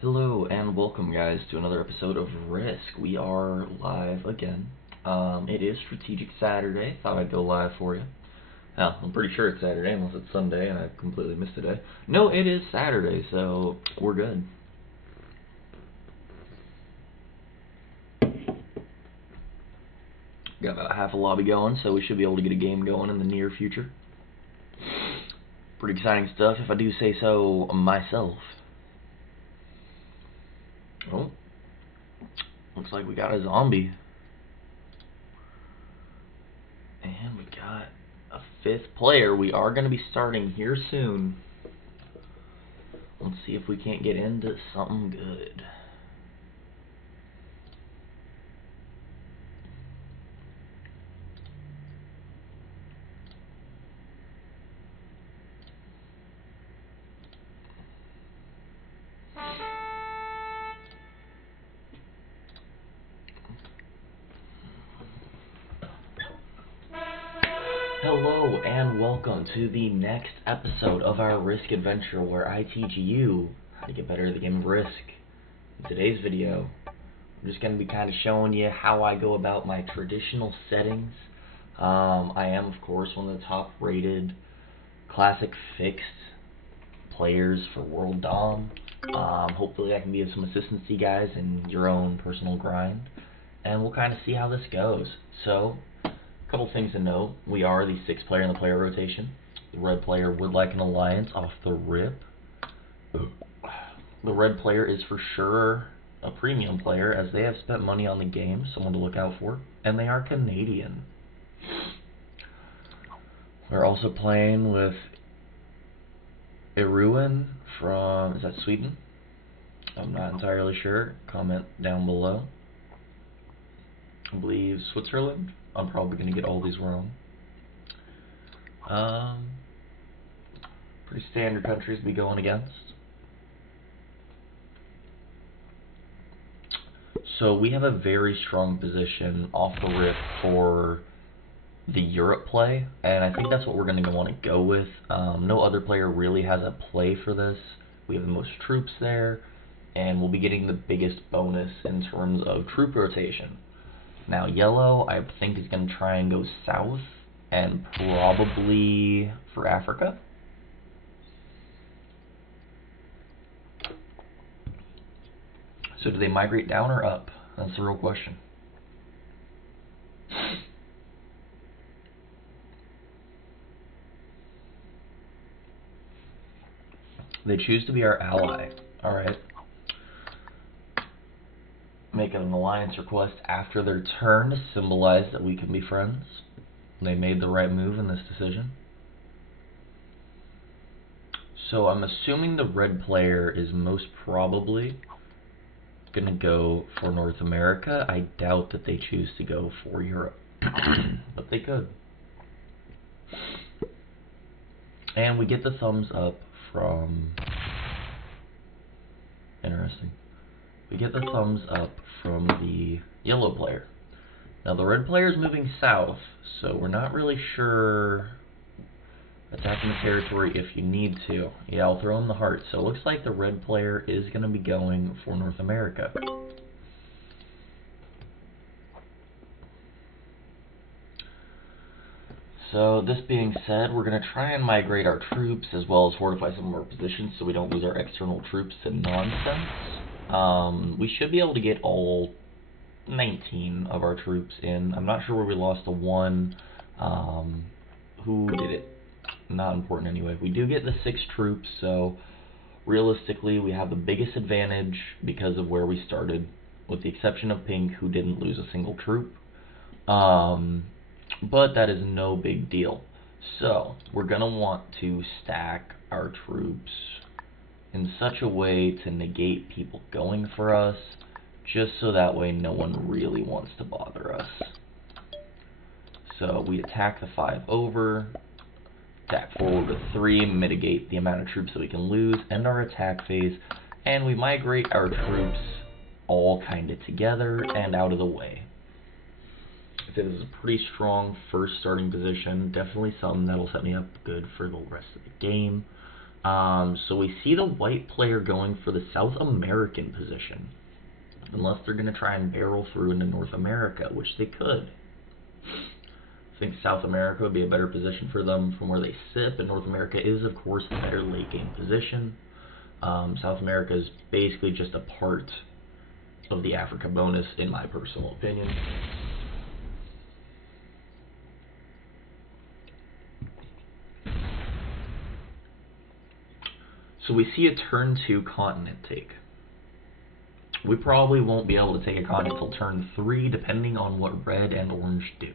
Hello and welcome guys to another episode of Risk. We are live again. It is Strategic Saturday. Thought I'd go live for you. Well, I'm pretty sure it's Saturday unless it's Sunday and I completely missed a day. No, it is Saturday, so we're good. Got about half a lobby going, so we should be able to get a game going in the near future. Pretty exciting stuff, if I do say so myself. Oh, looks like we got a zombie. And we got a 5th player. We are going to be starting here soon. Let's see if we can't get into something good. Hello and welcome to the next episode of our Risk adventure where I teach you how to get better at the game of Risk. In today's video, I'm just going to be kind of showing you how I go about my traditional settings. I am, of course, one of the top rated classic fixed players for World Dom. Hopefully I can be of some assistance to you guys in your own personal grind, and we'll kind of see how this goes. So, a couple things to note. We are the 6th player in the player rotation. The red player would like an alliance off the rip. The red player is for sure a premium player, as they have spent money on the game, someone to look out for, and they are Canadian. We're also playing with Iruin from, is that Sweden? I'm not entirely sure. Comment down below. I believe Switzerland. I'm probably going to get all these wrong. Pretty standard countries to be going against. So we have a very strong position off the rip for the Europe play, and I think that's what we're going to want to go with. No other player really has a play for this. We have the most troops there, and we'll be getting the biggest bonus in terms of troop rotation. Now yellow, I think, is going to try and go south, and probably for Africa. So do they migrate down or up? That's the real question. They choose to be our ally. Alright. Make an alliance request after their turn to symbolize that we can be friends. They made the right move in this decision. So I'm assuming the red player is most probably gonna go for North America. I doubt that they choose to go for Europe, but they could. And we get the thumbs up from, interesting, we get the thumbs up from the yellow player. Now the red player is moving south, so we're not really sure. Attacking the territory if you need to. Yeah, I'll throw him the heart. So it looks like the red player is going to be going for North America. So this being said, we're going to try and migrate our troops as well as fortify some of our positions so we don't lose our external troops to nonsense. We should be able to get all 19 of our troops in. I'm not sure where we lost to one. Who did it? Not important anyway. We do get the 6 troops, so realistically we have the biggest advantage because of where we started. with the exception of pink, who didn't lose a single troop. But that is no big deal. So we're going to want to stack our troops in such a way to negate people going for us, just so that way no one really wants to bother us. So we attack the 5 over, attack forward with 3, mitigate the amount of troops that we can lose, end our attack phase, and we migrate our troops all kind of together and out of the way. This is a pretty strong first starting position, definitely something that'll set me up good for the rest of the game. So we see the white player going for the South American position, unless they're going to try and barrel through into North America, which they could. I think South America would be a better position for them from where they sit, but North America is, of course, a better late game position. South America is basically just a part of the Africa bonus, in my personal opinion. So we see a turn 2 continent take. We probably won't be able to take a continent until turn 3, depending on what red and orange do.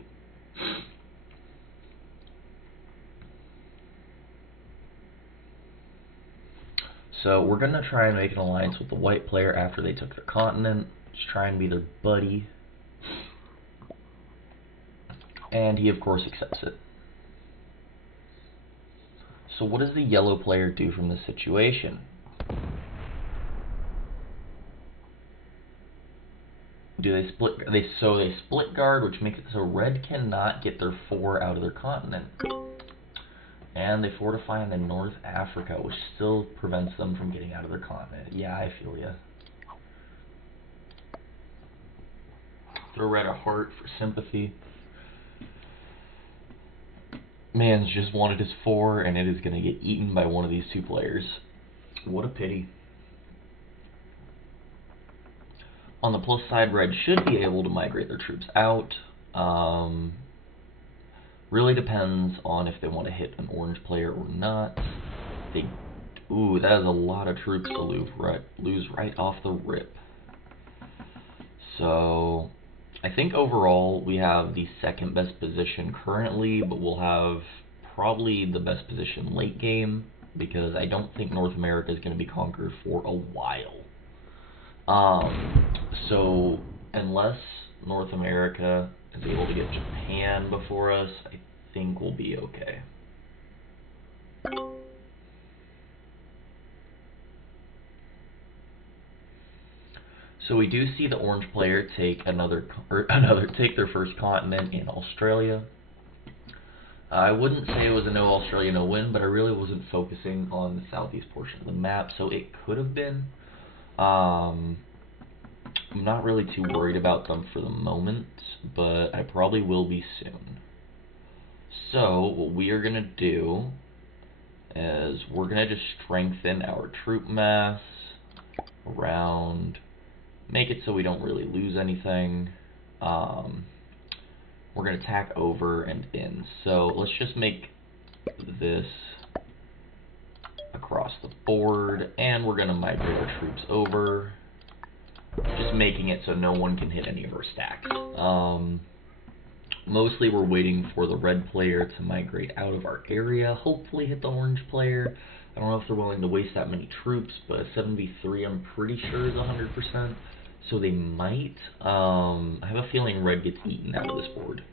So we're going to try and make an alliance with the white player after they took their continent. Just try and be their buddy. And he, of course, accepts it. So what does the yellow player do from this situation? Do they split? So they split guard, which makes it so red cannot get their 4 out of their continent. And they fortify into North Africa, which still prevents them from getting out of their continent. Yeah, I feel ya. Throw red a heart for sympathy. Man's just wanted his 4, and it is going to get eaten by one of these 2 players. What a pity. On the plus side, red should be able to migrate their troops out. Really depends on if they want to hit an orange player or not. Ooh, that is a lot of troops to lose right off the rip. So I think overall we have the second best position currently, but we'll have probably the best position late game, because I don't think North America is going to be conquered for a while. So unless North America is able to get Japan before us, I think we'll be okay. So we do see the orange player take take their first continent in Australia. I wouldn't say it was a no Australia, no win, but I really wasn't focusing on the southeast portion of the map, so it could have been. I'm not really too worried about them for the moment, but I probably will be soon. So what we are going to do is we're going to just strengthen our troop mass around, make it so we don't really lose anything. We're going to attack over and in. So let's just make this across the board, and we're going to migrate our troops over, just making it so no one can hit any of our stacks. Mostly we're waiting for the red player to migrate out of our area, hopefully hit the orange player. I don't know if they're willing to waste that many troops, but a 7v3 I'm pretty sure is 100%. So they might. I have a feeling red gets eaten out of this board.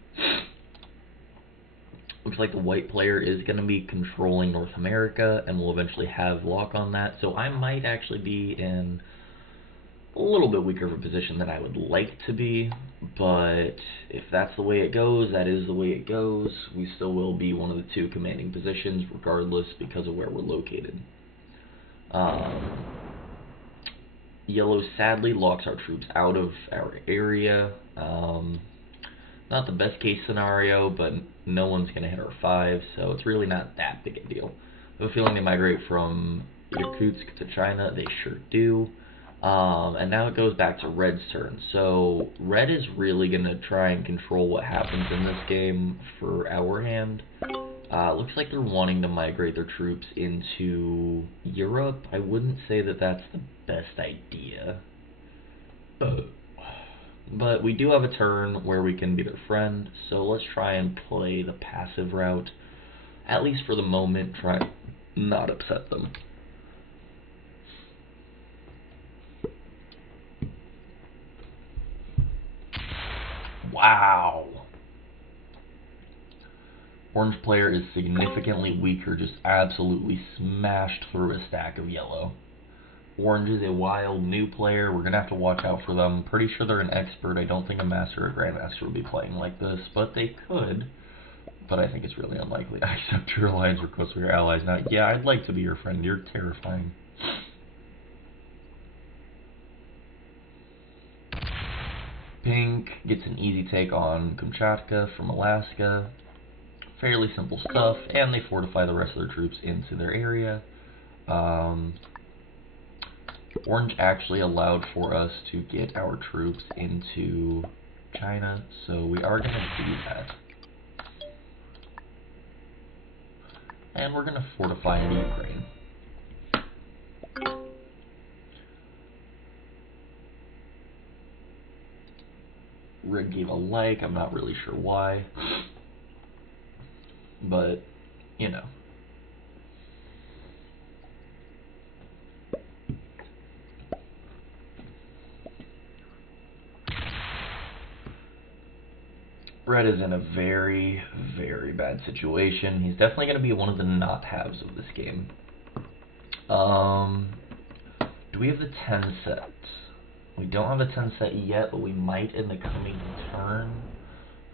Looks like the white player is going to be controlling North America, and we'll eventually have lock on that. So I might actually be in a little bit weaker of a position than I would like to be. But if that's the way it goes, that is the way it goes. We still will be one of the 2 commanding positions regardless, because of where we're located. Yellow sadly locks our troops out of our area. Not the best case scenario, but no one's going to hit our 5, so it's really not that big a deal. I have a feeling they migrate from Irkutsk to China. They sure do. And now it goes back to red's turn. So red is really going to try and control what happens in this game for our hand. Looks like they're wanting to migrate their troops into Europe. I wouldn't say that that's the best idea. But we do have a turn where we can be their friend, so let's try and play the passive route. At least for the moment, try not upset them. Wow. Orange player is significantly weaker, just absolutely smashed through a stack of yellow. Orange is a wild new player. We're going to have to watch out for them. Pretty sure they're an expert. I don't think a master or grandmaster would be playing like this, but they could. But I think it's really unlikely. I accept your alliance request for your allies. Now, yeah, I'd like to be your friend. You're terrifying. Pink gets an easy take on Kamchatka from Alaska. Fairly simple stuff, and they fortify the rest of their troops into their area. Orange actually allowed for us to get our troops into China, so we are going to do that. And we're going to fortify into Ukraine. Red gave a like, I'm not really sure why. But, you know. Red is in a very, very bad situation. He's definitely going to be one of the not-haves of this game. Do we have the 10 set? We don't have the 10 set yet, but we might in the coming turn.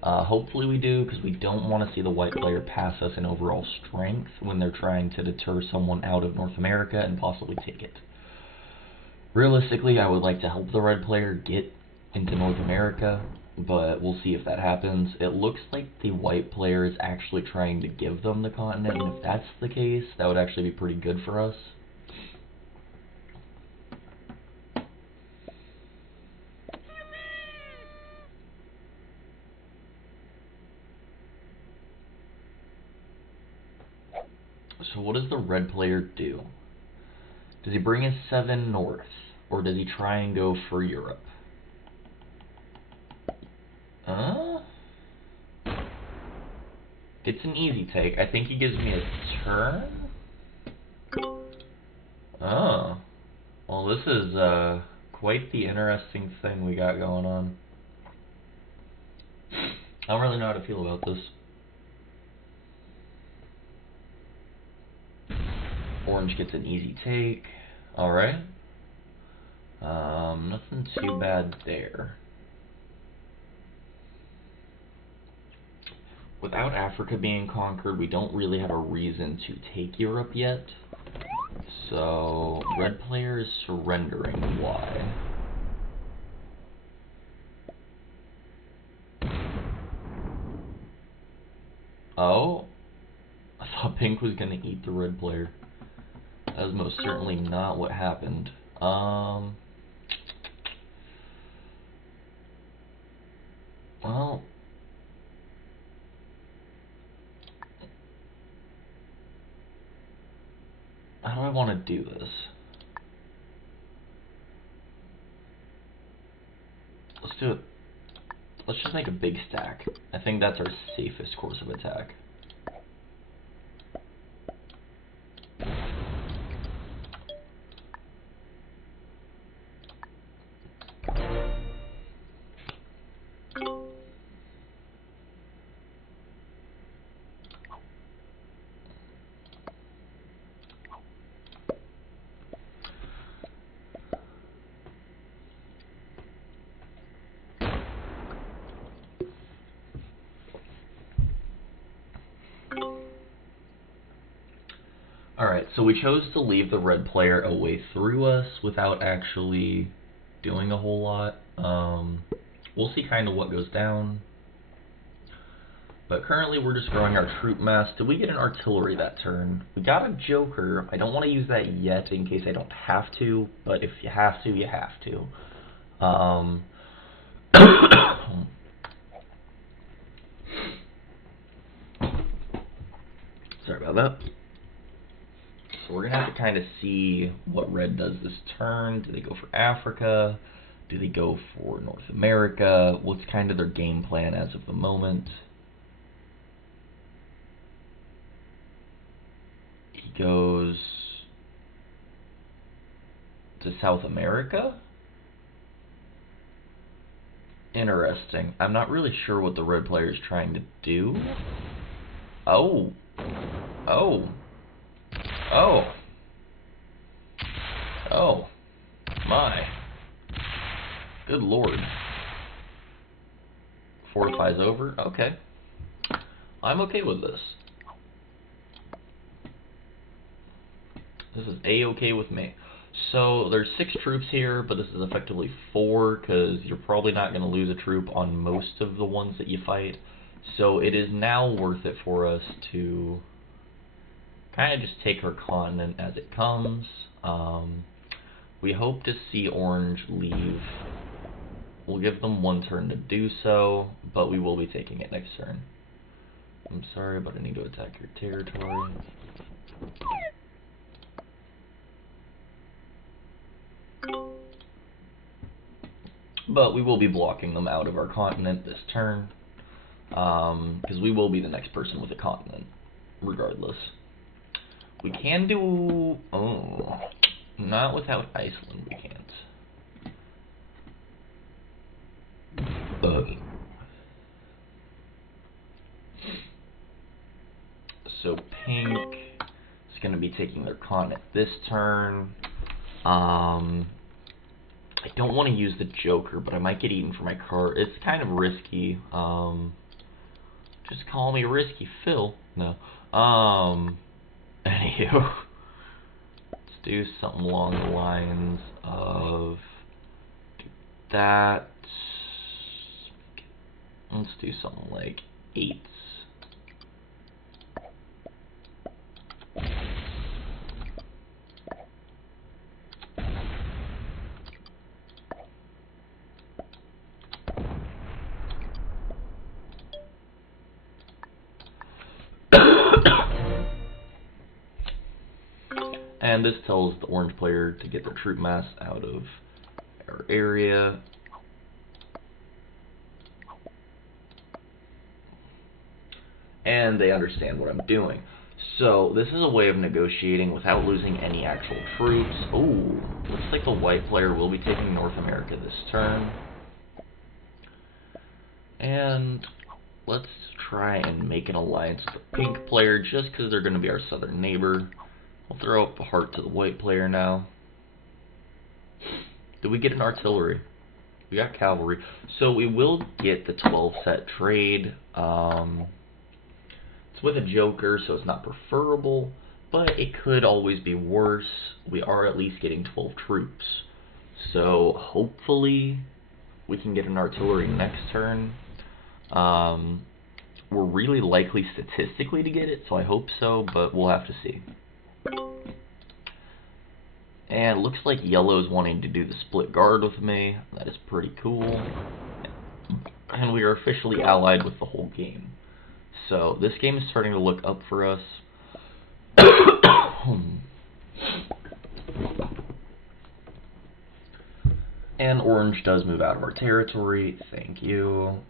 Hopefully we do, because we don't want to see the white player pass us in overall strength when they're trying to deter someone out of North America and possibly take it. Realistically, I would like to help the red player get into North America, but we'll see if that happens. It looks like the white player is actually trying to give them the continent, and if that's the case, that would actually be pretty good for us. So what does the red player do? Does he bring his 7 north, or does he try and go for Europe? It's an easy take. I think he gives me a turn? Oh. Well, this is quite the interesting thing we got going on. I don't really know how to feel about this. Orange gets an easy take. Alright. Nothing too bad there. Without Africa being conquered, we don't really have a reason to take Europe yet. So, red player is surrendering. Why? Oh? I thought pink was gonna eat the red player. That was most certainly not what happened. Well, how do I want to do this? Let's do it. Let's just make a big stack. I think that's our safest course of attack. Alright, so we chose to leave the red player a way through us without actually doing a whole lot. We'll see kind of what goes down. But currently we're just growing our troop mass. Did we get an artillery that turn? We got a joker. I don't want to use that yet in case I don't have to, but if you have to, you have to. Sorry about that. So we're going to have to kind of see what red does this turn. Do they go for Africa? Do they go for North America? What's kind of their game plan as of the moment? He goes to South America? Interesting. I'm not really sure what the red player is trying to do. Oh. Oh. Oh. Oh. My. Good lord. Fortifies over? Okay. I'm okay with this. This is A-okay with me. So there's 6 troops here, but this is effectively 4 because you're probably not going to lose a troop on most of the ones that you fight. So it is now worth it for us to kind of just take our continent as it comes. We hope to see Orange leave. We'll give them 1 turn to do so, but we will be taking it next turn. I'm sorry, but I need to attack your territory. But we will be blocking them out of our continent this turn, because we will be the next person with a continent, regardless. We can do... oh, not without Iceland, we can't. So Pink is going to be taking their continent this turn. I don't want to use the Joker, but I might get eaten for my card. It's kind of risky. Just call me Risky Phil. No. Anywho. Let's do something along the lines of that. Let's do something like 8s. And this tells the orange player to get their troop mass out of our area. And they understand what I'm doing. So this is a way of negotiating without losing any actual troops. Oh, looks like the white player will be taking North America this turn. And let's try and make an alliance with the pink player just because they're going to be our southern neighbor. I'll throw up a heart to the white player now. Did we get an artillery? We got cavalry. So we will get the 12 set trade. It's with a Joker, so it's not preferable, but it could always be worse. We are at least getting 12 troops. So hopefully we can get an artillery next turn. We're really likely statistically to get it, so I hope so, but we'll have to see. And it looks like yellow's wanting to do the split guard with me. That is pretty cool. And we are officially allied with the whole game. So this game is starting to look up for us. And orange does move out of our territory. Thank you.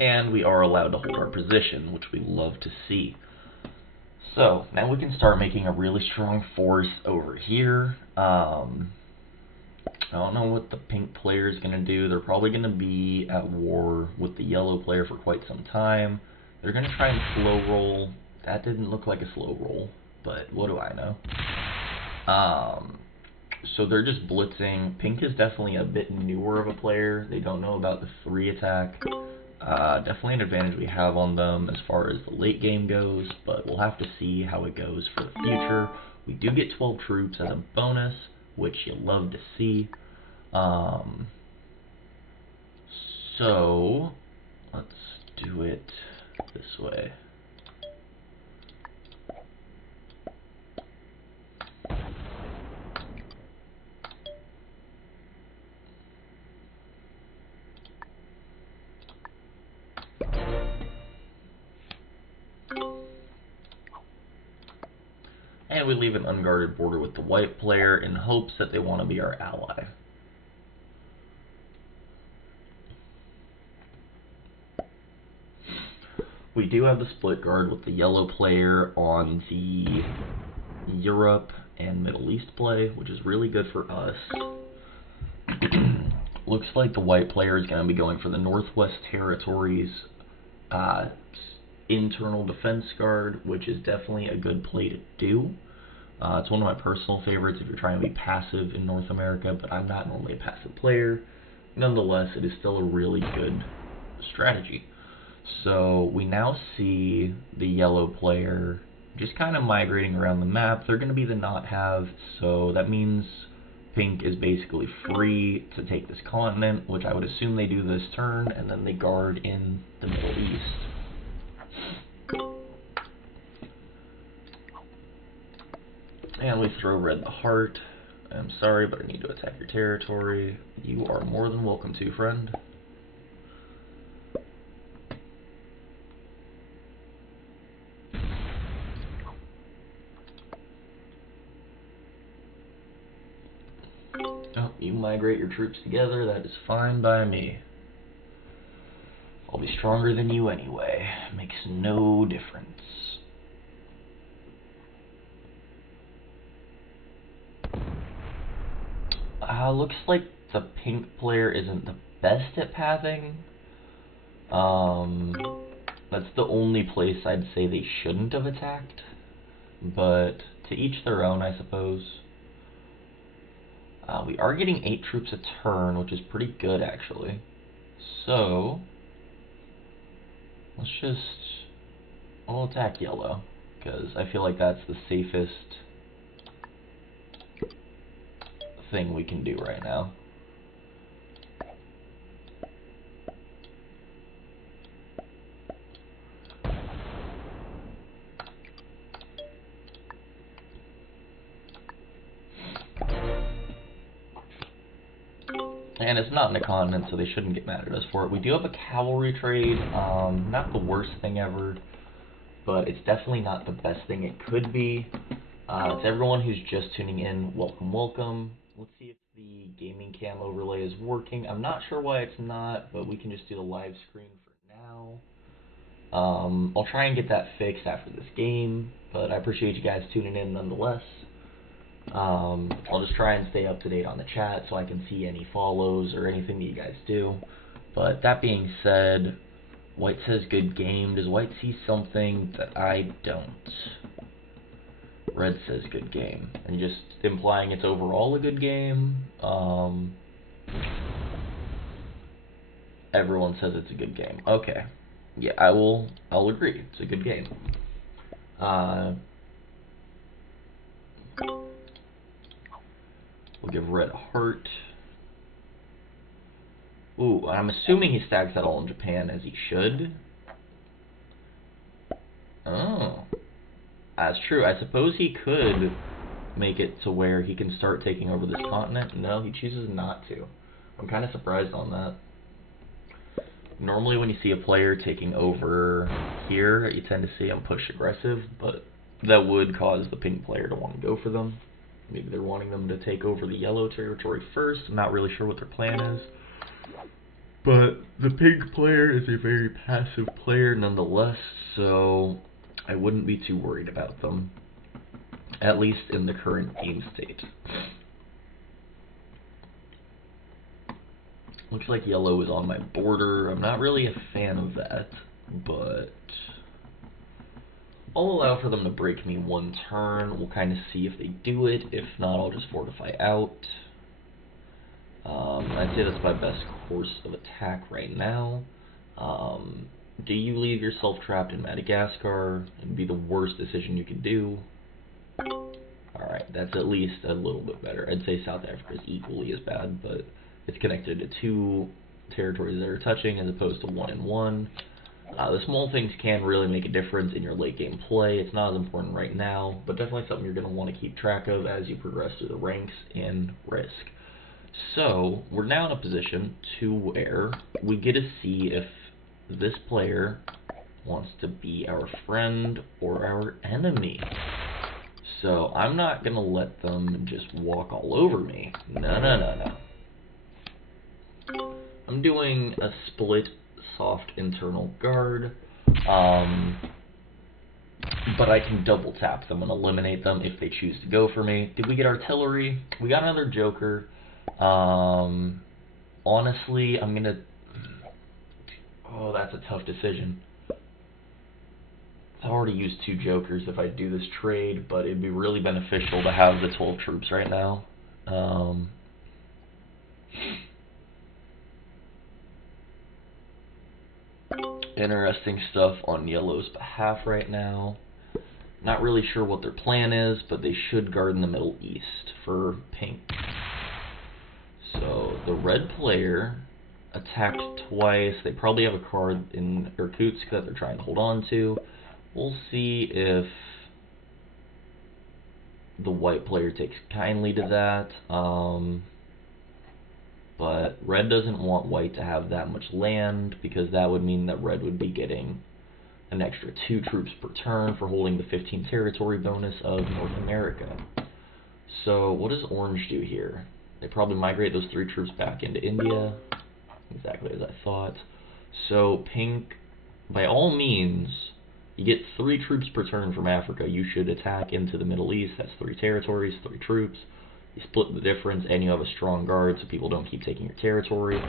And we are allowed to hold our position, which we love to see. So, now we can start making a really strong force over here. I don't know what the pink player is going to do. They're probably going to be at war with the yellow player for quite some time. They're going to try and slow roll. That didn't look like a slow roll, but what do I know? So they're just blitzing. Pink is definitely a bit newer of a player. They don't know about the 3 attack. Definitely an advantage we have on them as far as the late game goes, but we'll have to see how it goes for the future. We do get 12 troops as a bonus, which you'll love to see. So let's do it this way. And we leave an unguarded border with the white player in hopes that they want to be our ally. We do have the split guard with the yellow player on the Europe and Middle East play, which is really good for us. Looks like the white player is going to be going for the Northwest Territories internal defense guard, which is definitely a good play to do. It's one of my personal favorites if you're trying to be passive in North America, but I'm not normally a passive player. Nonetheless, it is still a really good strategy. So we now see the yellow player just kind of migrating around the map. They're going to be the not have, so that means pink is basically free to take this continent, which I would assume they do this turn, and then they guard in the Middle East. And we throw red the heart. I'm sorry, but I need to attack your territory. You are more than welcome to, friend. Oh, you migrate your troops together, that is fine by me. I'll be stronger than you anyway. Makes no difference. Looks like the pink player isn't the best at pathing. That's the only place I'd say they shouldn't have attacked. But to each their own, I suppose. We are getting 8 troops a turn, which is pretty good, actually. So, I'll attack yellow, because I feel like that's the safest thing we can do right now. And it's not in a continent, so they shouldn't get mad at us for it. We do have a cavalry trade, not the worst thing ever, but it's definitely not the best thing it could be. To everyone who's just tuning in, welcome, welcome. Let's see if the gaming cam overlay is working. I'm not sure why it's not, but we can just do the live screen for now. I'll try and get that fixed after this game, but I appreciate you guys tuning in nonetheless. I'll just try and stay up to date on the chat so I can see any follows or anything that you guys do. But that being said, white says good game. Does white see something that I don't? Red says good game. And just implying it's overall a good game. Everyone says it's a good game. Okay. Yeah, I'll agree. It's a good game. We'll give red a heart. Ooh, I'm assuming he stacks that all in Japan, as he should. Oh. That's true. I suppose he could make it to where he can start taking over this continent. No, he chooses not to. I'm kind of surprised on that. Normally when you see a player taking over here, you tend to see him push aggressive, but that would cause the pink player to want to go for them. Maybe they're wanting them to take over the yellow territory first. I'm not really sure what their plan is. But the pink player is a very passive player nonetheless, so I wouldn't be too worried about them. At least in the current game state. Looks like yellow is on my border. I'm not really a fan of that, but I'll allow for them to break me one turn. We'll kind of see if they do it. If not, I'll just fortify out. I'd say that's my best course of attack right now. Do you leave yourself trapped in Madagascar? It'd be the worst decision you could do. Alright, that's at least a little bit better. I'd say South Africa is equally as bad, but it's connected to 2 territories that are touching as opposed to 1 and 1. The small things can really make a difference in your late game play. It's not as important right now, but definitely something you're going to want to keep track of as you progress through the ranks in Risk. So, we're now in a position to where we get to see if this player wants to be our friend or our enemy. So I'm not going to let them just walk all over me. No. I'm doing a split soft internal guard. But I can double tap them and eliminate them if they choose to go for me. Did we get artillery? We got another joker. Honestly, I'm gonna... Oh, that's a tough decision. I've already used 2 jokers if I do this trade, but it'd be really beneficial to have the 12 troops right now. Interesting stuff on yellow's behalf right now. Not really sure what their plan is, but they should guard in the Middle East for pink. So the red player attacked twice. They probably have a card in Irkutsk that they're trying to hold on to. We'll see if the white player takes kindly to that. But red doesn't want white to have that much land, because that would mean that red would be getting an extra 2 troops per turn for holding the 15 territory bonus of North America. So what does orange do here? They probably migrate those 3 troops back into India, exactly as I thought. So pink, by all means, you get 3 troops per turn from Africa. You should attack into the Middle East. That's 3 territories, 3 troops. You split the difference, and you have a strong guard so people don't keep taking your territory.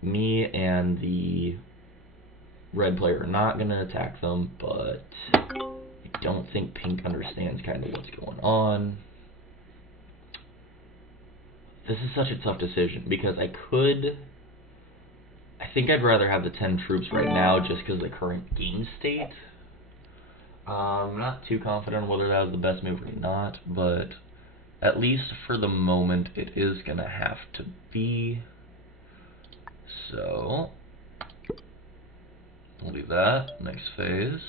Me and the red player are not going to attack them, but I don't think pink understands kind of what's going on. This is such a tough decision, because I think I'd rather have the 10 troops right now just because of the current game state. I'm not too confident on whether that was the best move or not, but at least for the moment it is going to have to be. So we'll do that. Next phase.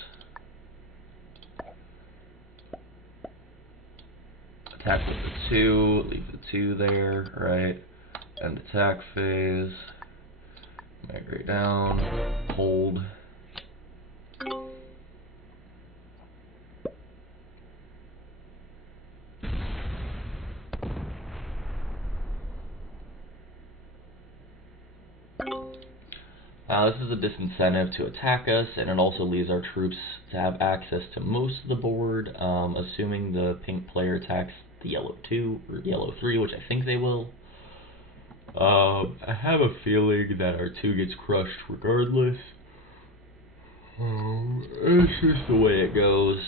Attack with the 2, leave the 2 there, right? End attack phase. Migrate down, hold. This is a disincentive to attack us, and it also leaves our troops to have access to most of the board, assuming the pink player attacks the yellow 2 or yellow 3, which I think they will. I have a feeling that our 2 gets crushed regardless. It's just the way it goes.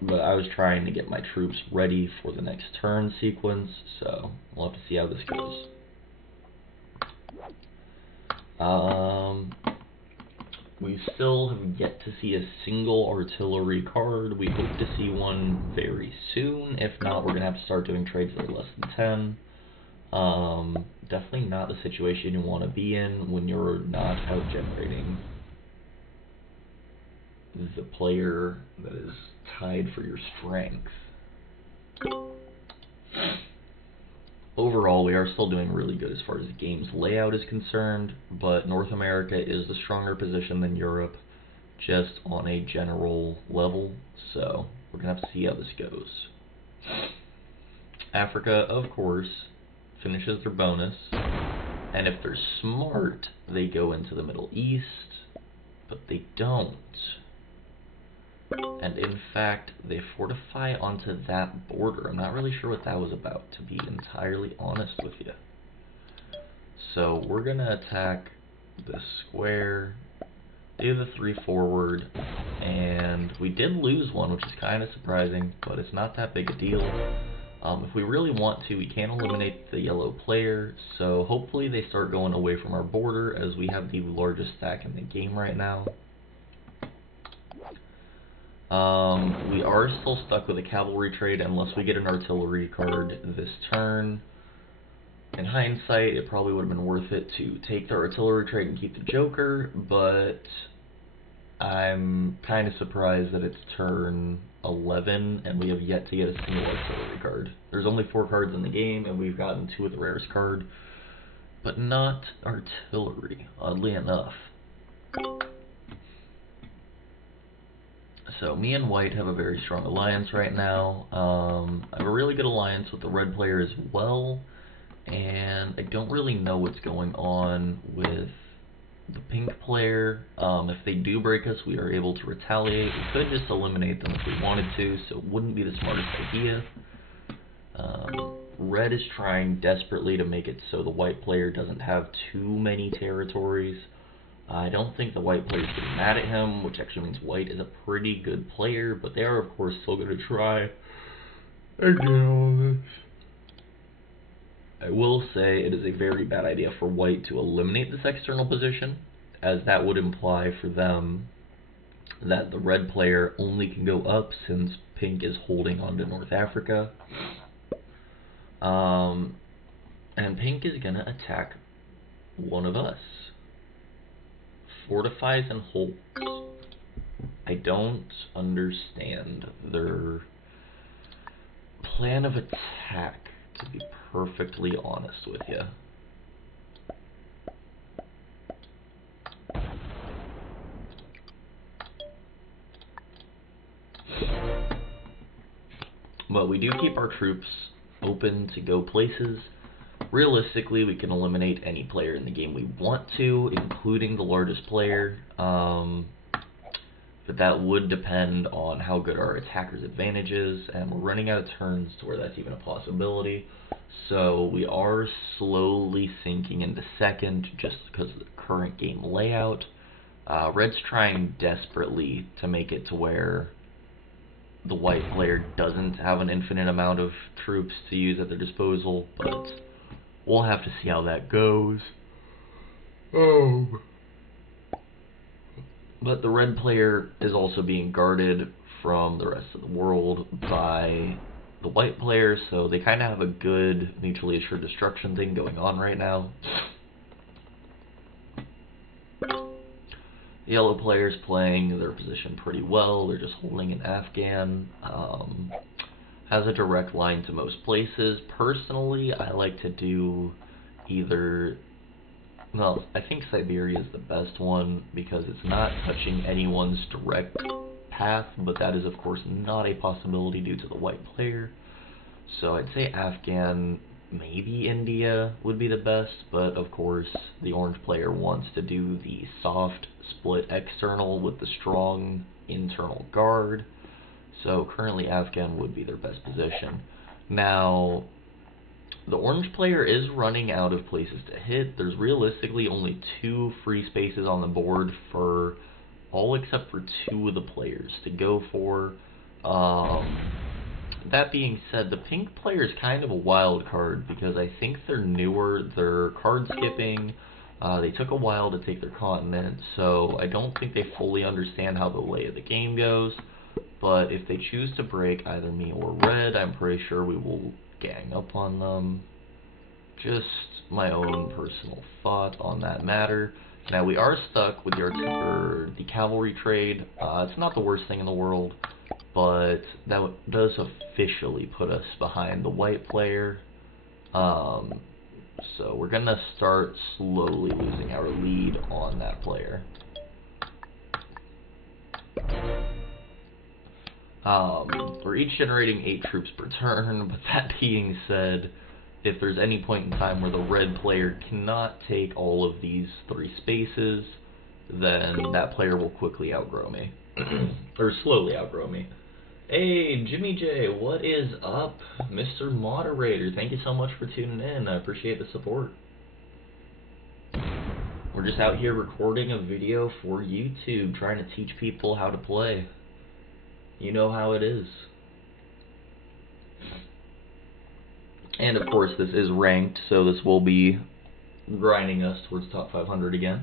But I was trying to get my troops ready for the next turn sequence, so we'll have to see how this goes. We still have yet to see a single artillery card. We hope to see one very soon. If not, we're going to have to start doing trades that are less than 10. Definitely not the situation you want to be in when you're not out-generating the player that is tied for your strength. Overall, we are still doing really good as far as the game's layout is concerned, but North America is the stronger position than Europe, just on a general level, so we're going to have to see how this goes. Africa, of course, finishes their bonus, and if they're smart, they go into the Middle East, but they don't. And in fact, they fortify onto that border. I'm not really sure what that was about, to be entirely honest with you. So we're going to attack this square, do the 3 forward, and we did lose one, which is kind of surprising, but it's not that big a deal. If we really want to, we can eliminate the yellow player, so hopefully they start going away from our border, as we have the largest stack in the game right now. We are still stuck with a cavalry trade unless we get an artillery card this turn. In hindsight, it probably would have been worth it to take the artillery trade and keep the joker, but I'm kind of surprised that it's turn 11 and we have yet to get a single artillery card. There's only 4 cards in the game and we've gotten 2 of the rarest card, but not artillery, oddly enough. So me and white have a very strong alliance right now. I have a really good alliance with the red player as well, and I don't really know what's going on with the pink player. If they do break us, we are able to retaliate. We could just eliminate them if we wanted to, so it wouldn't be the smartest idea. Red is trying desperately to make it so the white player doesn't have too many territories. I don't think the white player is getting mad at him, which actually means white is a pretty good player, but they are of course still going to try and get all this. I will say it is a very bad idea for white to eliminate this external position, as that would imply for them that the red player only can go up since pink is holding on to North Africa. And pink is going to attack one of us. Fortifies and holds. I don't understand their plan of attack, to be perfectly honest with you. But we do keep our troops open to go places. Realistically, we can eliminate any player in the game we want to, including the largest player. But that would depend on how good our attacker's advantage is, and we're running out of turns to where that's even a possibility. So we are slowly sinking into second just because of the current game layout. Red's trying desperately to make it to where the white player doesn't have an infinite amount of troops to use at their disposal, but we'll have to see how that goes. But the red player is also being guarded from the rest of the world by the white player, so they kind of have a good mutually assured destruction thing going on right now. The yellow player's playing their position pretty well. They're just holding an Afghan. Has a direct line to most places. Personally, I like to do either... Well, I think Siberia is the best one because it's not touching anyone's direct path, but that is of course not a possibility due to the white player. So I'd say Afghan, maybe India would be the best, but of course the orange player wants to do the soft split external with the strong internal guard. So currently Afghan would be their best position. Now, the orange player is running out of places to hit. There's realistically only 2 free spaces on the board for all except for 2 of the players to go for. That being said, the pink player is kind of a wild card because I think they're newer, they're card skipping, they took a while to take their continent, so I don't think they fully understand how the lay of the game goes. But if they choose to break either me or red, I'm pretty sure we will gang up on them. Just my own personal thought on that matter. Now we are stuck with the cavalry trade. It's not the worst thing in the world, but that does officially put us behind the white player. So we're gonna start slowly losing our lead on that player. We're each generating 8 troops per turn, but that being said, if there's any point in time where the red player cannot take all of these 3 spaces, then that player will quickly outgrow me. Or slowly outgrow me. Hey, Jimmy J, what is up? Mr. Moderator, thank you so much for tuning in. I appreciate the support. We're just out here recording a video for YouTube, trying to teach people how to play. You know how it is. And of course this is ranked, so this will be grinding us towards top 500 again.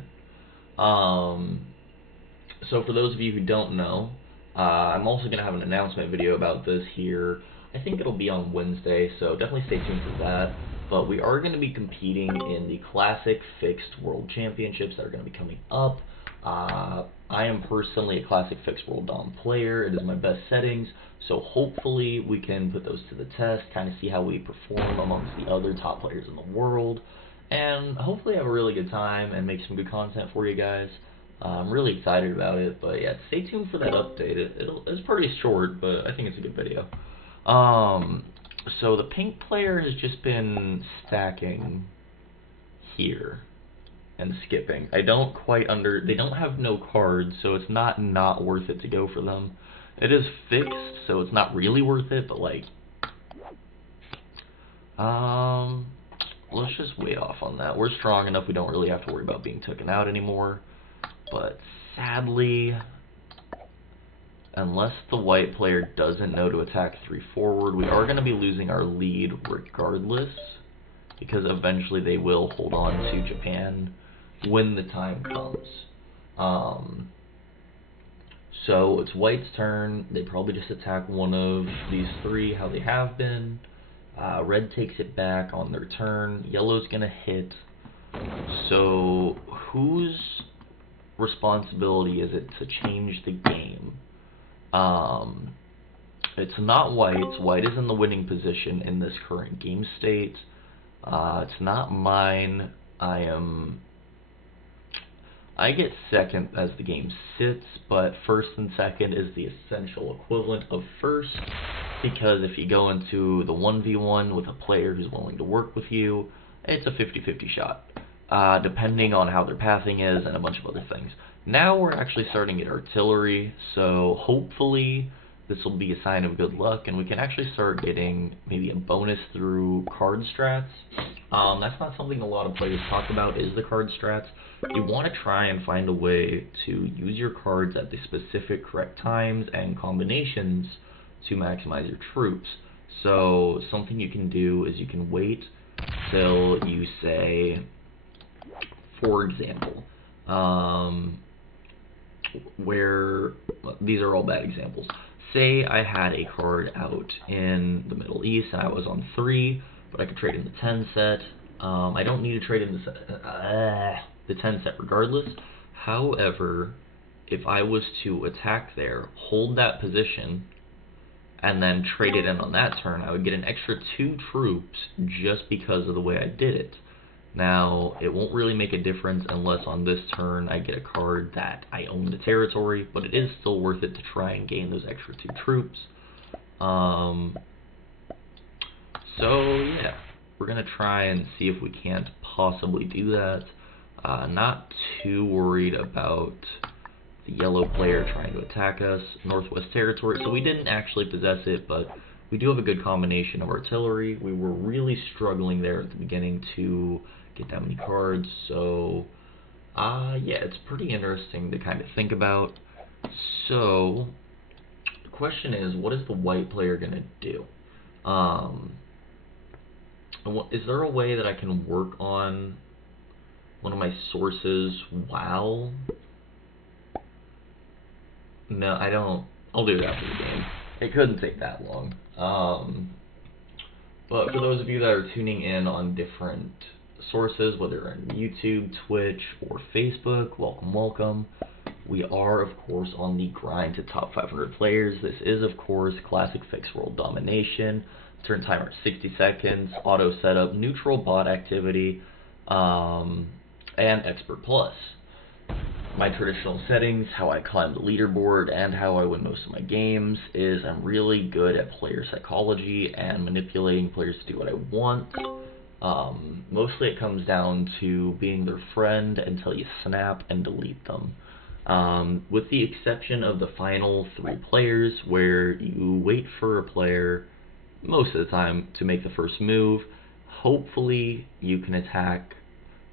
So for those of you who don't know, I'm also going to have an announcement video about this here. I think it'll be on Wednesday, so definitely stay tuned for that. But we are going to be competing in the Classic Fixed World Championships that are going to be coming up. I am personally a Classic Fixed World Dom player. It is my best settings, so hopefully we can put those to the test, kind of see how we perform amongst the other top players in the world, and hopefully have a really good time and make some good content for you guys. I'm really excited about it, but yeah, stay tuned for that update. It's pretty short, but I think it's a good video. So the pink player has just been stacking here and skipping. I don't quite they don't have no cards, so it's not worth it to go for them. It is fixed, so it's not really worth it, but like, let's just wait off on that. We're strong enough, we don't really have to worry about being taken out anymore. But sadly, unless the white player doesn't know to attack 3 forward, we are going to be losing our lead regardless, because eventually they will hold on to Japan when the time comes. So it's white's turn. They probably just attack one of these 3 how they have been. Red takes it back on their turn. Yellow's going to hit. So whose responsibility is it to change the game? It's not white's. White is in the winning position in this current game state. It's not mine. I get second as the game sits, but first and second is the essential equivalent of first, because if you go into the 1v1 with a player who's willing to work with you, it's a 50-50 shot, depending on how their pathing is and a bunch of other things. Now we're actually starting to get artillery, so hopefully this will be a sign of good luck, and we can actually start getting maybe a bonus through card strats. That's not something a lot of players talk about, is the card strats. You want to try and find a way to use your cards at the specific correct times and combinations to maximize your troops. So something you can do is you can wait till you say, for example, where these are all bad examples. Say I had a card out in the Middle East and I was on 3, but I could trade in the 10 set. I don't need to trade in the 10 set regardless. However, if I was to attack there, hold that position, and then trade it in on that turn, I would get an extra 2 troops just because of the way I did it. Now, it won't really make a difference unless on this turn I get a card that I own the territory, but it is still worth it to try and gain those extra 2 troops. So yeah, we're going to try and see if we can't possibly do that. Not too worried about the yellow player trying to attack us. Northwest Territory, so we didn't actually possess it, but we do have a good combination of artillery. We were really struggling there at the beginning to get that many cards, so yeah, it's pretty interesting to kind of think about. So the question is, what is the white player going to do? Is there a way that I can work on one of my sources while... No, I don't. I'll do it after the game. It couldn't take that long. But for those of you that are tuning in on different sources, whether on YouTube, Twitch, or Facebook, welcome, welcome. We are, of course, on the grind to top 500 players. This is, of course, Classic Fixed World Domination. Turn timer at 60 seconds, auto setup, neutral bot activity, and Expert Plus. My traditional settings, how I climb the leaderboard, and how I win most of my games is I'm really good at player psychology and manipulating players to do what I want. Mostly it comes down to being their friend until you snap and delete them. With the exception of the final 3 players, where you wait for a player most of the time to make the first move. Hopefully you can attack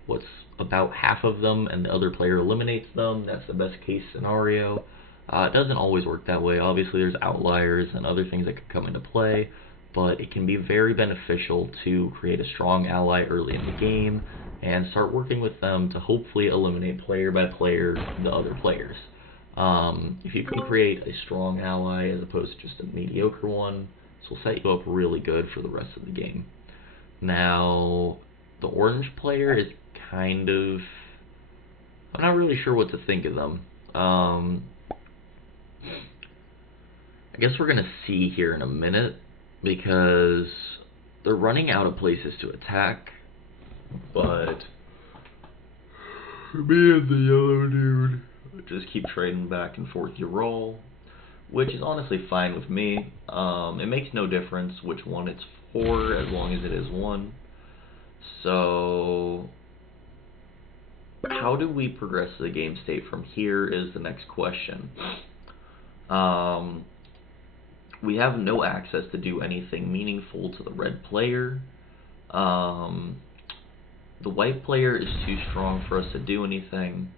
what's about half of them and the other player eliminates them. That's the best case scenario. It doesn't always work that way. Obviously there's outliers and other things that could come into play, but it can be very beneficial to create a strong ally early in the game and start working with them to hopefully eliminate player by player the other players. If you can create a strong ally as opposed to just a mediocre one, this will set you up really good for the rest of the game. Now, the orange player is kind of... I'm not really sure what to think of them. I guess we're going to see here in a minute, because they're running out of places to attack, but me and the yellow dude just keep trading back and forth your roll, which is honestly fine with me. It makes no difference which one it's for as long as it is one. So how do we progress the game state from here is the next question. We have no access to do anything meaningful to the red player. The white player is too strong for us to do anything.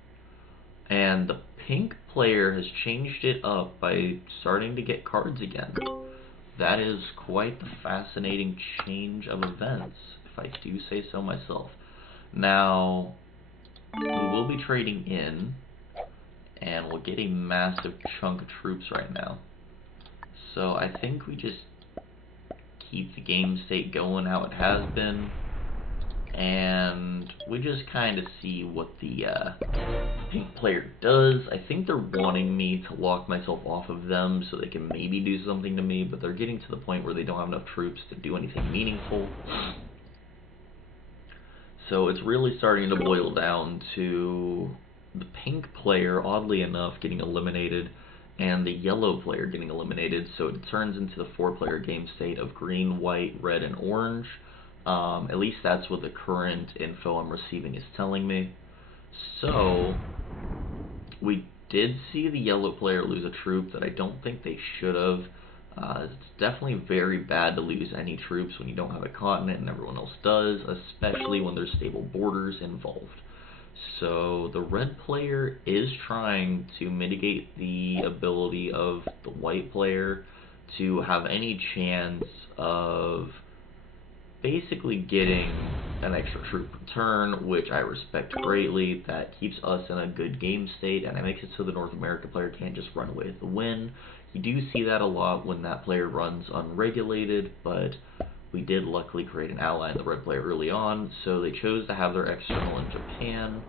And the pink player has changed it up by starting to get cards again. That is quite the fascinating change of events, if I do say so myself. Now, we will be trading in, and we'll get a massive chunk of troops right now. So I think we just keep the game state going how it has been, and we just kind of see what the pink player does. I think they're wanting me to lock myself off of them so they can maybe do something to me, but they're getting to the point where they don't have enough troops to do anything meaningful. So it's really starting to boil down to the pink player, oddly enough, getting eliminated, and the yellow player getting eliminated, so it turns into the 4-player game state of green, white, red, and orange. At least that's what the current info I'm receiving is telling me. So, we did see the yellow player lose a troop that I don't think they should have. It's definitely very bad to lose any troops when you don't have a continent and everyone else does, especially when there's stable borders involved. So the red player is trying to mitigate the ability of the white player to have any chance of basically getting an extra troop return, which I respect greatly. That keeps us in a good game state, and it makes it so the North America player can't just run away with the win. You do see that a lot when that player runs unregulated, but we did luckily create an ally in the red player early on, so they chose to have their external in Japan.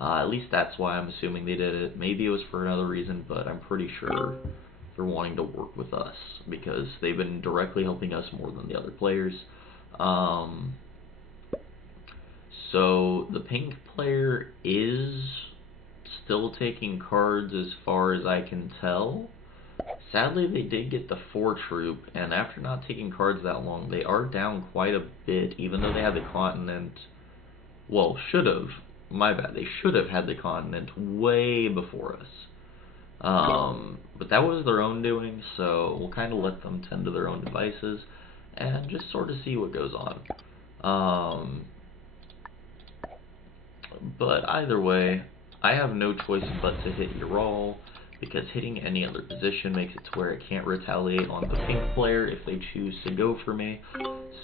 At least that's why I'm assuming they did it. Maybe it was for another reason, but I'm pretty sure they're wanting to work with us because they've been directly helping us more than the other players. So the pink player is still taking cards as far as I can tell. Sadly, they did get the 4 troop, and after not taking cards that long, they are down quite a bit, even though they had the continent. Well, should have. My bad. They should have had the continent way before us. But that was their own doing, so we'll kind of let them tend to their own devices and just sort of see what goes on. But either way, I have no choice but to hit Ural, because hitting any other position makes it to where it can't retaliate on the pink player if they choose to go for me.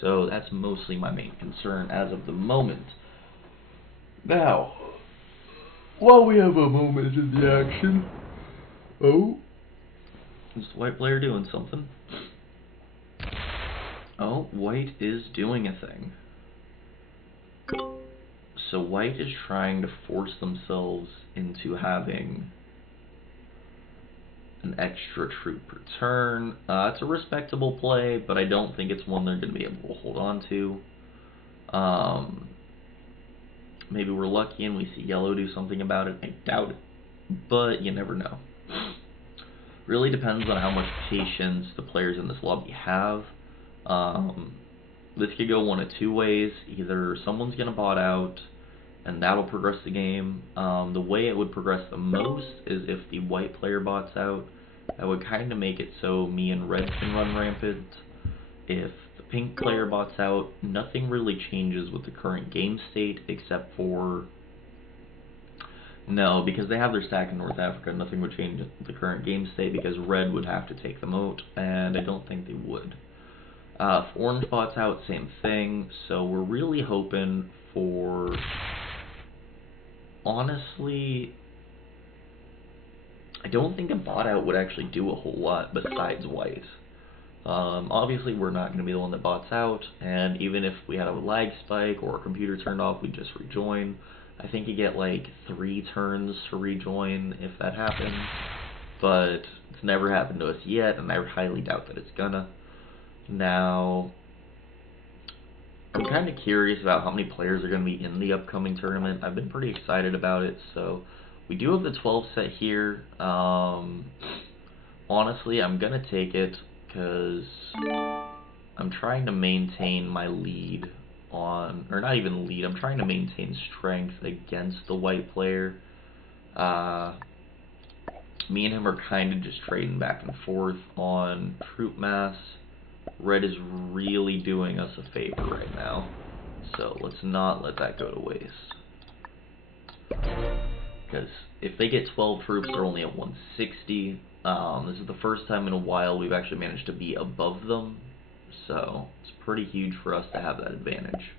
So that's mostly my main concern as of the moment. Now, while we have a moment in the action, oh, is the white player doing something? Oh, white is doing a thing. So white is trying to force themselves into having an extra troop return. It's a respectable play, but I don't think it's one they're going to be able to hold on to. Maybe we're lucky and we see yellow do something about it. I doubt it, but you never know. Really depends on how much patience the players in this lobby have. This could go one of two ways. Either someone's going to bot out, and that'll progress the game. The way it would progress the most is if the white player bots out. That would kind of make it so me and red can run rampant. If the pink player bots out, nothing really changes with the current game state except for... No, because they have their stack in North Africa, nothing would change the current game state because red would have to take them out, and I don't think they would. If orange bots out, same thing, so we're really hoping for... Honestly, I don't think a bot out would actually do a whole lot besides white. Obviously, we're not going to be the one that bots out, and even if we had a lag spike or a computer turned off, we'd just rejoin. I think you get like 3 turns to rejoin if that happens, but it's never happened to us yet, and I highly doubt that it's gonna. Now, I'm kind of curious about how many players are going to be in the upcoming tournament. I've been pretty excited about it, so We do have the 12 set here. Honestly, I'm gonna take it because I'm trying to maintain my lead on, or not even lead, I'm trying to maintain strength against the white player. Me and him are kind of just trading back and forth on troop mass. Red is really doing us a favor right now, so let's not let that go to waste. Because if they get 12 troops, they're only at 160. This is the first time in a while we've actually managed to be above them, so it's pretty huge for us to have that advantage.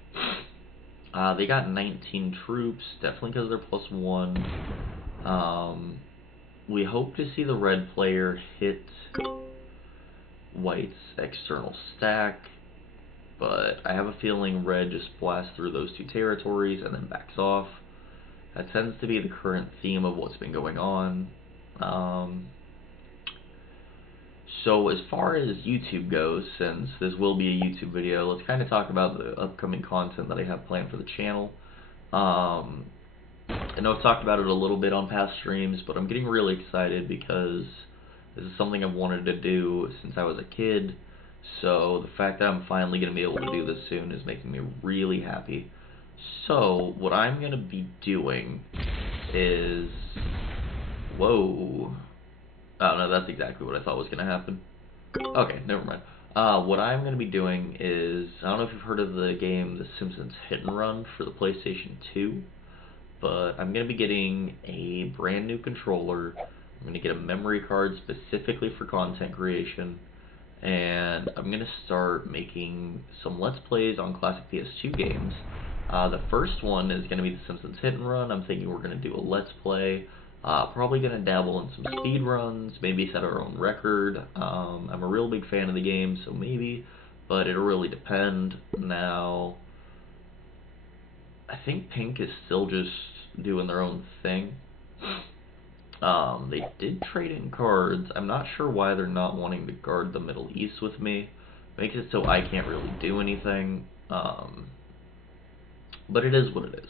They got 19 troops, definitely because they're +1. We hope to see the red player hit white's external stack, but I have a feeling red just blasts through those 2 territories and then backs off. That tends to be the current theme of what's been going on. So as far as YouTube goes, since this will be a YouTube video, let's kind of talk about the upcoming content that I have planned for the channel. I know I've talked about it a little bit on past streams, but I'm getting really excited because this is something I've wanted to do since I was a kid. So the fact that I'm finally going to be able to do this soon is making me really happy. So what I'm going to be doing is... Whoa. Oh, no, that's exactly what I thought was going to happen. Okay, never mind. What I'm going to be doing is... I don't know if you've heard of the game The Simpsons Hit and Run for the PlayStation 2. But I'm going to be getting a brand new controller. I'm going to get a memory card specifically for content creation. And I'm going to start making some Let's Plays on classic PS2 games. The first one is going to be The Simpsons Hit and Run. I'm thinking we're going to do a Let's Play. Probably going to dabble in some speed runs, maybe set our own record. I'm a real big fan of the game, so maybe, but it'll really depend. Now, I think Pink is still just doing their own thing. They did trade in cards. I'm not sure why they're not wanting to guard the Middle East with me. Makes it so I can't really do anything. But it is what it is.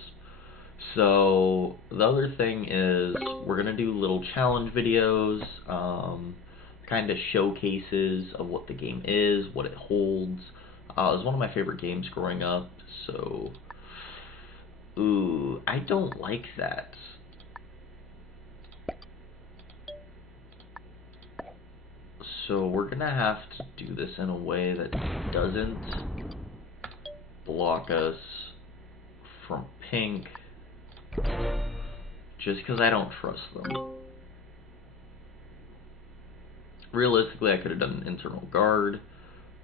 So, the other thing is, we're going to do little challenge videos, kind of showcases of what the game is, what it holds. It was one of my favorite games growing up, so... Ooh, I don't like that. So we're gonna have to do this in a way that doesn't block us from Pink, just because I don't trust them. Realistically, I could have done an internal guard,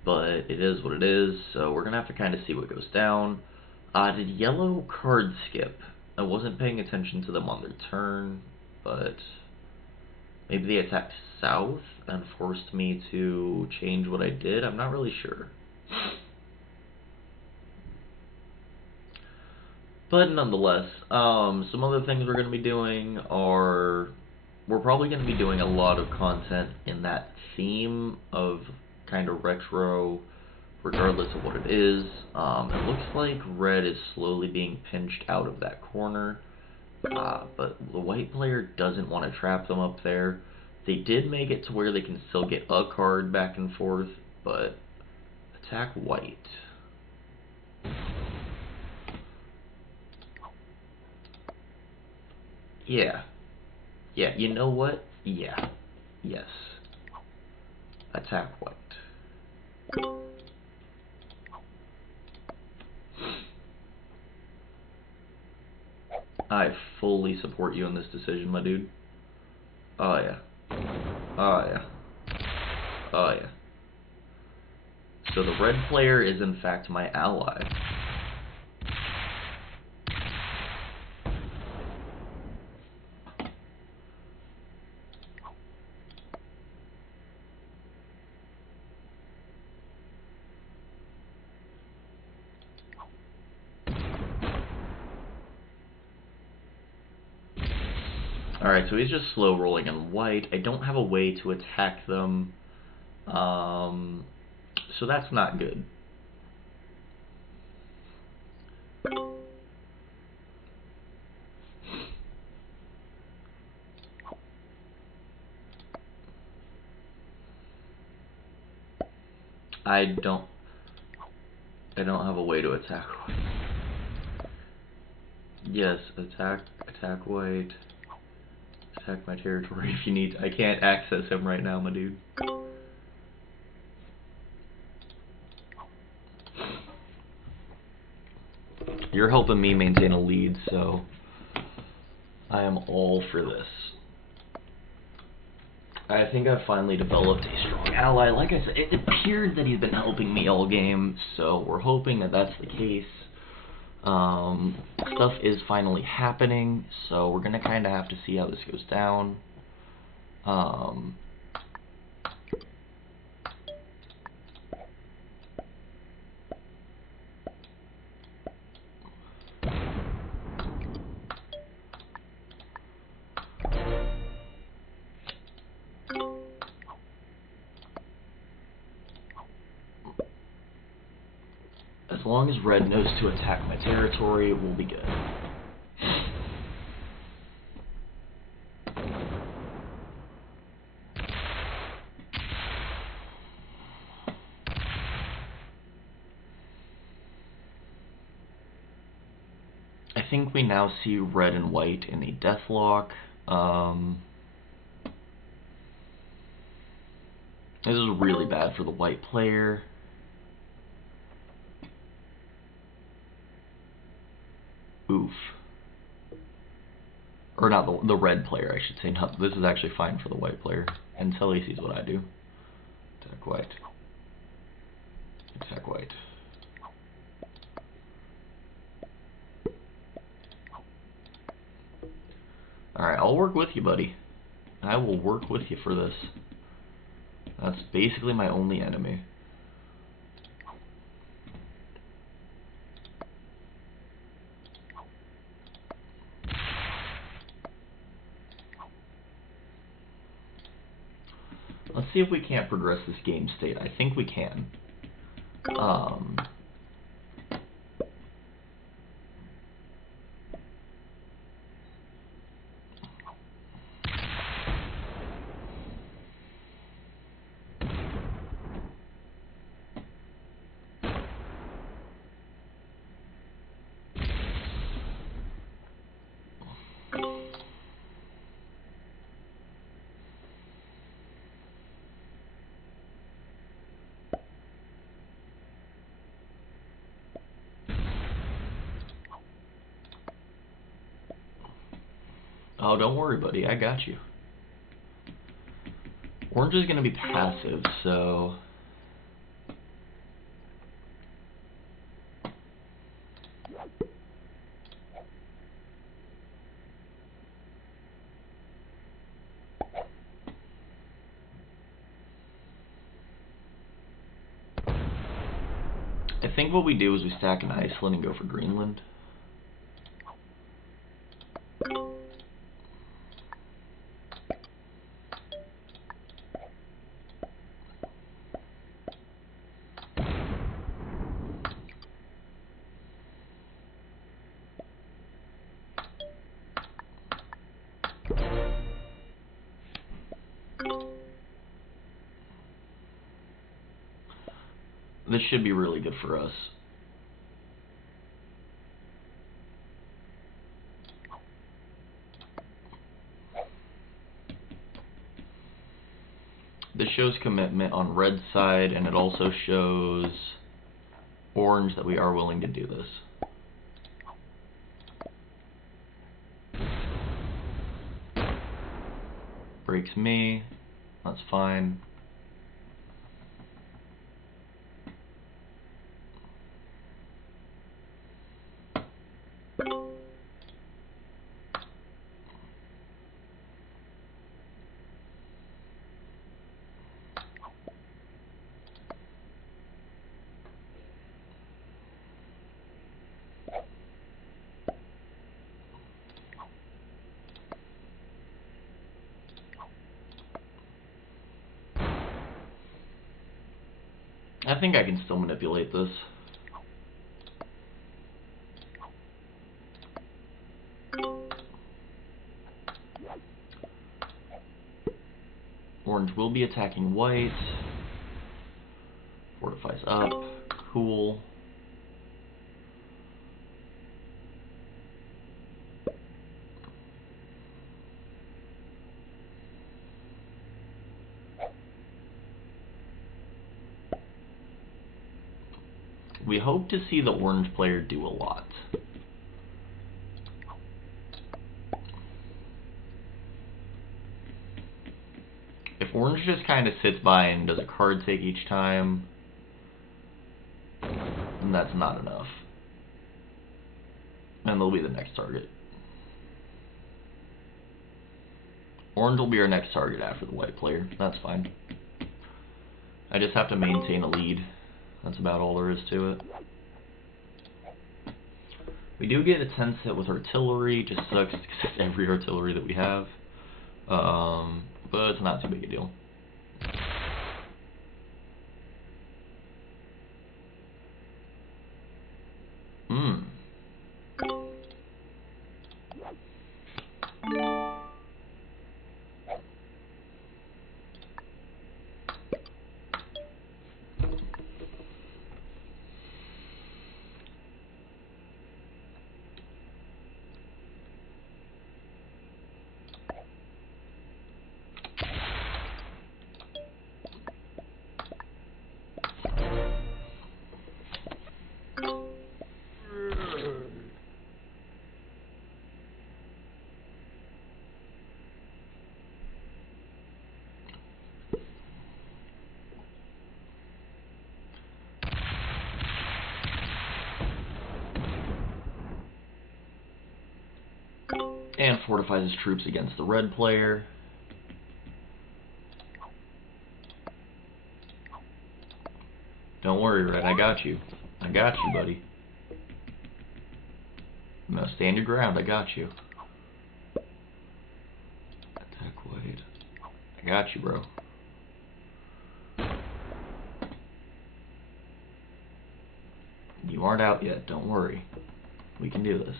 but it is what it is, so we're gonna have to kind of see what goes down. Did yellow card skip? I wasn't paying attention to them on their turn, but maybe they attacked south and forced me to change what I did. I'm not really sure. But nonetheless, some other things we're going to be doing are, we're probably going to be doing a lot of content in that theme of kind of retro, regardless of what it is. It looks like red is slowly being pinched out of that corner, but the white player doesn't want to trap them up there. They did make it to where they can still get a card back and forth, but attack white. Yeah, you know what? Yeah, yes. Attack white. I fully support you in this decision, my dude. Oh yeah. Oh yeah. Oh yeah. So the red player is in fact my ally. Alright, so he's just slow rolling on white. I don't have a way to attack them. So that's not good. I don't have a way to attack white. Yes, attack white. Attack my territory if you need. I can't access him right now, my dude. You're helping me maintain a lead, so I am all for this. I think I've finally developed a strong ally. Like I said, it appeared that he's been helping me all game, so we're hoping that that's the case. Stuff is finally happening, so we're gonna kind of have to see how this goes down. As long as red knows to attack my territory, we'll be good. I think we now see red and white in a deathlock. This is really bad for the white player. Oof. Or not the red player, I should say. No, this is actually fine for the white player. Until he sees what I do. Attack white. Attack white. Alright, I'll work with you, buddy. I will work with you for this. That's basically my only enemy. Let's see if we can't progress this game state. I think we can. Oh, don't worry, buddy. I got you. Orange is going to be passive, so... I think what we do is we stack an Iceland and go for Greenland. This should be really good for us. This shows commitment on red side, and it also shows orange that we are willing to do this. Breaks me. That's fine. I think I can still manipulate this. Orange will be attacking white. fortifies up. Cool. We hope to see the orange player do a lot. If orange just kind of sits by and does a card take each time, then that's not enough. And they'll be the next target. Orange will be our next target after the white player. That's fine. I just have to maintain a lead. That's about all there is to it. We do get a 10 set with artillery, just sucks because it's every artillery that we have. But it's not too big a deal. And fortifies his troops against the red player. Don't worry, Red, I got you. I got you, buddy. No, stand your ground, I got you. Attack White. I got you, bro. You aren't out yet, don't worry. We can do this.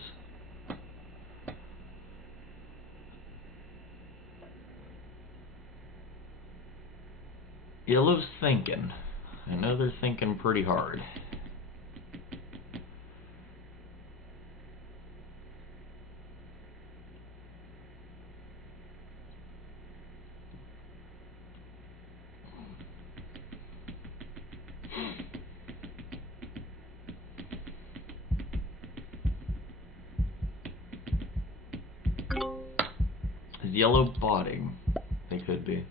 Yellow's thinking. I know they're thinking pretty hard. Is yellow botting? They could be.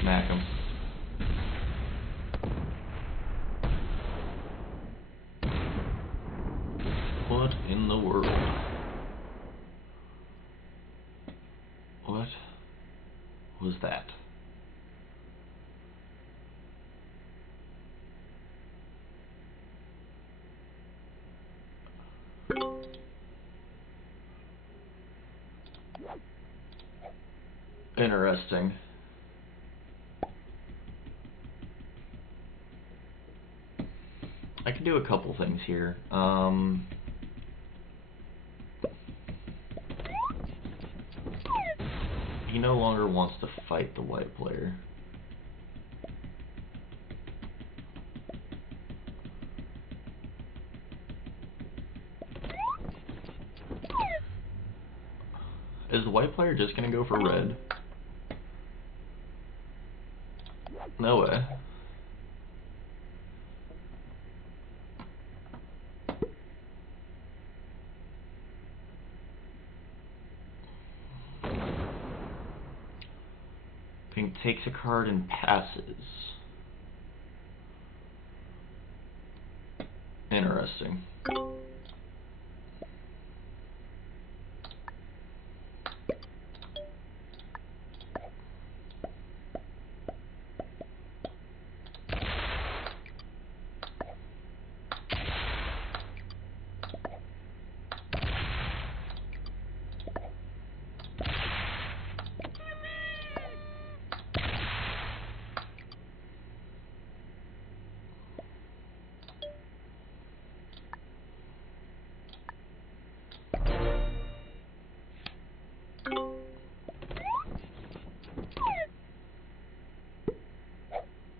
Smack them. What in the world? What was that? Interesting. I can do a couple things here. He no longer wants to fight the white player. Is the white player just gonna go for red? No way. Pink takes a card and passes. Interesting.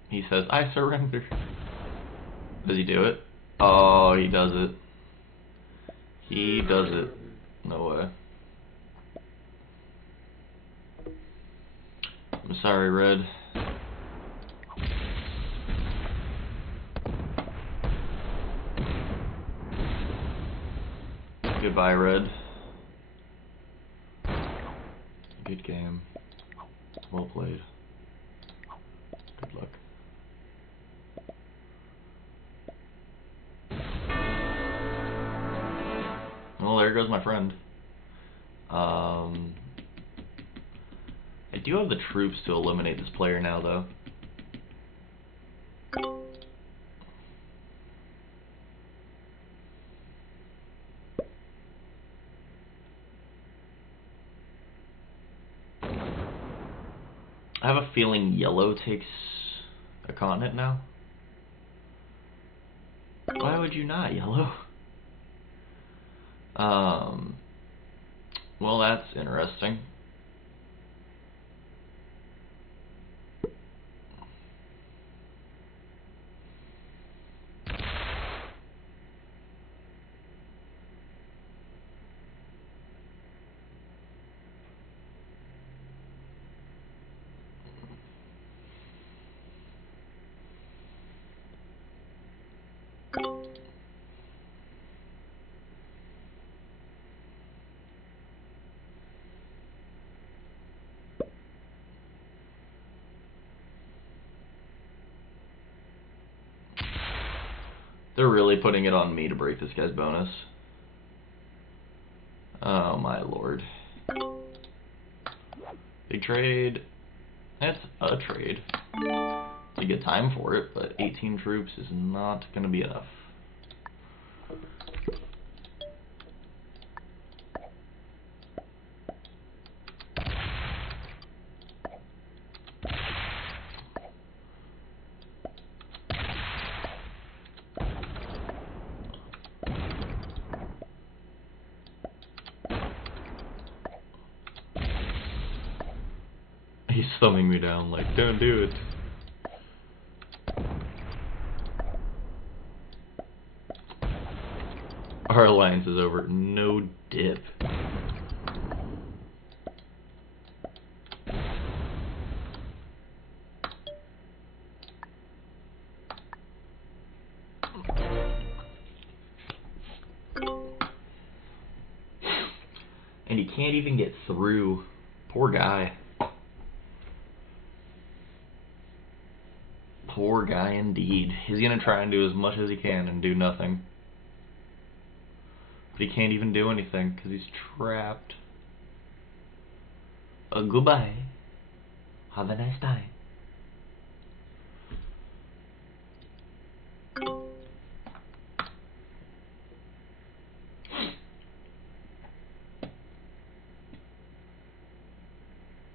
He says, I surrender. Does he do it? Oh, he does it. He does it. No way. I'm sorry, Red. Goodbye, Red. Good game. Well played. Good luck. Well, there goes my friend. I do have the troops to eliminate this player now, though. I have a feeling yellow takes a continent now. Why would you not, yellow? Well, that's interesting. They're really putting it on me to break this guy's bonus. Oh my lord. Big trade. That's a trade. It's a good time for it, but 18 troops is not going to be enough. He's thumbing me down like, don't do it. Our alliance is over. No dip. And he can't even get through. Poor guy. Poor guy indeed. He's gonna try and do as much as he can and do nothing. But he can't even do anything because he's trapped. Goodbye. Have a nice time.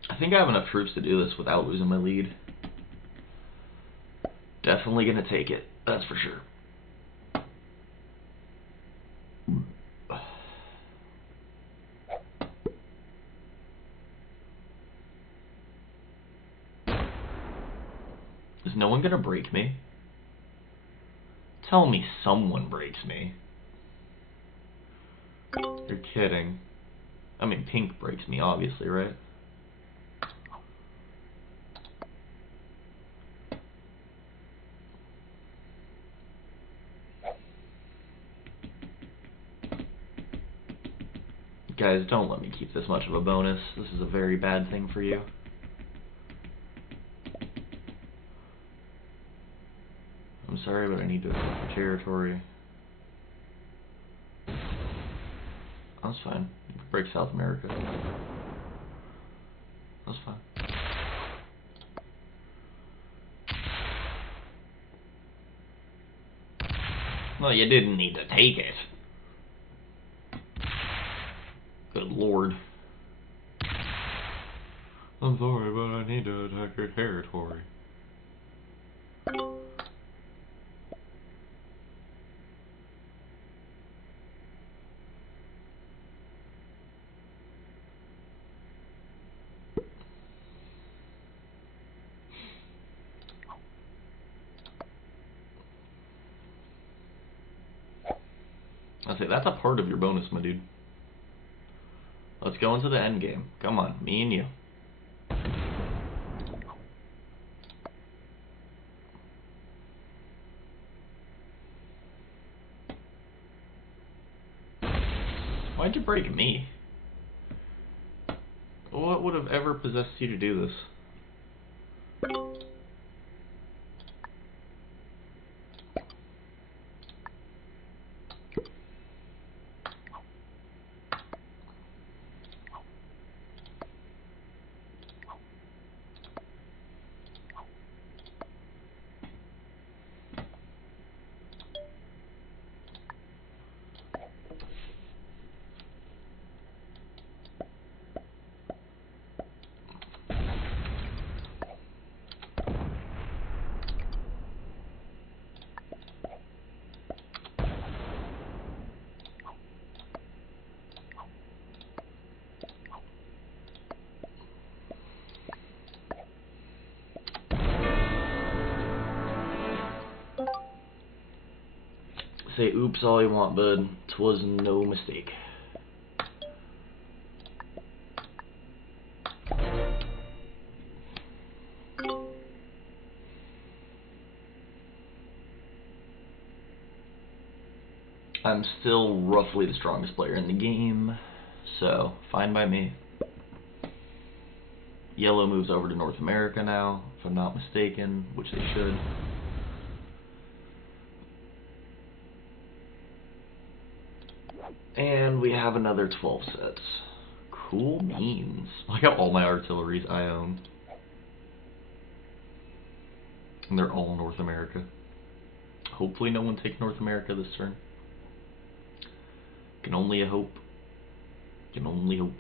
I think I have enough troops to do this without losing my lead. Definitely gonna take it, that's for sure. Is no one gonna break me? Tell me someone breaks me. You're kidding. I mean, pink breaks me, obviously, right? Guys, don't let me keep this much of a bonus. This is a very bad thing for you. I'm sorry, but I need to accept the territory. That's fine. You can break South America. That's fine. Well, you didn't need to take it. Good lord. I'm sorry, but I need to attack your territory. I say that's a part of your bonus, my dude. Let's go into the end game. Come on, me and you. Why'd you break me? What would have ever possessed you to do this? Say oops all you want, bud. 'Twas no mistake. I'm still roughly the strongest player in the game, so fine by me. Yellow moves over to North America now, if I'm not mistaken, which they should. And we have another 12 sets. Cool beans. I got all my artilleries I own. And they're all North America. Hopefully no one takes North America this turn. Can only hope. Can only hope.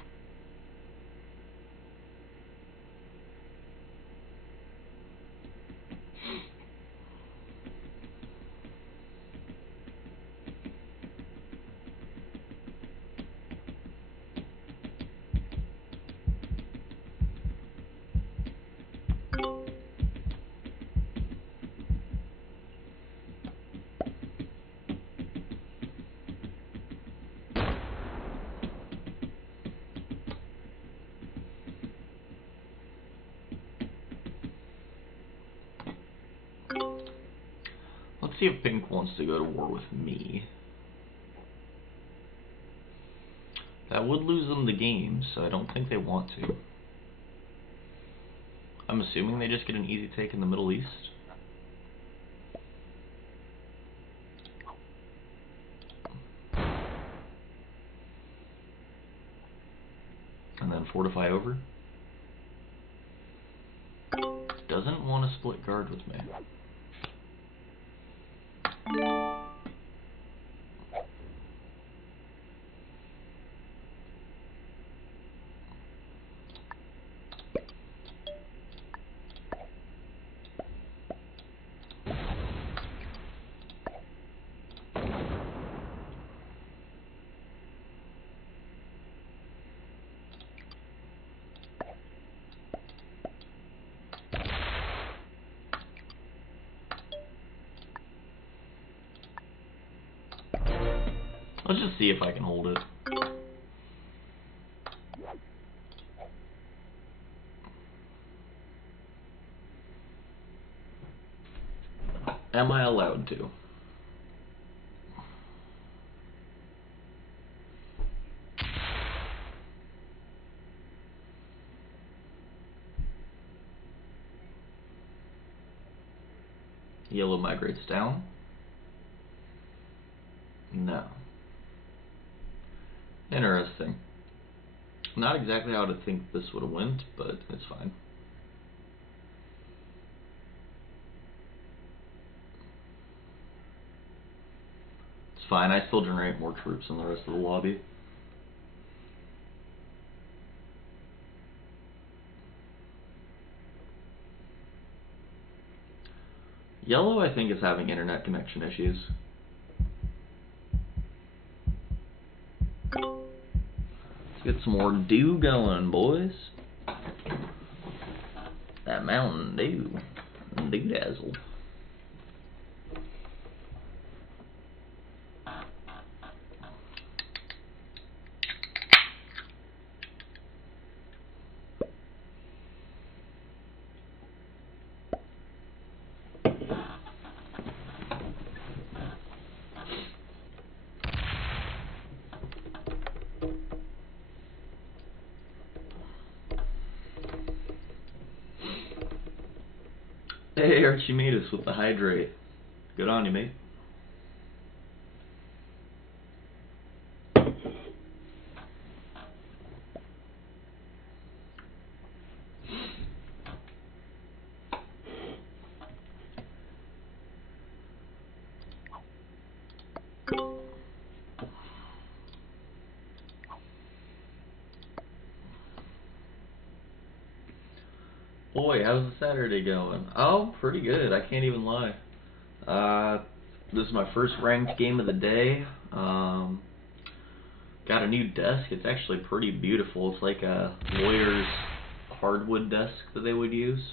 Let's see if Pink wants to go to war with me. That would lose them the game, so I don't think they want to. I'm assuming they just get an easy take in the Middle East. And then fortify over. Doesn't want to split guard with me. Let's just see if I can hold it. Am I allowed to? Yellow migrates down. No. Interesting. Not exactly how to think this would have went, but it's fine. It's fine, I still generate more troops than the rest of the lobby. Yellow, I think, is having internet connection issues. Let's get some more dew going, boys. That Mountain Dew. Dew-dazzle. Hey, Archimedes with the hydrate. Good on you, mate. Boy, how's the Saturday going? Oh, pretty good. I can't even lie. This is my first ranked game of the day. Got a new desk. It's actually pretty beautiful. It's like a lawyer's hardwood desk that they would use.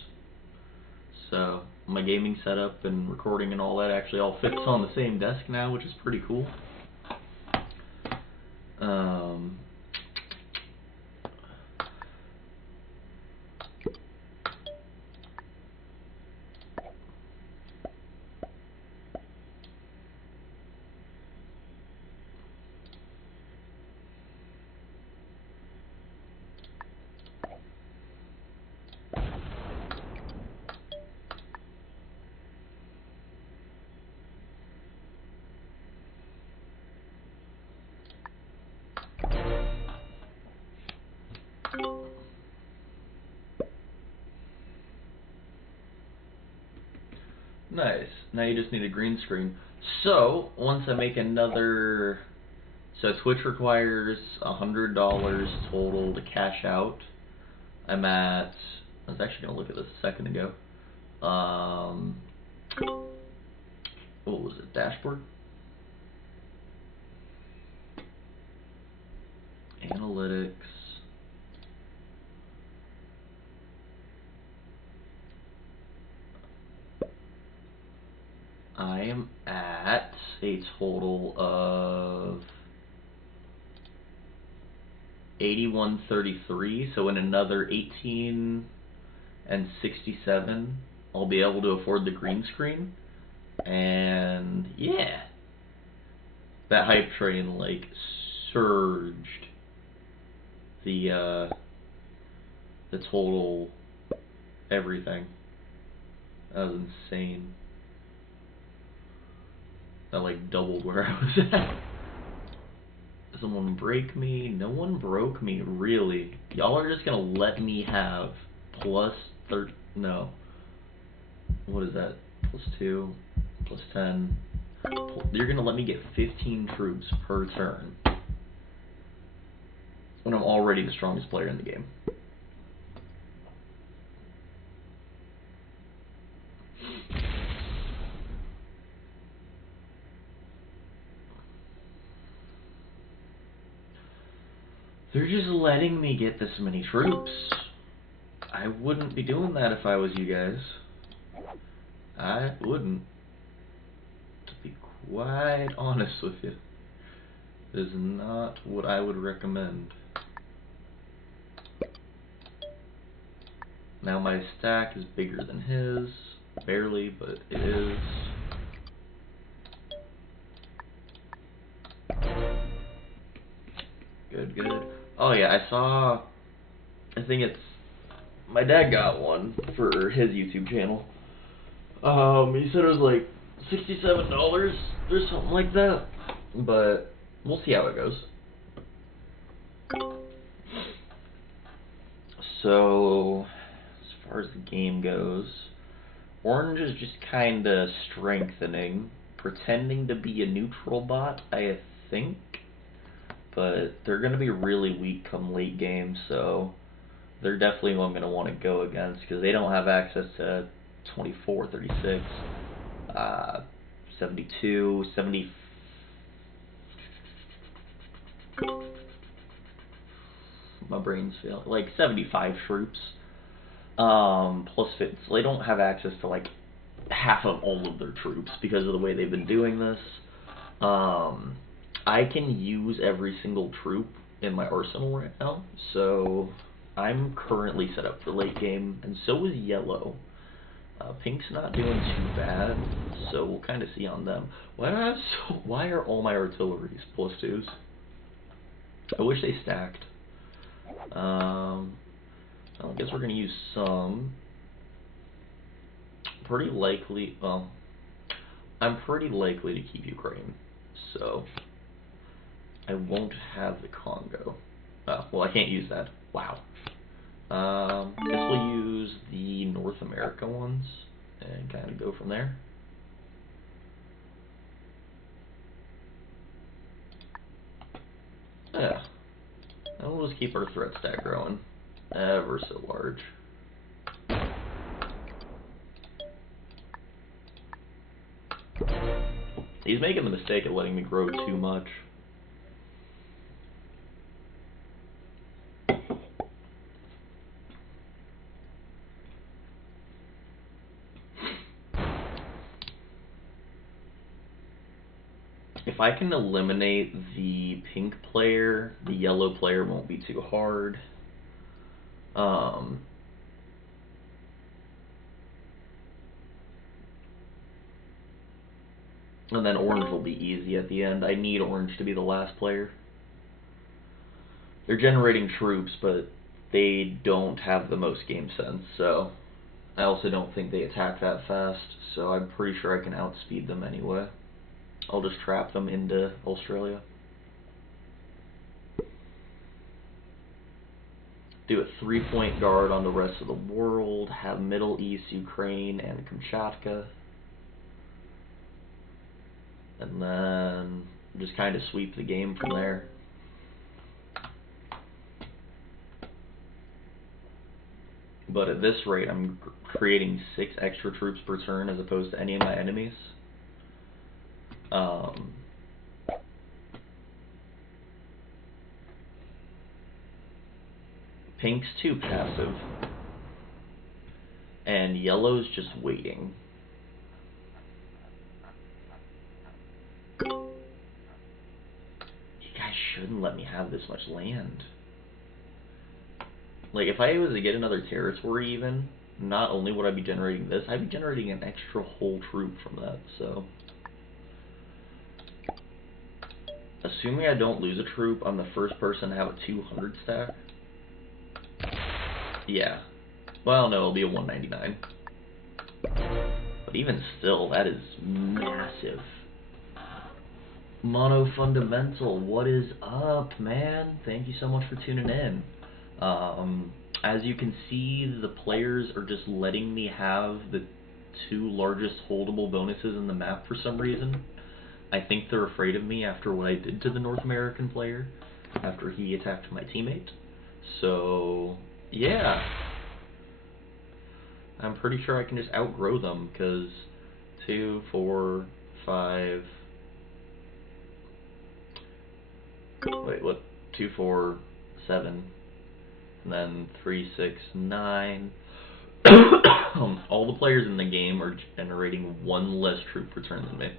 So my gaming setup and recording and all that actually all fits on the same desk now, which is pretty cool. Nice. Now you just need a green screen. So, once I make another... So Twitch requires $100 total to cash out. I'm at... I was actually going to look at this a second ago. What was it? Dashboard? Analytics. I am at a total of 8133, so in another 18 and 67 I'll be able to afford the green screen. And yeah, that hype train like surged the total everything. That was insane. That like doubled where I was at. Someone break me? No one broke me, really. Y'all are just gonna let me have plus 30, no. What is that? Plus 2, plus 10. You're gonna let me get 15 troops per turn when I'm already the strongest player in the game. They're just letting me get this many troops. I wouldn't be doing that if I was you guys. I wouldn't. To be quite honest with you. It is not what I would recommend. Now my stack is bigger than his. Barely, but it is. Good, good. Oh yeah, I saw, I think it's, my dad got one for his YouTube channel. He said it was like $67 or something like that, but we'll see how it goes. So, as far as the game goes, Orange is just kinda strengthening, pretending to be a neutral bot, I think. But they're going to be really weak come late game, so they're definitely one I'm going to want to go against because they don't have access to 24, 36, 72, 70. My brain's failing. Like 75 troops. Plus 50. So they don't have access to like half of all of their troops because of the way they've been doing this. I can use every single troop in my arsenal right now, so I'm currently set up for late game, and so is yellow. Pink's not doing too bad, so we'll kind of see on them. Why are all my artilleries plus 2s? I wish they stacked. I guess we're gonna use some. pretty likely, well, I'm pretty likely to keep Ukraine, so I won't have the Congo. Well, I can't use that. Wow. Guess we'll use the North America ones and kind of go from there. Yeah. And we'll just keep our threat stack growing ever so large. He's making the mistake of letting me grow too much. If I can eliminate the pink player, the yellow player won't be too hard. And then orange will be easy at the end. I need orange to be the last player. They're generating troops, but they don't have the most game sense, so I also don't think they attack that fast, so I'm pretty sure I can outspeed them anyway. I'll just trap them into Australia. Do a 3-point guard on the rest of the world, have Middle East, Ukraine, and Kamchatka. And then just kind of sweep the game from there. But at this rate, I'm creating 6 extra troops per turn as opposed to any of my enemies. Pink's too passive. And yellow's just waiting. You guys shouldn't let me have this much land. Like, if I was to get another territory even, not only would I be generating this, I'd be generating an extra whole troop from that, so. Assuming I don't lose a troop, I'm the first person to have a 200 stack. Yeah. Well, no, it'll be a 199. But even still, that is massive. Mono Fundamental, what is up, man? Thank you so much for tuning in. As you can see, the players are just letting me have the 2 largest holdable bonuses in the map for some reason. I think they're afraid of me after what I did to the North American player, after he attacked my teammate. So, yeah. I'm pretty sure I can just outgrow them, because 2, 4, 5... Wait, what? 2, 4, 7... and then 3, 6, 9. All the players in the game are generating 1 less troop per turn than me.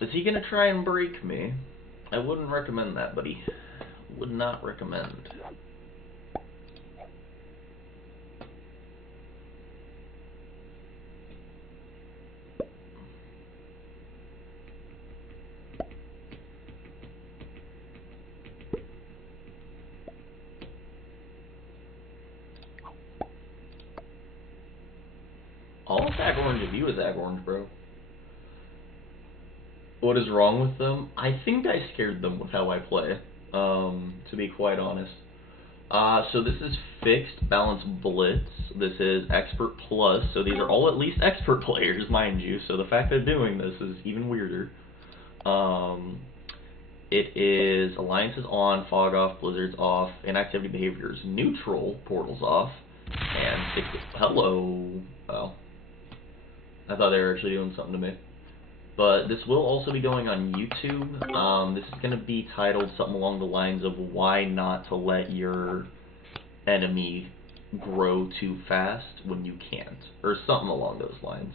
Is he gonna try and break me? I wouldn't recommend that, buddy. Would not recommend. I'll attack orange if you attack orange, bro. What is wrong with them? I think I scared them with how I play, to be quite honest. So this is fixed, balance, blitz. This is expert plus, so these are all at least expert players, mind you, so the fact they're doing this is even weirder. It is alliances on, fog off, blizzards off, inactivity behaviors neutral, portals off, and hello. Oh. I thought they were actually doing something to me. But this will also be going on YouTube. This is going to be titled something along the lines of why not to let your enemy grow too fast when you can't, or something along those lines.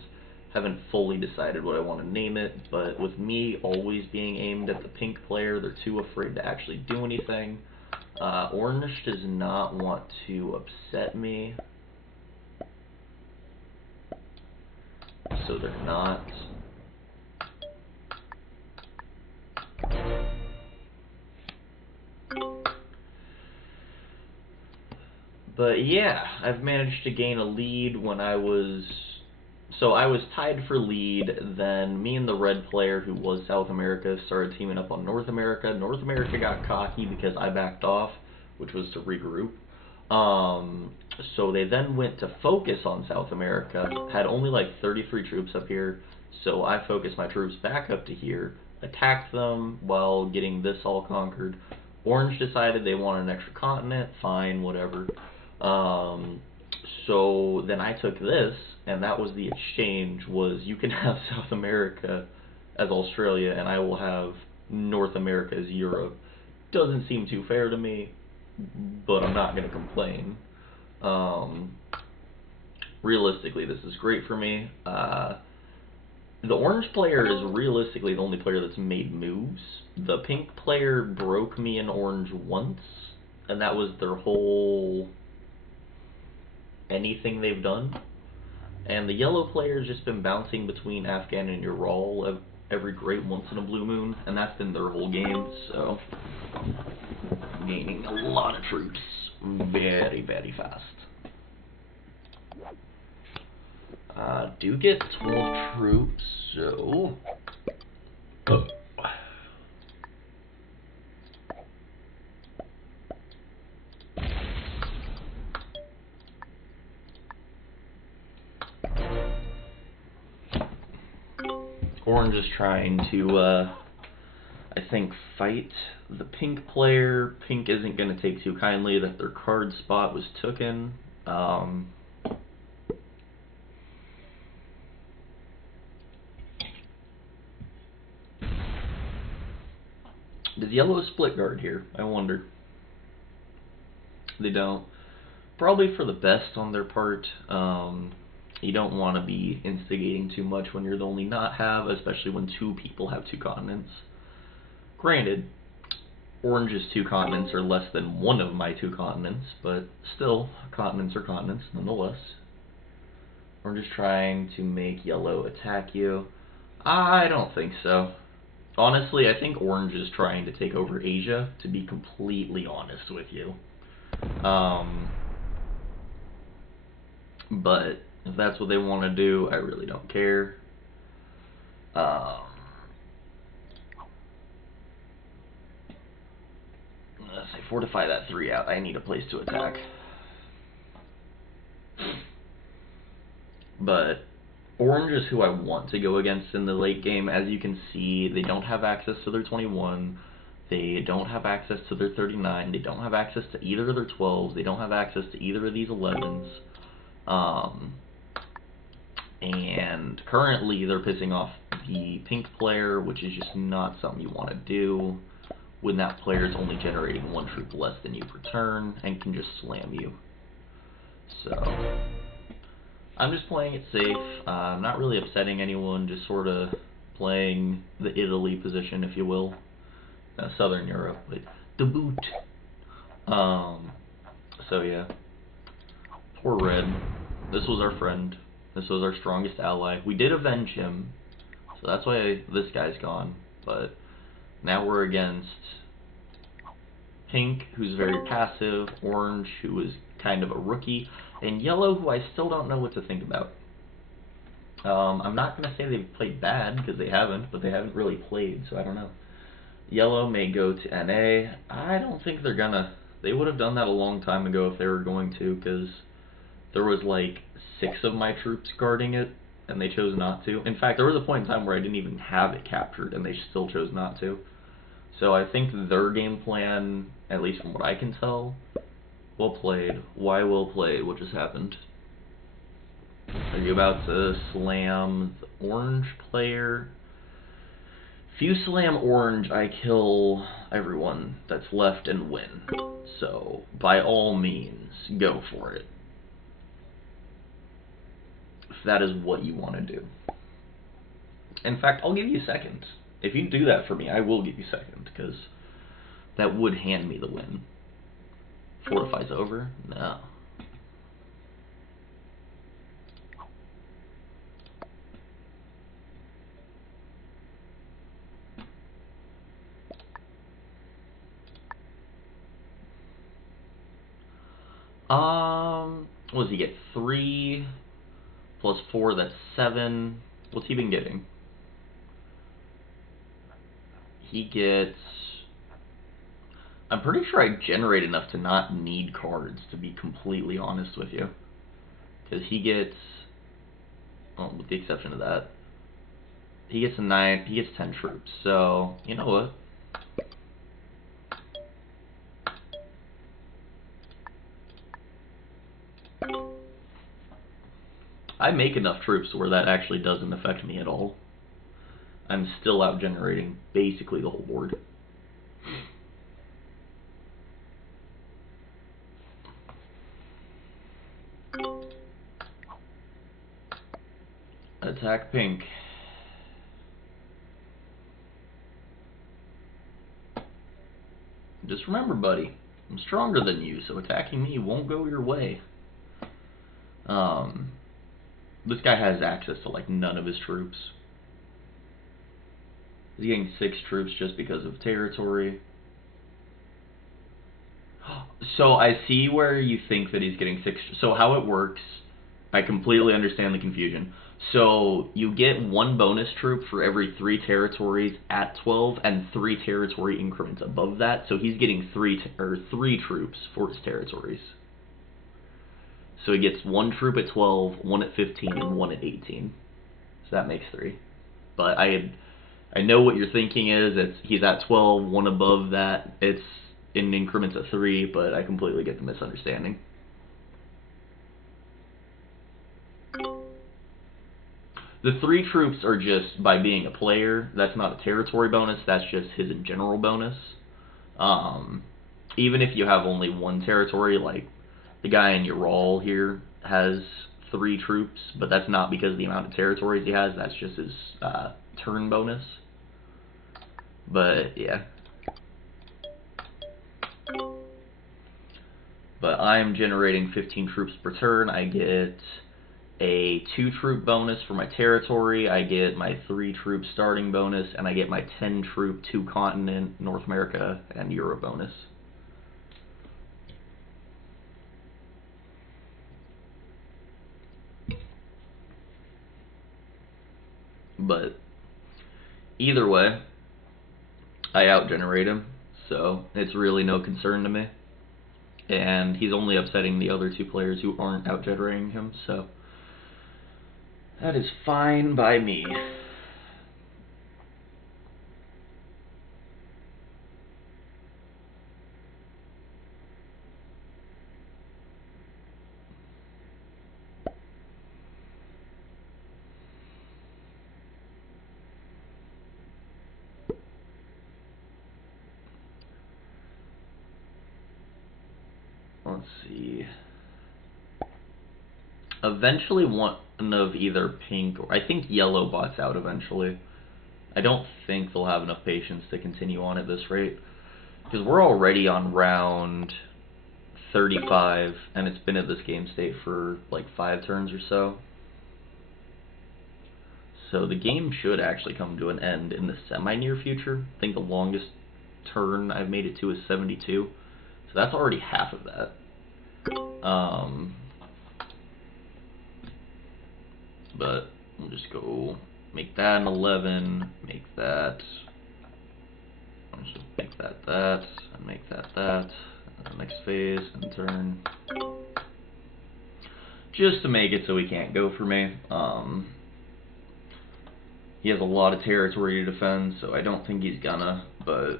Haven't fully decided what I want to name it, but with me always being aimed at the pink player, they're too afraid to actually do anything. Orange does not want to upset me, so they're not. But yeah, I've managed to gain a lead when I was... So I was tied for lead, then me and the red player, who was South America, started teaming up on North America. North America got cocky because I backed off, which was to regroup. So they then went to focus on South America, had only like 33 troops up here, so I focused my troops back up to here, attacked them while getting this all conquered. Orange decided they wanted an extra continent, fine, whatever. So then I took this, and that was the exchange, was you can have South America as Australia, and I will have North America as Europe. Doesn't seem too fair to me, but I'm not going to complain. Realistically, this is great for me. The orange player is realistically the only player that's made moves. The pink player broke me in orange once, and that was their whole anything they've done. And the yellow player's just been bouncing between Afghan and Ural every great once in a blue moon, and that's been their whole game, so gaining a lot of troops very, very fast. Do get 12 troops, so... Orange is trying to, I think, fight the pink player. Pink isn't going to take too kindly that their card spot was tooken. Does yellow split guard here? I wonder. They don't. Probably for the best on their part. You don't want to be instigating too much when you're the only not have, especially when two people have two continents. Granted, Orange's two continents are less than one of my two continents, but still, continents are continents nonetheless. Orange is trying to make yellow attack you. I don't think so. Honestly, I think Orange is trying to take over Asia, to be completely honest with you. But if that's what they want to do, I really don't care. Let's say fortify that 3 out. I need a place to attack. But Orange is who I want to go against in the late game. As you can see, they don't have access to their 21. They don't have access to their 39. They don't have access to either of their 12s. They don't have access to either of these 11s. And currently they're pissing off the pink player, which is just not something you want to do when that player is only generating 1 troop less than you per turn and can just slam you. So I'm just playing it safe. I'm not really upsetting anyone, just sort of playing the Italy position, if you will. Southern Europe, but the boot. So yeah. Poor Red. This was our friend. This was our strongest ally. We did avenge him, so that's why this guy's gone. But now we're against Pink, who's very passive, Orange, who is kind of a rookie, and Yellow, who I still don't know what to think about. I'm not going to say they've played bad, because they haven't, but they haven't really played, so I don't know. Yellow may go to NA. I don't think they're gonna. They would have done that a long time ago if they were going to, because there was like 6 of my troops guarding it, and they chose not to. In fact, there was a point in time where I didn't even have it captured, and they still chose not to. So I think their game plan, at least from what I can tell, well played. Why well played? What just happened? Are you about to slam the orange player? If you slam orange, I kill everyone that's left and win. So, by all means, go for it. If that is what you want to do. In fact, I'll give you second. If you do that for me, I will give you second, because that would hand me the win. Fortify's over? No. What does he get? 3 plus 4, that's 7. What's he been getting? He gets... I'm pretty sure I generate enough to not need cards, to be completely honest with you. Because he gets... Well, with the exception of that. He gets 9, he gets 10 troops. So, you know what? I make enough troops where that actually doesn't affect me at all. I'm still out generating basically the whole board. Attack pink. Just remember, buddy, I'm stronger than you, so attacking me won't go your way. This guy has access to, like, none of his troops. He's getting 6 troops just because of territory. So I see where you think that he's getting 6. So how it works, I completely understand the confusion. So you get 1 bonus troop for every 3 territories at 12 and 3 territory increments above that. So he's getting 3 troops for his territories. So he gets 1 troop at 12, 1 at 15, and 1 at 18. So that makes 3. But I know what you're thinking is he's at 12, 1 above that. It's in increments of 3, but I completely get the misunderstanding. The 3 troops are just by being a player. That's not a territory bonus. That's just his in general bonus. Even if you have only 1 territory, like the guy in your role here has 3 troops, but that's not because of the amount of territories he has. That's just his turn bonus. But yeah. But I'm generating 15 troops per turn. I get a 2 troop bonus for my territory. I get my 3 troop starting bonus, and I get my 10 troop 2 continent, North America, and Europe bonus. But either way, I out-generate him, so it's really no concern to me. And he's only upsetting the other 2 players who aren't out-generating him, so that is fine by me. Let's see. Eventually one of either pink or I think yellow bots out eventually. I don't think they'll have enough patience to continue on at this rate. Because we're already on round 35, and it's been at this game state for like 5 turns or so. So the game should actually come to an end in the semi-near future. I think the longest turn I've made it to is 72. So that's already half of that. But we'll just go make that an 11, make that, I'll just make that, and make that, and next phase, and turn. Just to make it so he can't go for me. He has a lot of territory to defend, so I don't think he's gonna, but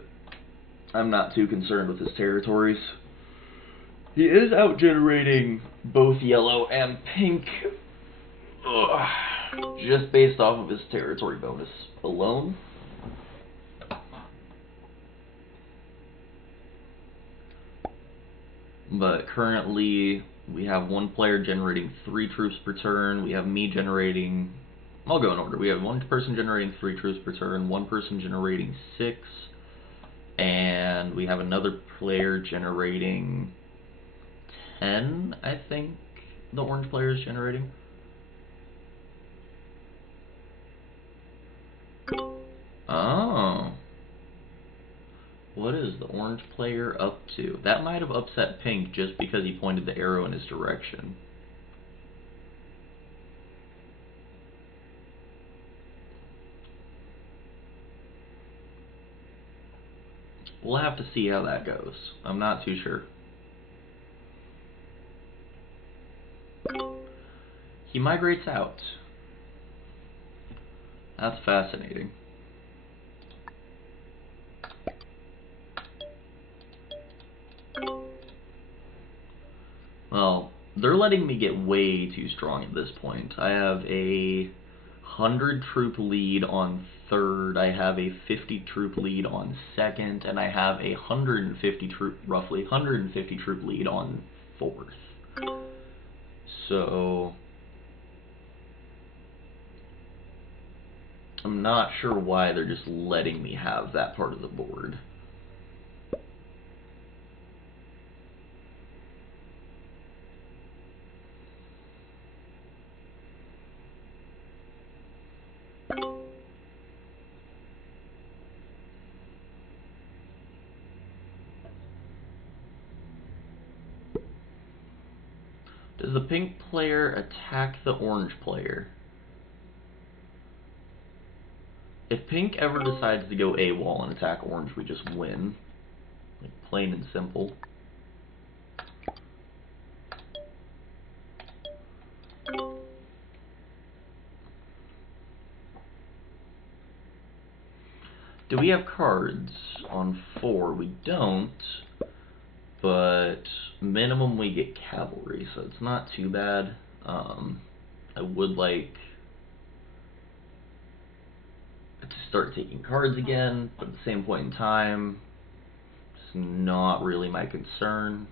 I'm not too concerned with his territories. He is out-generating both yellow and pink. Ugh. Just based off of his territory bonus alone. But currently, we have 1 player generating 3 troops per turn. We have me generating... I'll go in order. We have 1 person generating 3 troops per turn, 1 person generating 6, and we have another player generating 10, I think the orange player is generating. Oh. What is the orange player up to? That might have upset pink just because he pointed the arrow in his direction. We'll have to see how that goes. I'm not too sure. He migrates out. That's fascinating. Well, they're letting me get way too strong at this point. I have a 100 troop lead on third, I have a 50 troop lead on second, and I have a 150 troop, roughly 150 troop lead on fourth. So I'm not sure why they're just letting me have that part of the board. Does the pink player attack the orange player? If pink ever decides to go AWOL and attack orange, we just win. Like, plain and simple. Do we have cards? On 4 we don't, but minimum we get cavalry, so it's not too bad. I would like to start taking cards again, but at the same point in time, it's not really my concern.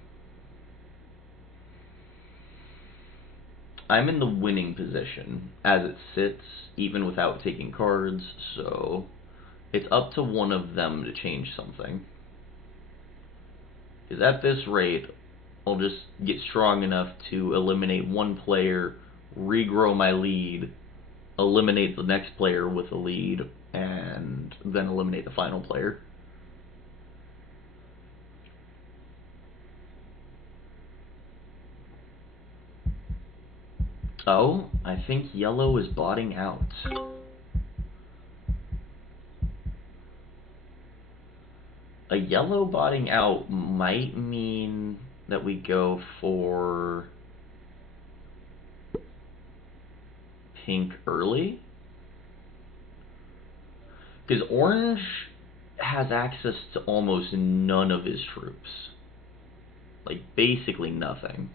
I'm in the winning position as it sits, even without taking cards, so it's up to one of them to change something. Because at this rate, I'll just get strong enough to eliminate one player, regrow my lead, eliminate the next player with a lead, and then eliminate the final player. Oh, I think yellow is botting out. A yellow botting out might mean that we go for pink early. Because orange has access to almost none of his troops. Like, basically nothing.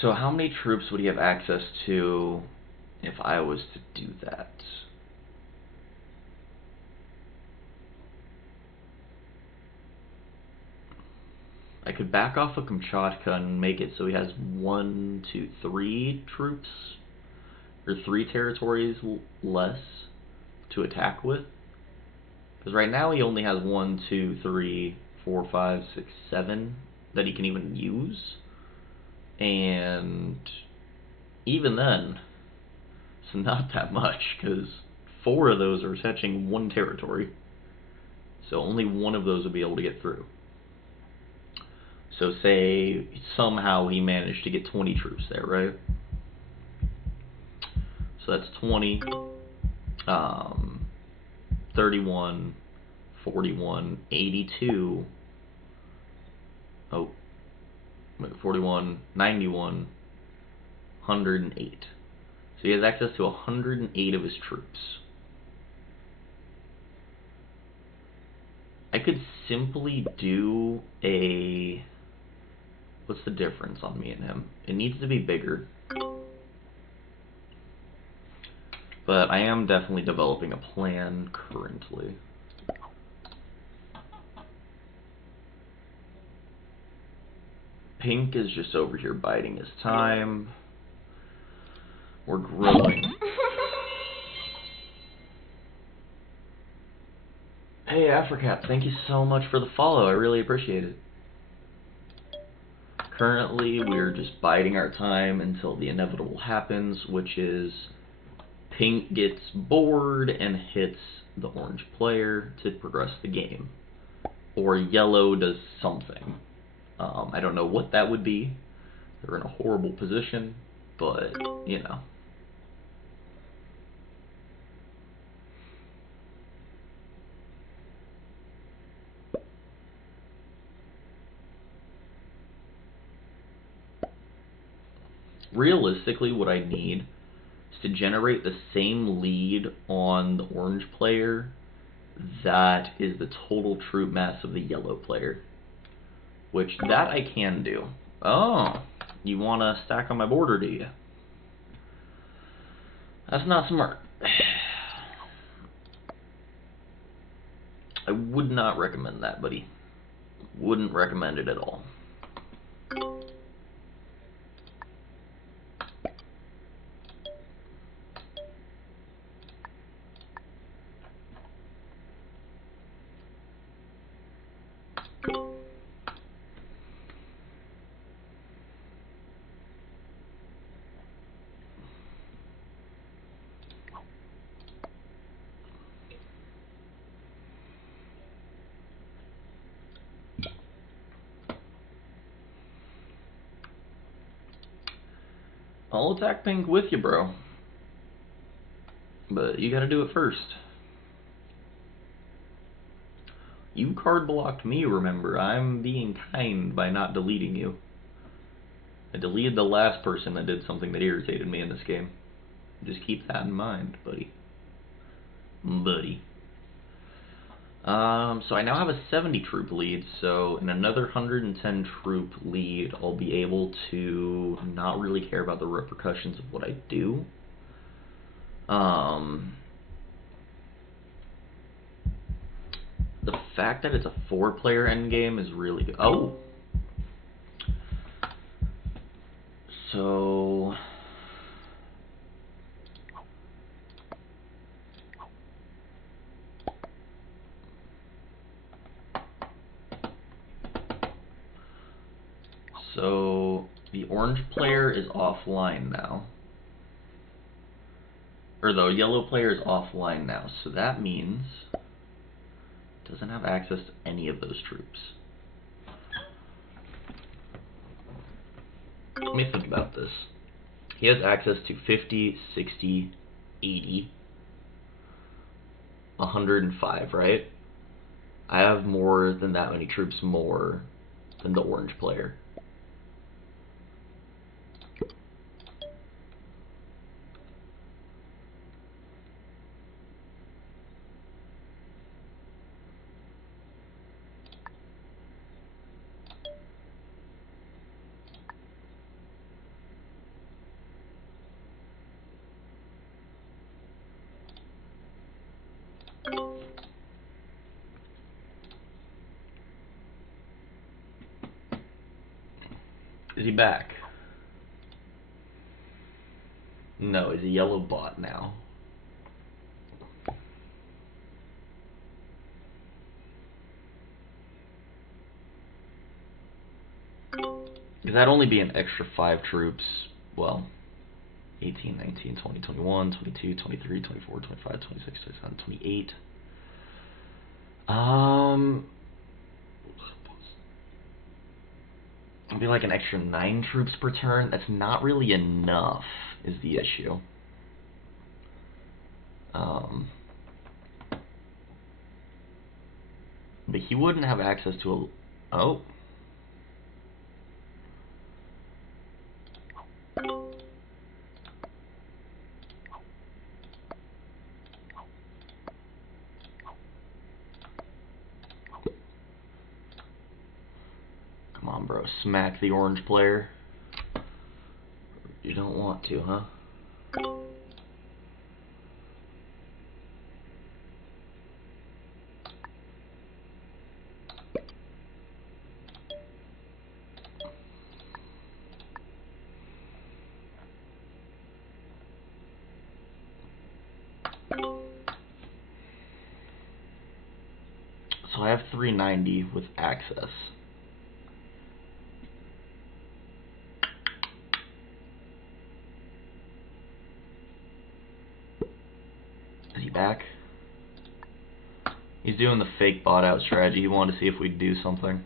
So how many troops would he have access to if I was to do that? I could back off of Kamchatka and make it so he has 1, 2, 3 troops, or 3 territories less to attack with. Because right now he only has 1, 2, 3, 4, 5, 6, 7 that he can even use. And even then, it's not that much, because 4 of those are touching 1 territory. So only 1 of those would be able to get through. So say somehow he managed to get 20 troops there, right? So that's 20, 31, 41, 82, 41, 91, 108. So he has access to 108 of his troops. I could simply do a... What's the difference on me and him? It needs to be bigger. But I am definitely developing a plan currently. Pink is just over here biding his time. We're growing. Hey, Africat, thank you so much for the follow. I really appreciate it. Currently, we're just biding our time until the inevitable happens, which is Pink gets bored and hits the orange player to progress the game. Or Yellow does something. I don't know what that would be. They're in a horrible position, but, you know. Realistically, what I need is to generate the same lead on the orange player that is the total troop mass of the yellow player. Which, that I can do. Oh, you want to stack on my border, do you? That's not smart. I would not recommend that, buddy. Wouldn't recommend it at all. I'll attack pink with you, bro. But you gotta do it first. You card blocked me, remember. I'm being kind by not deleting you. I deleted the last person that did something that irritated me in this game. Just keep that in mind, buddy. So I now have a 70 troop lead, so in another 110 troop lead, I'll be able to not really care about the repercussions of what I do. The fact that it's a 4-player endgame is really good. Oh! So... So, the orange player is offline now. Or the yellow player is offline now, so that means it doesn't have access to any of those troops. Let me think about this. He has access to 50, 60, 80, 105, right? I have more than that many troops more than the orange player. Is he back? No, he's a yellow bot now. Because that'd only be an extra 5 troops, well, 18, 19, 20, 21, 22, 23, 24, 25, 26, 27, 28. It'd be like an extra 9 troops per turn. That's not really enough, is the issue. But he wouldn't have access to a... Oh. Come on, bro. Smack the orange player. You don't want to, huh? have 390 with access. Is he back? He's doing the fake bot out strategy. He wanted to see if we'd do something.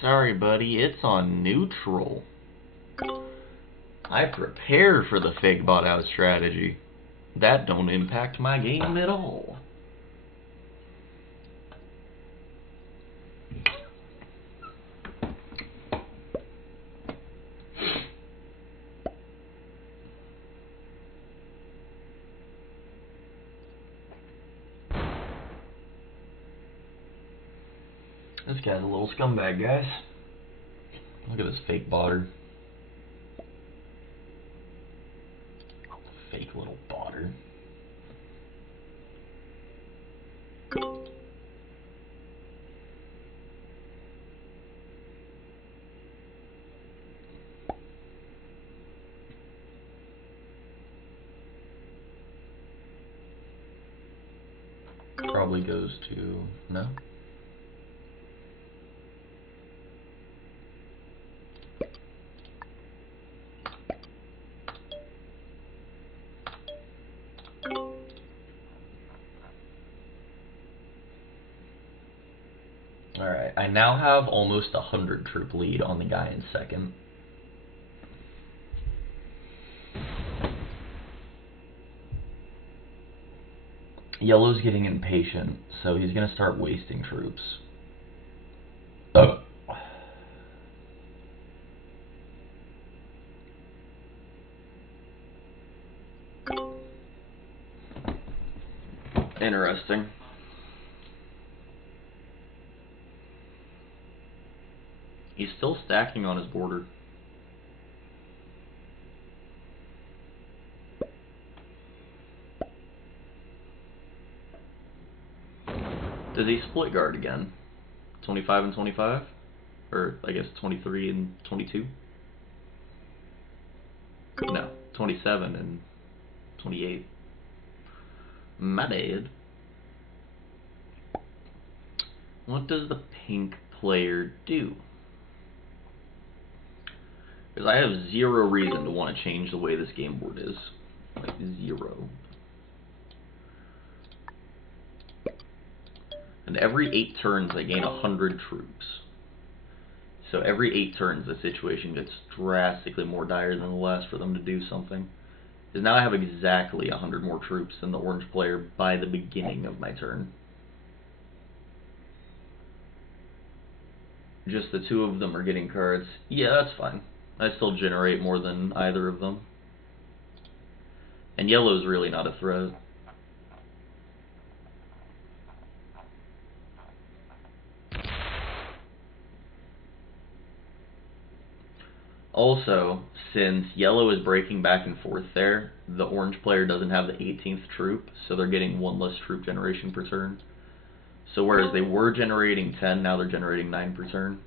Sorry, buddy, it's on neutral. I prepare for the fake bot out strategy. That don't impact my game at all. This guy's a little scumbag, guys. Look at this fake botter. Fake little botter. Probably goes to no. Alright, I now have almost 100 troop lead on the guy in second. Yellow's getting impatient, so he's gonna start wasting troops. Oh. Interesting. He's still stacking on his border. Does he split guard again? 25 and 25? Or, I guess, 23 and 22? No, 27 and 28. My bad. What does the pink player do? Because I have zero reason to want to change the way this game board is. Like, zero. And every 8 turns I gain 100 troops. So every 8 turns the situation gets drastically more dire than the last for them to do something. Because now I have exactly 100 more troops than the orange player by the beginning of my turn. Just the 2 of them are getting cards. Yeah, that's fine. I still generate more than either of them. And yellow's really not a threat. Also, since yellow is breaking back and forth there, the orange player doesn't have the 18th troop, so they're getting 1 less troop generation per turn. So whereas they were generating 10, now they're generating 9 per turn.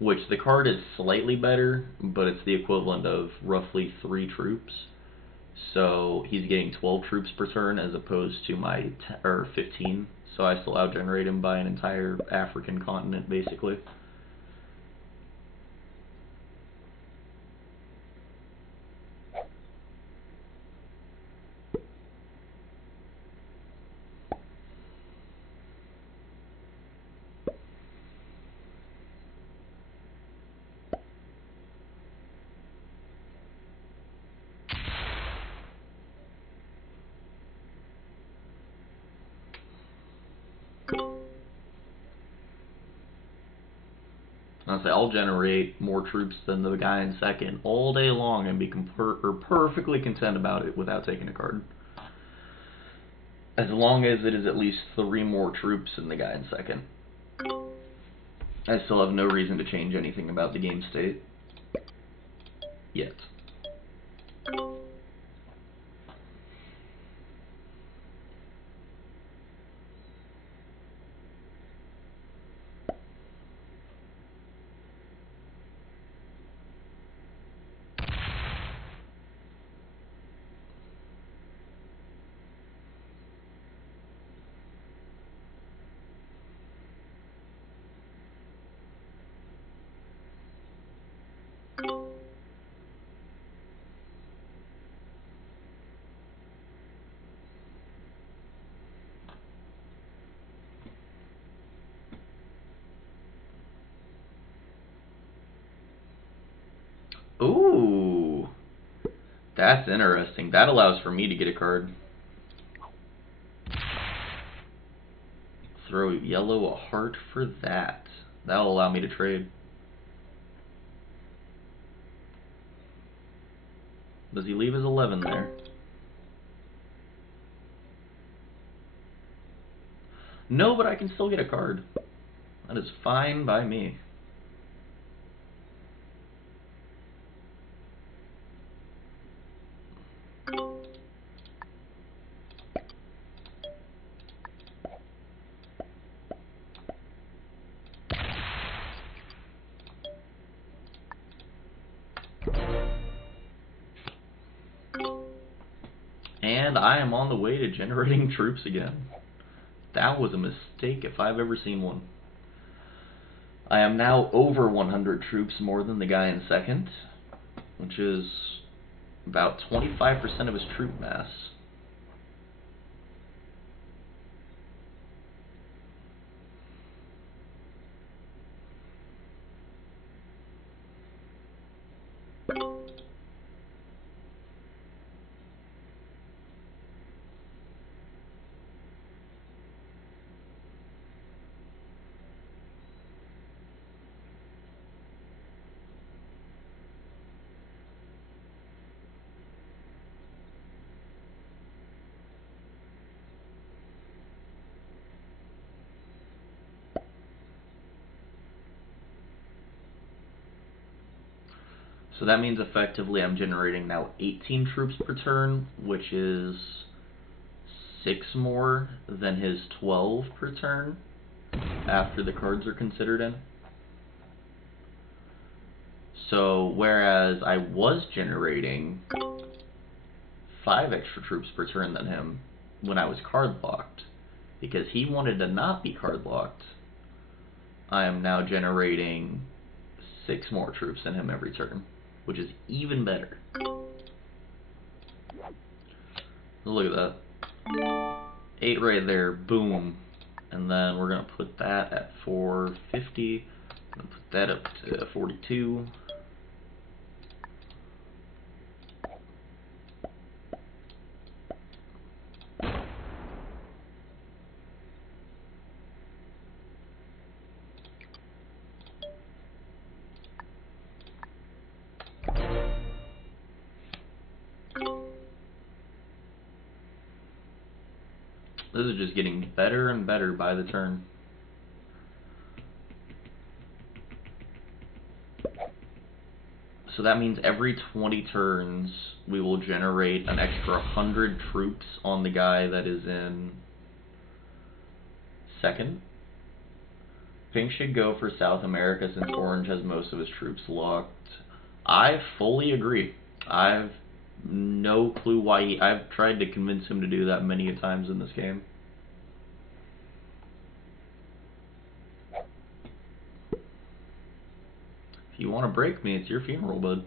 Which the card is slightly better, but it's the equivalent of roughly 3 troops. So he's getting 12 troops per turn as opposed to my 15. So I still out-generate him by an entire African continent, basically. I'll generate more troops than the guy in second all day long and be perfectly content about it without taking a card. As long as it is at least 3 more troops than the guy in second. I still have no reason to change anything about the game state. Yet. Ooh, that's interesting. That allows for me to get a card. Throw yellow a heart for that. That'll allow me to trade. Does he leave his 11 there? No, but I can still get a card. That is fine by me. And I am on the way to generating troops again. That was a mistake if I've ever seen one. I am now over 100 troops more than the guy in second, which is about 25% of his troop mass. So that means effectively I'm generating now 18 troops per turn, which is 6 more than his 12 per turn after the cards are considered in. So whereas I was generating 5 extra troops per turn than him when I was card locked, because he wanted to not be card locked, I am now generating 6 more troops than him every turn, which is even better. Look at that. 8 right there, boom. And then we're going to put that at 450. I'm going to put that up to 42. This is just getting better and better by the turn. So that means every 20 turns we will generate an extra 100 troops on the guy that is in second. Pink should go for South America since Orange has most of his troops locked. I fully agree. I've no clue why I've tried to convince him to do that many a times in this game. If you want to break me, it's your funeral, bud.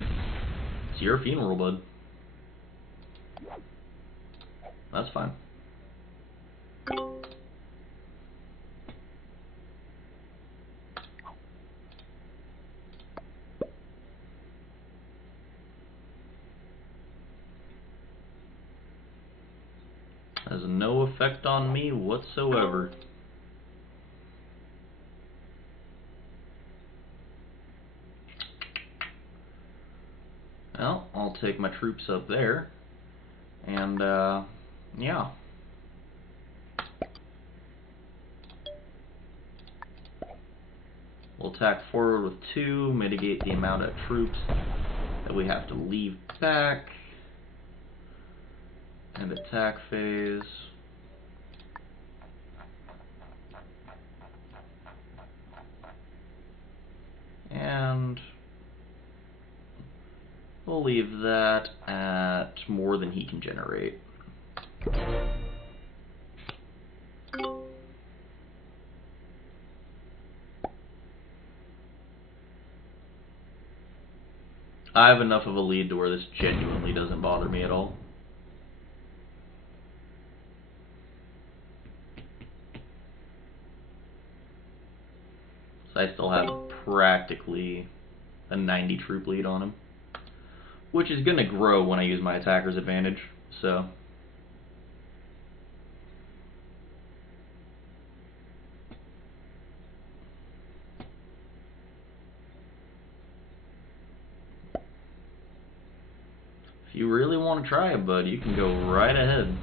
It's your funeral, bud. That's fine. Has no effect on me whatsoever. Well, I'll take my troops up there, and yeah. We'll attack forward with 2, mitigate the amount of troops that we have to leave back, and attack phase. And we'll leave that at more than he can generate. I have enough of a lead to where this genuinely doesn't bother me at all. So I still have practically a 90 troop lead on him, which is going to grow when I use my attacker's advantage, so... If you really want to try it, bud, you can go right ahead.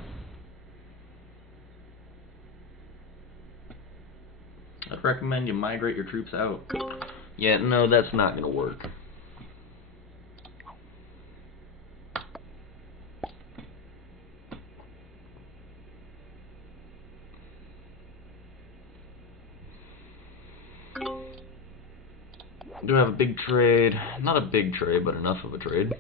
I'd recommend you migrate your troops out. Yeah, no, that's not going to work. Do have a big trade. Not a big trade, but enough of a trade.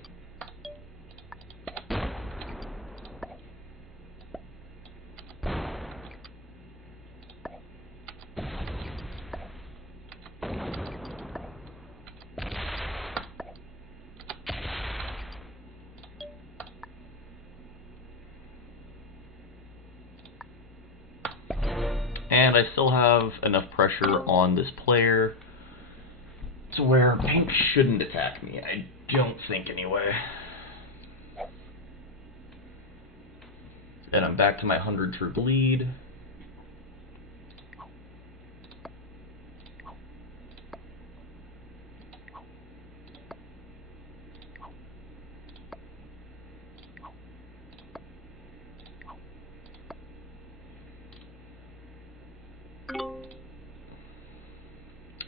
And I still have enough pressure on this player to where pink shouldn't attack me. I don't think, anyway. And I'm back to my 100 troop lead.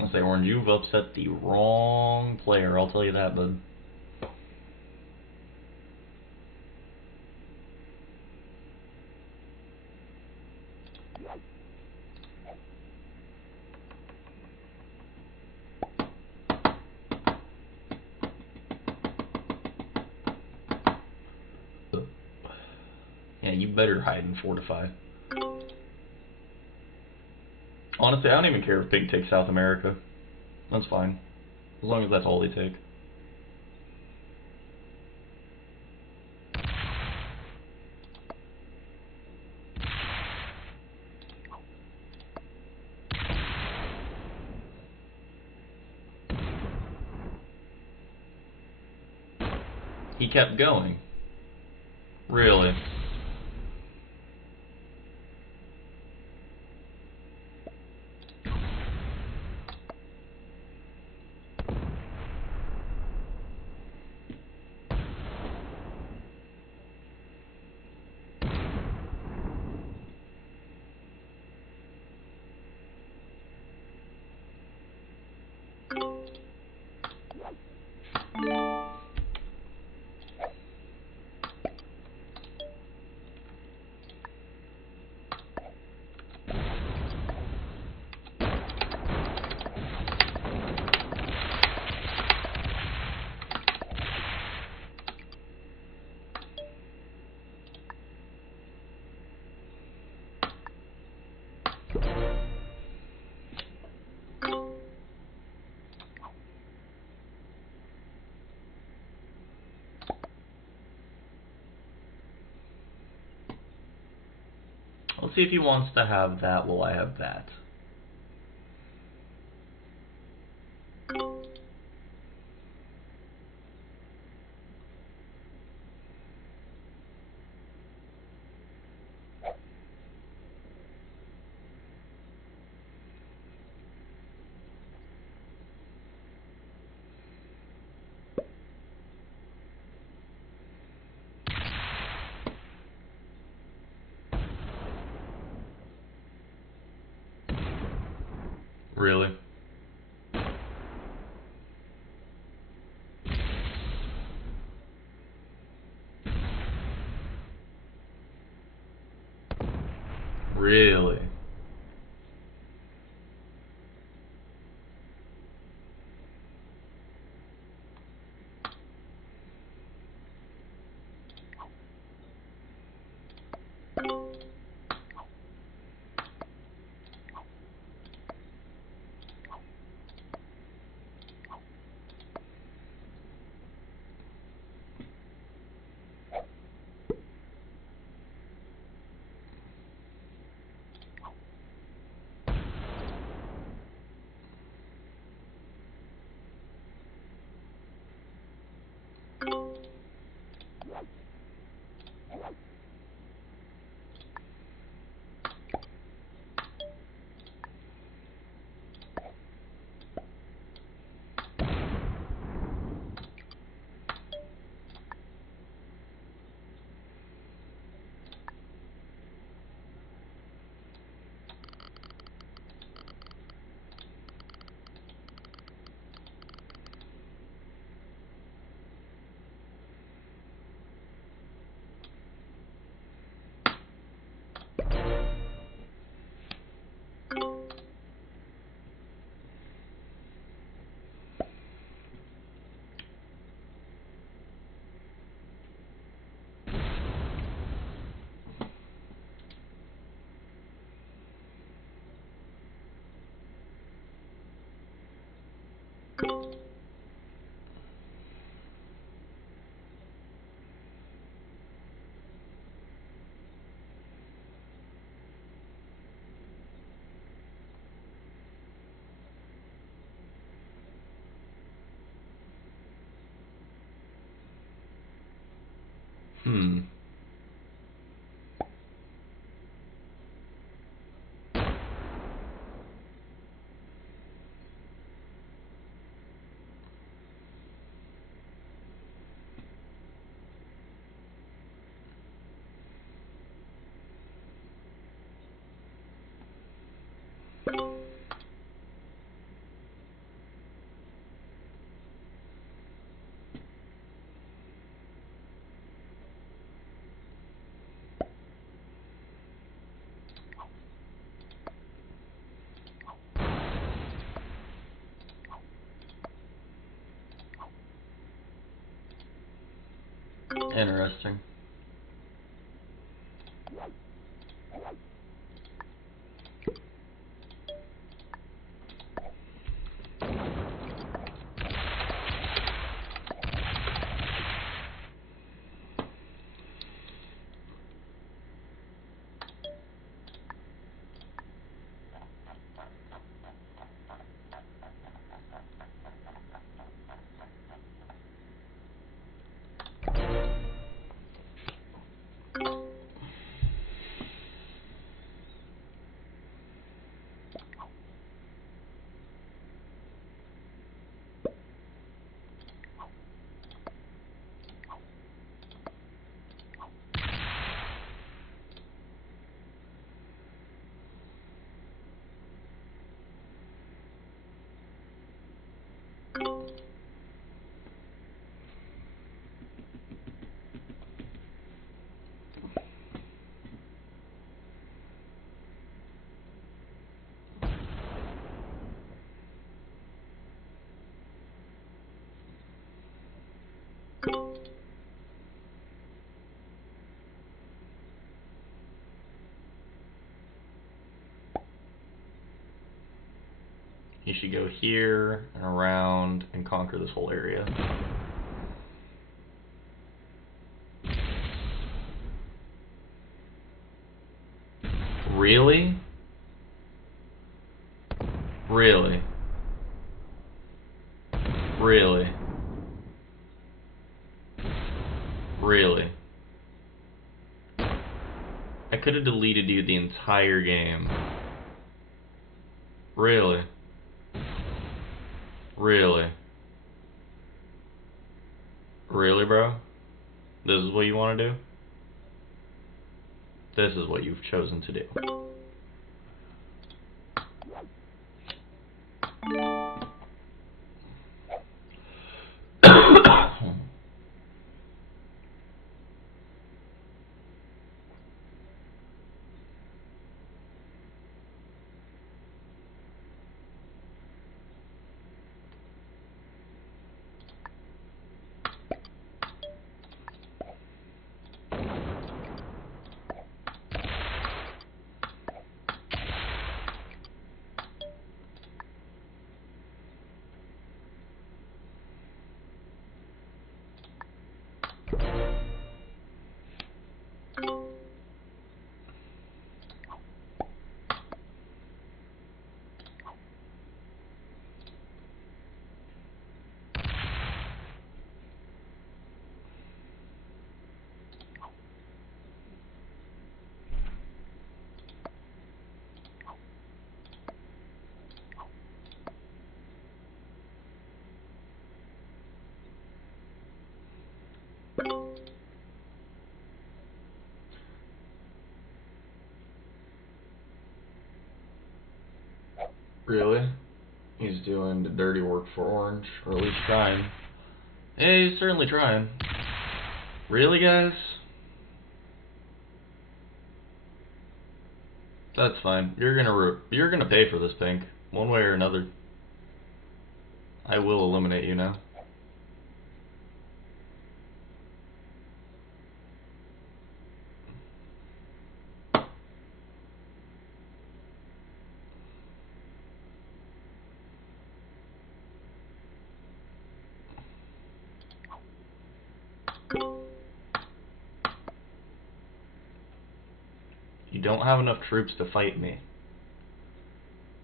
I'll say, Orange, you've upset the wrong player, I'll tell you that, bud. Yeah, you better hide and fortify. Honestly, I don't even care if Pink takes South America. That's fine. As long as that's all they take. He kept going. Really? Let's see if he wants to have that while I have that. Really? Really? Interesting. You should go here and around and conquer this whole area. Really? Really? Really? Really? I could have deleted you the entire game. Really? Really? Really, bro? This is what you want to do? This is what you've chosen to do. Really? He's doing the dirty work for Orange, or at least trying. Yeah, he's certainly trying. Really, guys? That's fine. You're gonna pay for this, Pink, one way or another. I will eliminate you now. You don't have enough troops to fight me.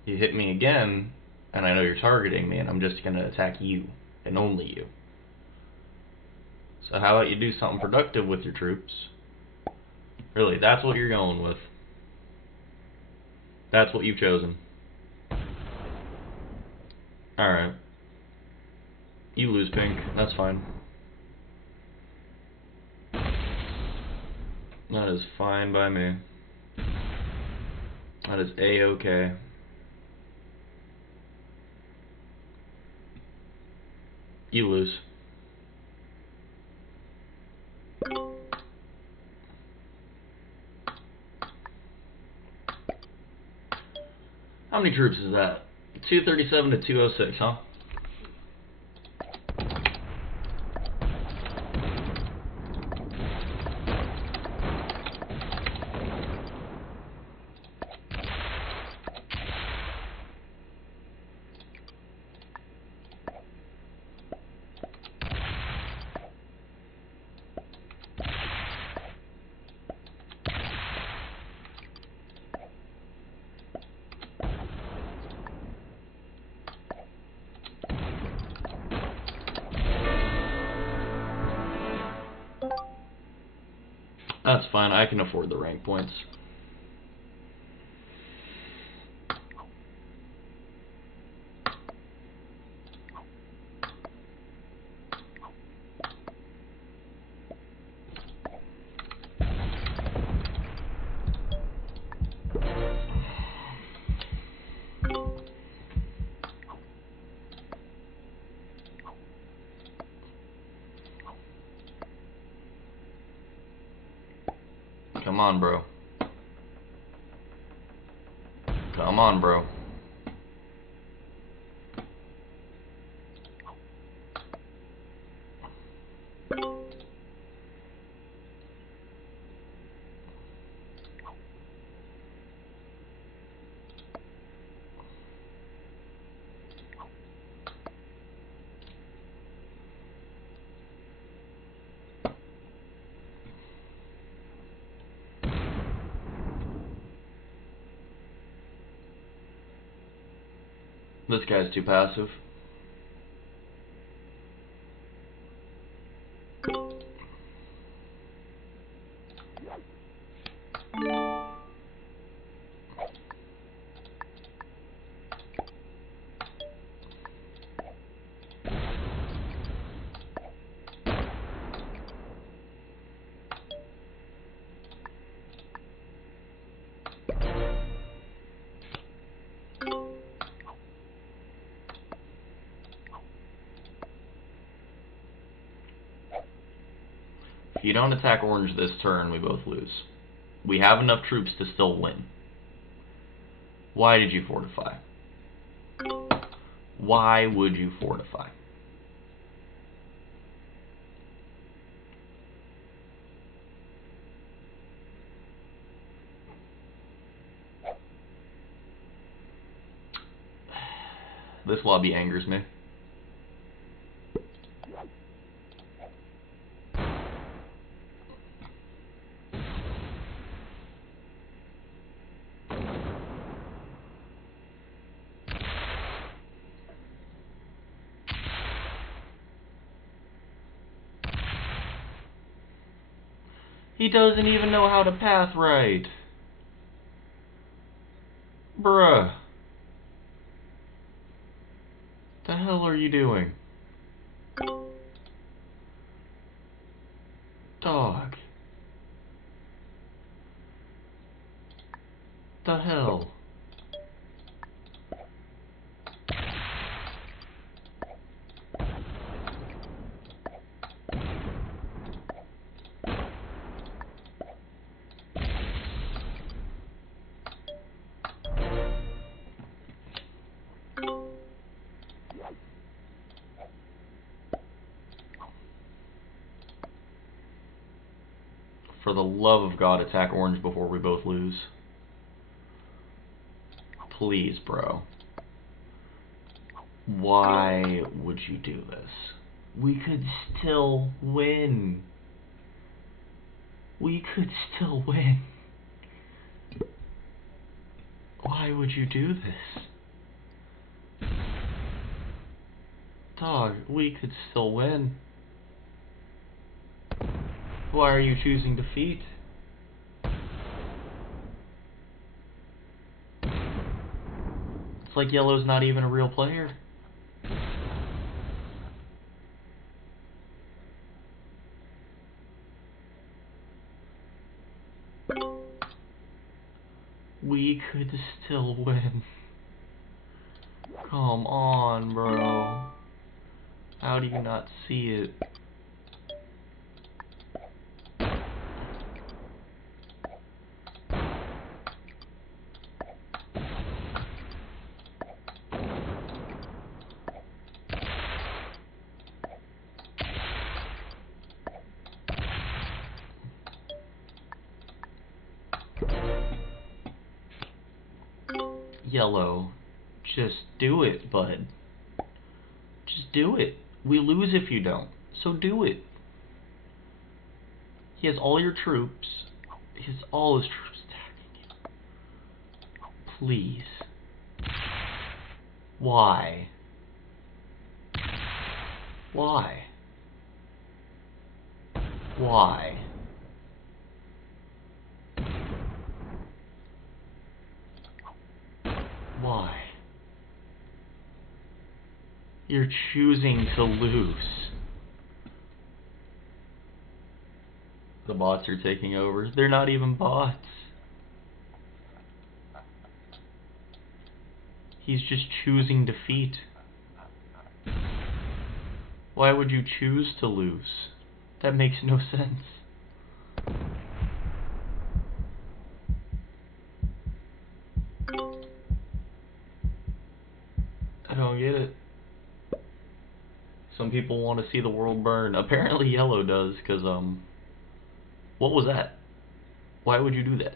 You hit me again, and I know you're targeting me, and I'm just gonna attack you, and only you. So how about you do something productive with your troops? Really, that's what you're going with. That's what you've chosen. Alright. You lose, Pink. That's fine. That is fine by me. That is A-okay. You lose. How many troops is that? 237 to 206, huh? That's fine, I can afford the rank points. Come on, bro. Come on, bro. This guy's too passive. If you don't attack orange this turn, we both lose. We have enough troops to still win. Why did you fortify? Why would you fortify? This lobby angers me. He doesn't even know how to path right. Bruh. The hell are you doing? Dog. The hell? For the love of God, attack orange before we both lose. Please, bro. Why would you do this? We could still win. We could still win. Why would you do this? Dog, we could still win. Why are you choosing defeat? It's like yellow's not even a real player. We could still win. Come on, bro. How do you not see it? Yellow, just do it, bud. Just do it. We lose if you don't, so do it. He has all your troops. He has all his troops attacking you. Please. Why? Why? Why? Why? You're choosing to lose. The bots are taking over. They're not even bots. He's just choosing defeat. Why would you choose to lose? That makes no sense. I don't get it. Some people want to see the world burn. Apparently yellow does, because, what was that? Why would you do that?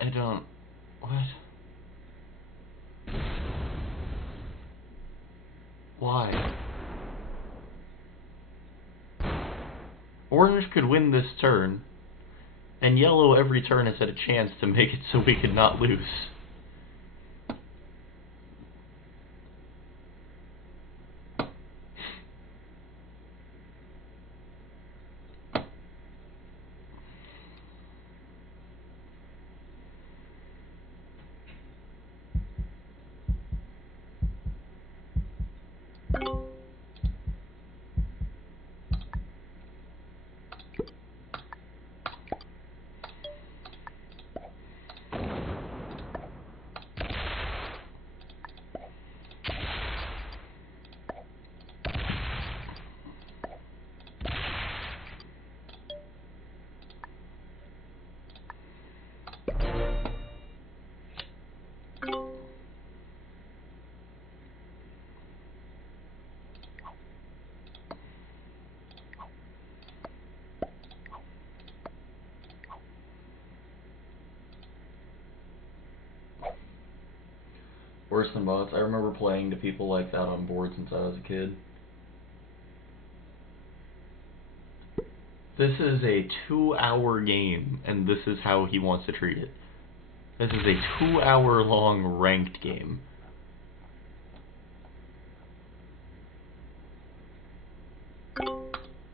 I don't... What? Why? Orange could win this turn, and yellow every turn has had a chance to make it so we could not lose. Worse than bots. I remember playing to people like that on board since I was a kid. This is a 2-hour game, and this is how he wants to treat it. This is a 2-hour long ranked game.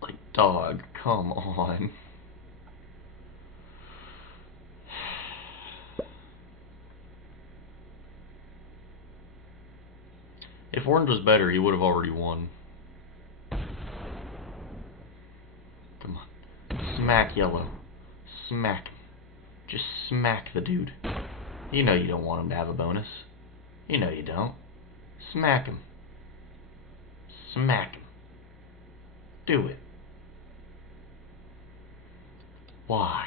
Like, dog, come on. If Orange was better, he would have already won. Come on. Smack yellow. Smack him. Just smack the dude. You know you don't want him to have a bonus. You know you don't. Smack him. Smack him. Do it. Why?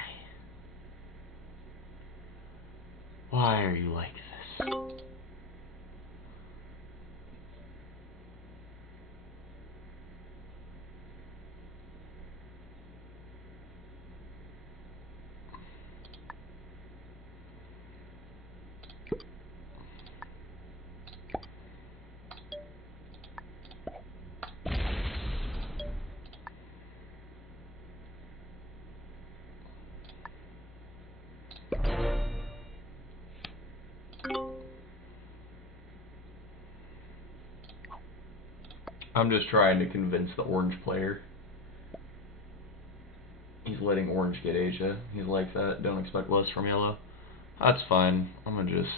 Why are you like this? I'm just trying to convince the orange player. He's letting orange get Asia. He's like that. Don't expect less from yellow. That's fine. I'm gonna just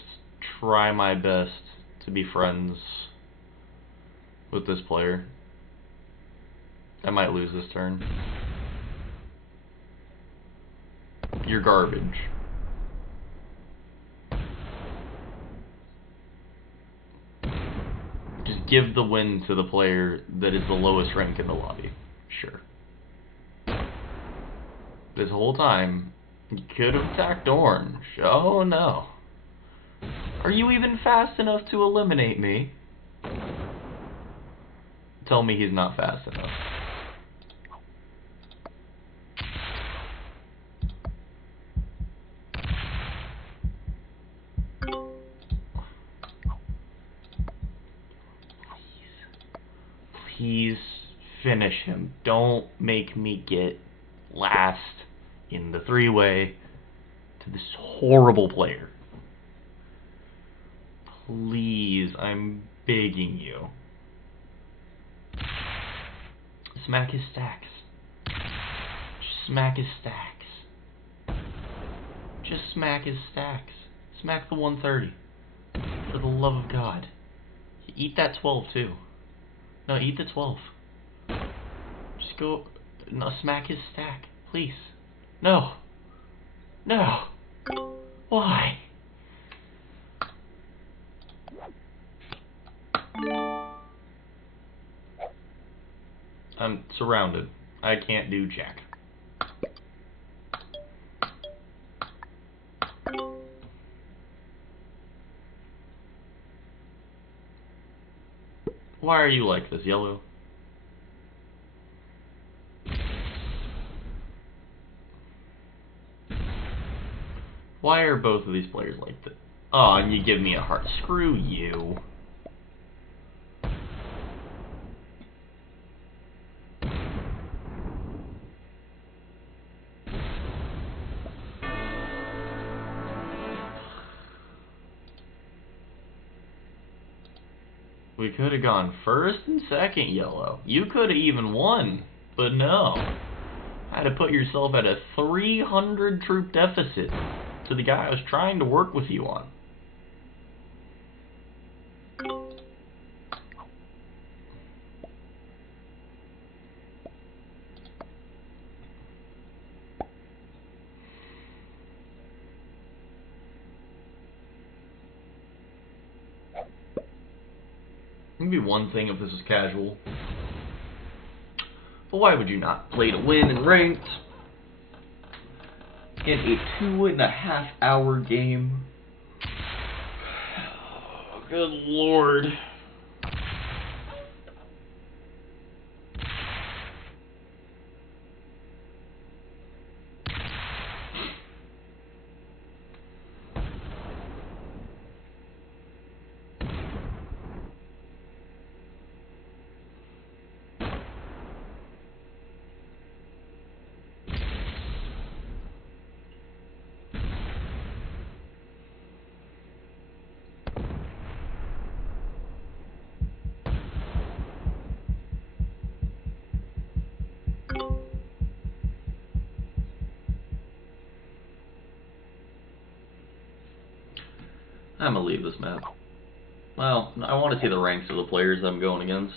try my best to be friends with this player. I might lose this turn. You're garbage. Just give the win to the player that is the lowest rank in the lobby. Sure. This whole time, you could have attacked orange. Oh no. Are you even fast enough to eliminate me? Tell me he's not fast enough. Please finish him. Don't make me get last in the three-way to this horrible player. Please, I'm begging you. Smack his stacks. Just smack his stacks. Just smack his stacks. Smack the 130. For the love of God. Eat that 12 too. No, eat the 12. Just go... No, smack his stack. Please. No. No. Why? I'm surrounded. I can't do jack. Why are you like this, yellow? Why are both of these players like this? Oh, and you give me a heart. Screw you. We could have gone first and second, yellow. You could have even won, but no. I had to put yourself at a 300 troop deficit to the guy I was trying to work with you on. It'd be one thing if this was casual. But why would you not play to win in ranked? In a 2.5 hour game. Oh, good lord. I'm gonna leave this map. Well, I want to see the ranks of the players I'm going against.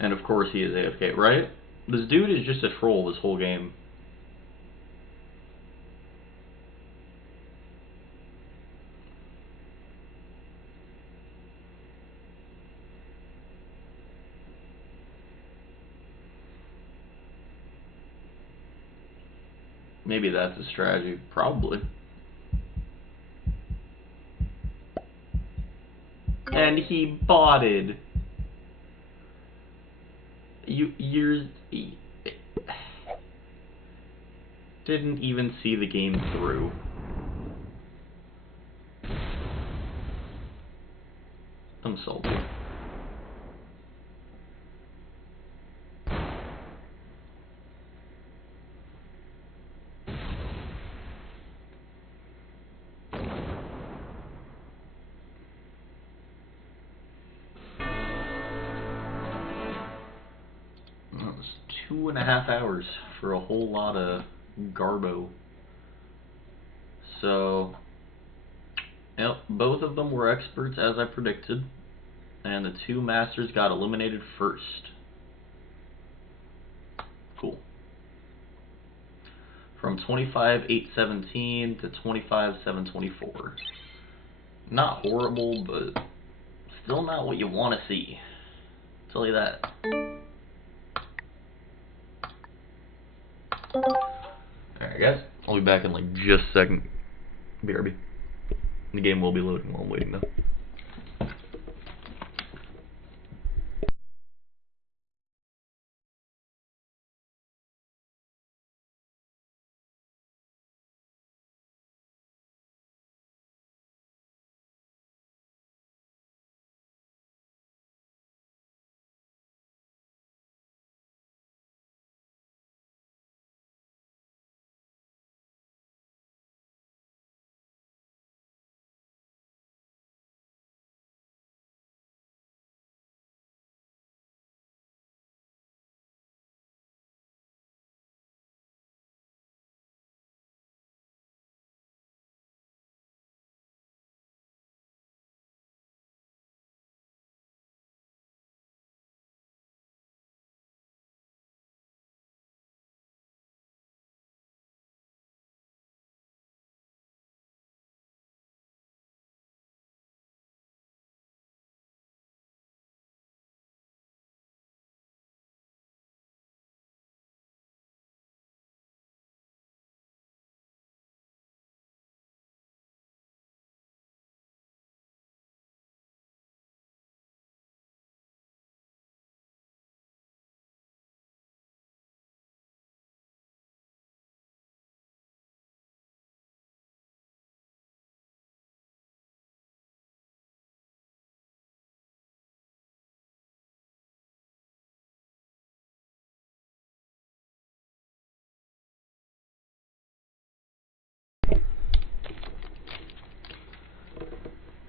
And of course he is AFK, right? This dude is just a troll this whole game. Maybe that's a strategy. Probably. And he botted. You're... Didn't even see the game through. I'm salty. That was 2.5 hours for a whole lot of garbo. So, yep, both of them were experts as I predicted, and the two masters got eliminated first. Cool. From 25,817 to 25,724. Not horrible, but still not what you want to see. I'll tell you that. Alright guys, I'll be back in like just a second. BRB. The game will be loading while I'm waiting though.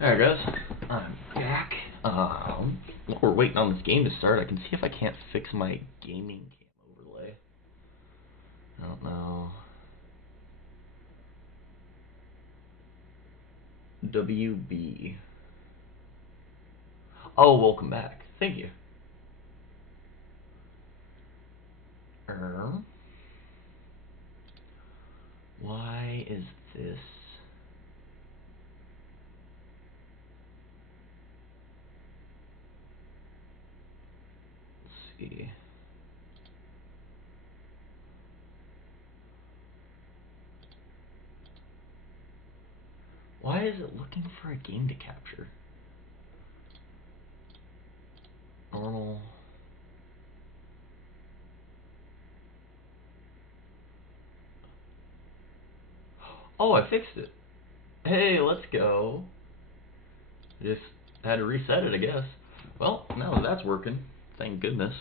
Alright guys, I'm back. While we're waiting on this game to start, I can see if I can't fix my gaming cam overlay. I don't know. WB. Oh, welcome back. Thank you. Why is this? Let's see. Why is it looking for a game to capture? Normal. Oh, I fixed it. Hey, let's go. Just had to reset it, I guess. Well, now that that's working, thank goodness.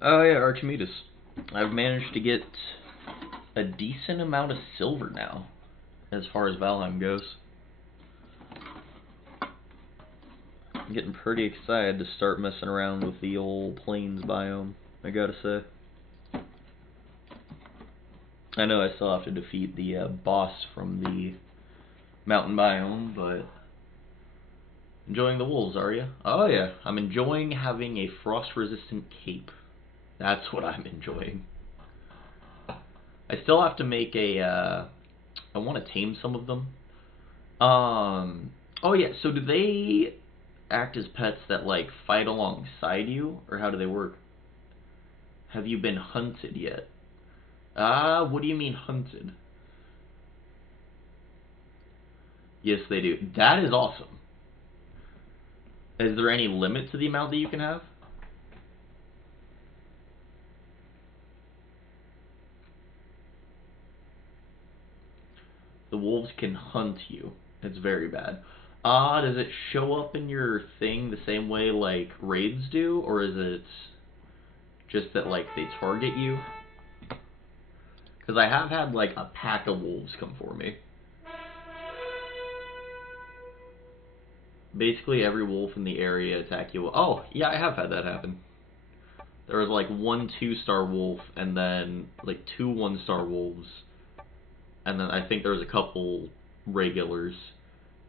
Oh yeah, Archimedes. I've managed to get a decent amount of silver now, as far as Valheim goes. I'm getting pretty excited to start messing around with the old plains biome, I gotta say. I know I still have to defeat the boss from the mountain biome, but enjoying the wolves, are you? Oh yeah, I'm enjoying having a frost-resistant cape. That's what I'm enjoying. I still have to make a, I want to tame some of them. Oh yeah, so do they act as pets that, like, fight alongside you, or how do they work? Have you been hunted yet? Ah, what do you mean hunted? Yes, they do. That is awesome. Is there any limit to the amount that you can have? The wolves can hunt you. It's very bad. Does it show up in your thing the same way like raids do, or is it just that like they target you? Because I have had like a pack of wolves come for me. Basically every wolf in the area attack you. Oh, yeah, I have had that happen. There was like 1 2-star wolf, and then like 2 1-star wolves, and then I think there was a couple regulars,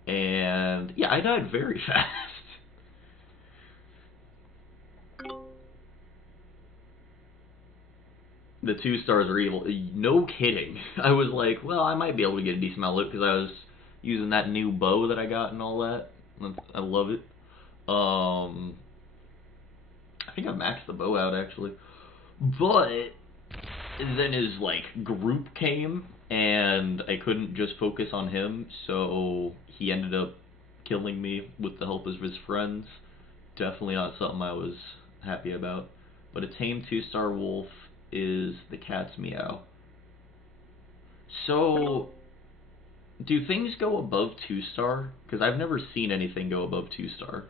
and yeah, I died very fast. The 2 stars are evil. No kidding. I was like, well, I might be able to get a decent amount of loot because I was using that new bow that I got and all that. I love it. I think I maxed the bow out actually, but then his like group came and I couldn't just focus on him, so he ended up killing me with the help of his friends. Definitely not something I was happy about. But a tame 2-star wolf is the cat's meow. So, do things go above 2-star? Because I've never seen anything go above 2-star.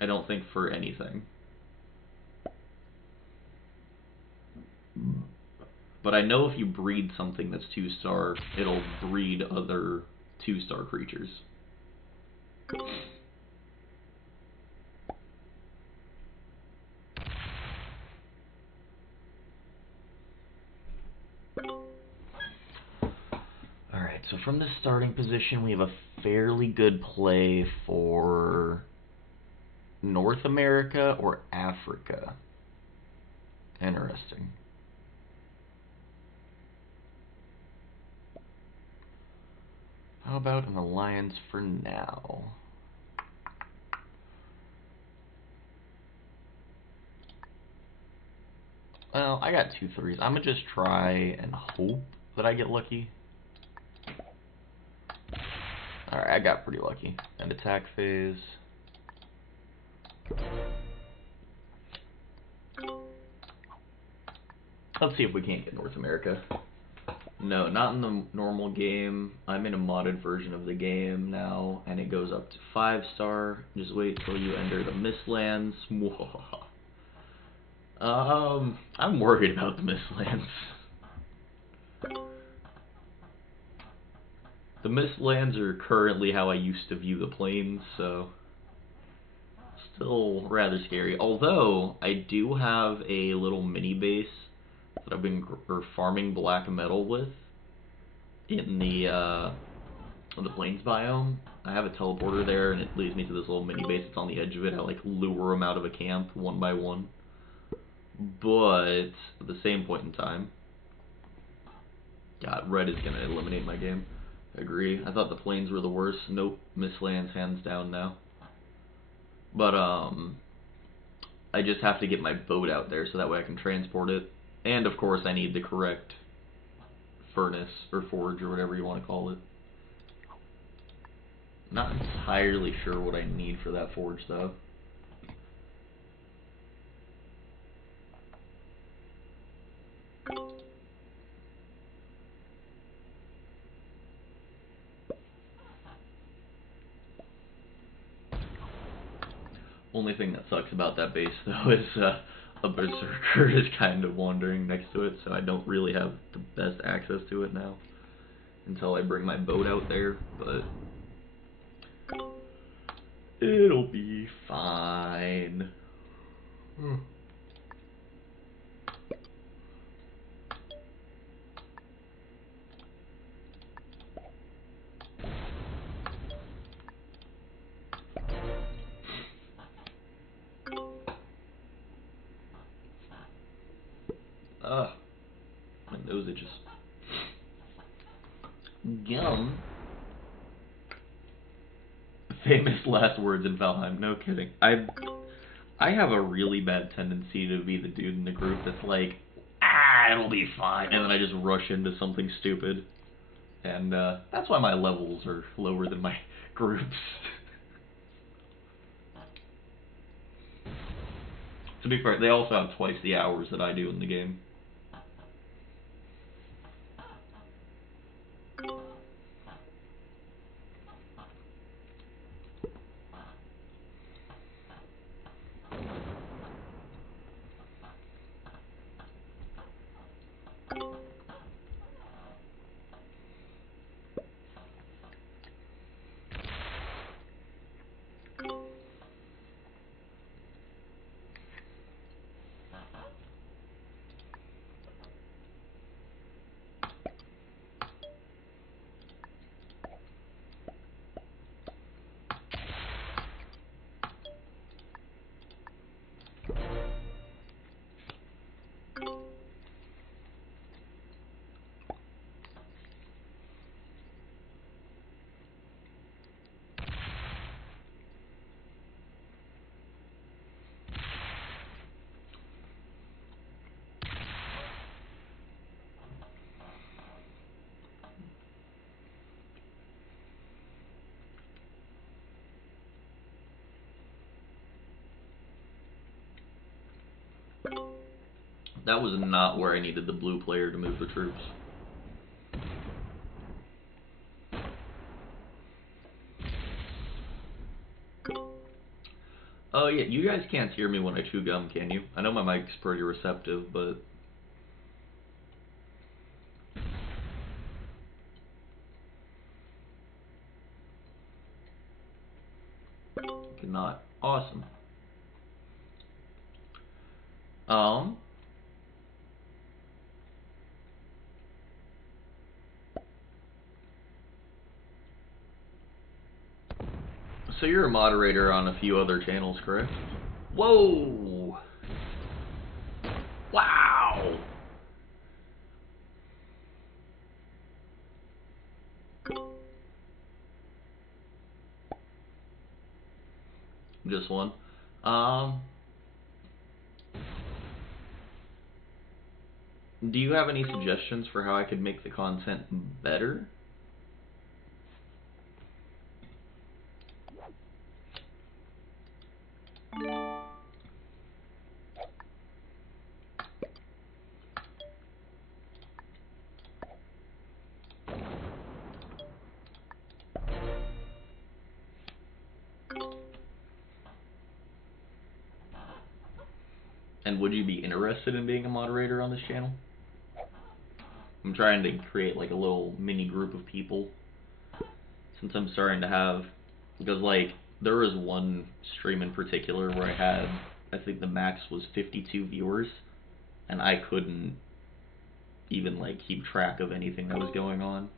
I don't think for anything. But I know if you breed something that's 2-star, it'll breed other 2-star creatures. Alright, so from the starting position, we have a fairly good play for North America or Africa. Interesting. How about an alliance for now? Well, I got 2 3s. I'm gonna just try and hope that I get lucky. Alright, I got pretty lucky. End attack phase. Let's see if we can't get North America. No, not in the normal game. I'm in a modded version of the game now, and it goes up to 5-star. Just wait till you enter the Mistlands. I'm worried about the Mistlands. The Mistlands are currently how I used to view the plains, so still rather scary. Although I do have a little mini base that I've been farming black metal with in the plains biome. I have a teleporter there, and it leads me to this little mini base that's on the edge of it. I like lure them out of a camp one by one. But at the same point in time, God, red is gonna eliminate my game. Agree. I thought the plains were the worst. Nope, Mistlands hands down now. But I just have to get my boat out there so that way I can transport it. And of course I need the correct furnace or forge or whatever you want to call it. Not entirely sure what I need for that forge though. Only thing that sucks about that base though is a berserker is kind of wandering next to it, so I don't really have the best access to it now until I bring my boat out there, but it'll be fine. My nose itches. Yum. Famous last words in Valheim. No kidding. I have a really bad tendency to be the dude in the group that's like, it'll be fine, and then I just rush into something stupid. And that's why my levels are lower than my groups. To be fair, they also have twice the hours that I do in the game. That was not where I needed the blue player to move the troops. Oh yeah, you guys can't hear me when I chew gum, can you? I know my mic's pretty receptive, but... Cannot. Awesome. So you're a moderator on a few other channels, correct? Whoa! Wow! Just one. Do you have any suggestions for how I could make the content better? And would you be interested in being a moderator on this channel? I'm trying to create like a little mini group of people, since I'm starting to have, because like there was one stream in particular where I had, I think the max was 52 viewers, and I couldn't even like keep track of anything that was going on.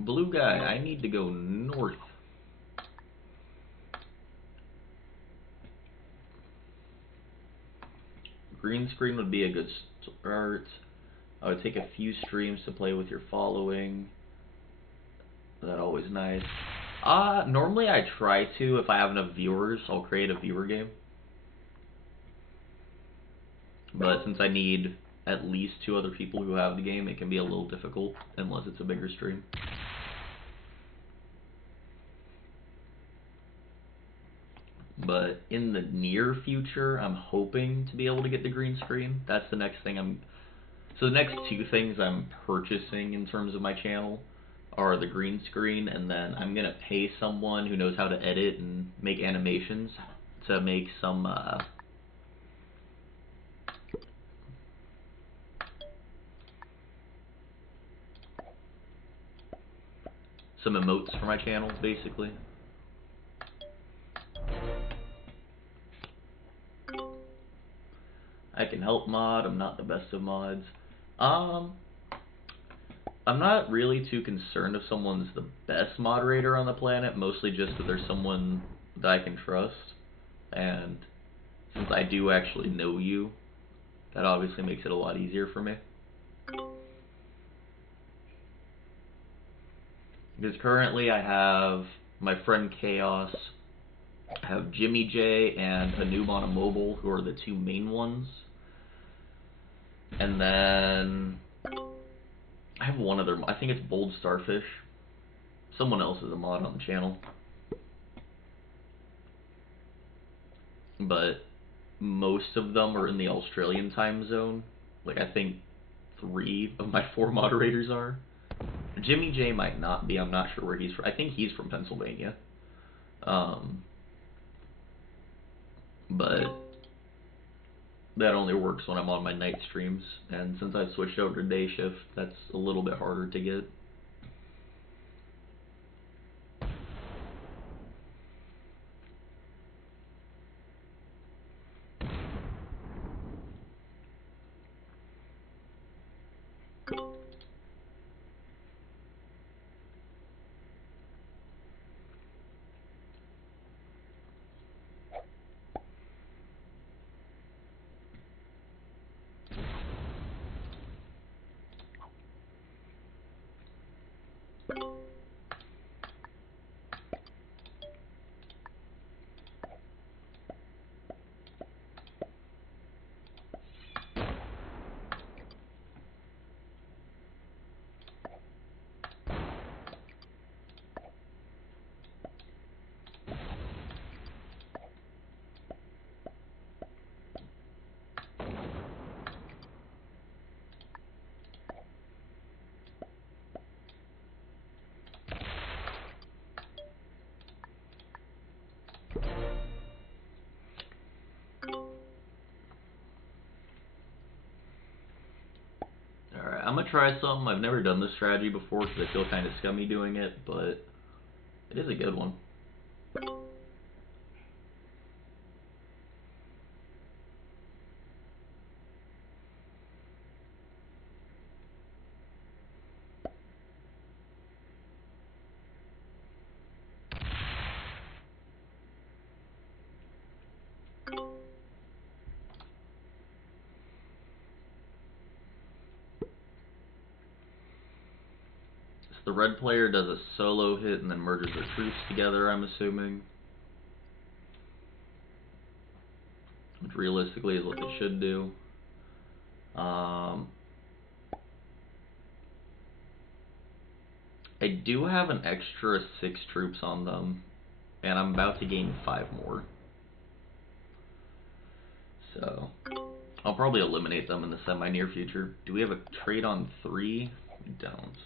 Blue guy, I need to go north. Green screen would be a good start. I would take a few streams to play with your following. That's always nice. Normally I try to, if I have enough viewers, I'll create a viewer game. But since I need at least 2 other people who have the game, it can be a little difficult unless it's a bigger stream. But in the near future, I'm hoping to be able to get the green screen. That's the next thing so the next 2 things I'm purchasing in terms of my channel are the green screen, and then I'm gonna pay someone who knows how to edit and make animations to make some emotes for my channel, basically. I can help mod, I'm not the best of mods. I'm not really too concerned if someone's the best moderator on the planet, mostly just that there's someone that I can trust. And since since I do actually know you, that obviously makes it a lot easier for me. Because currently I have my friend Chaos, I have Jimmy J and Anub on a mobile, who are the two main ones. And then I have one other, I think it's Bold Starfish. Someone else is a mod on the channel. But most of them are in the Australian time zone. Like, I think 3 of my 4 moderators are. Jimmy J might not be, I'm not sure where he's from. I think he's from Pennsylvania. But that only works when I'm on my night streams, and since I've switched over to day shift, that's a little bit harder to get. Alright, I'm gonna try something. I've never done this strategy before because I feel kind of scummy doing it, but it is a good one. The red player does a solo hit and then merges their troops together, I'm assuming. Which realistically is what they should do. I do have an extra 6 troops on them, and I'm about to gain 5 more. So, I'll probably eliminate them in the semi-near future. Do we have a trade on 3? We don't.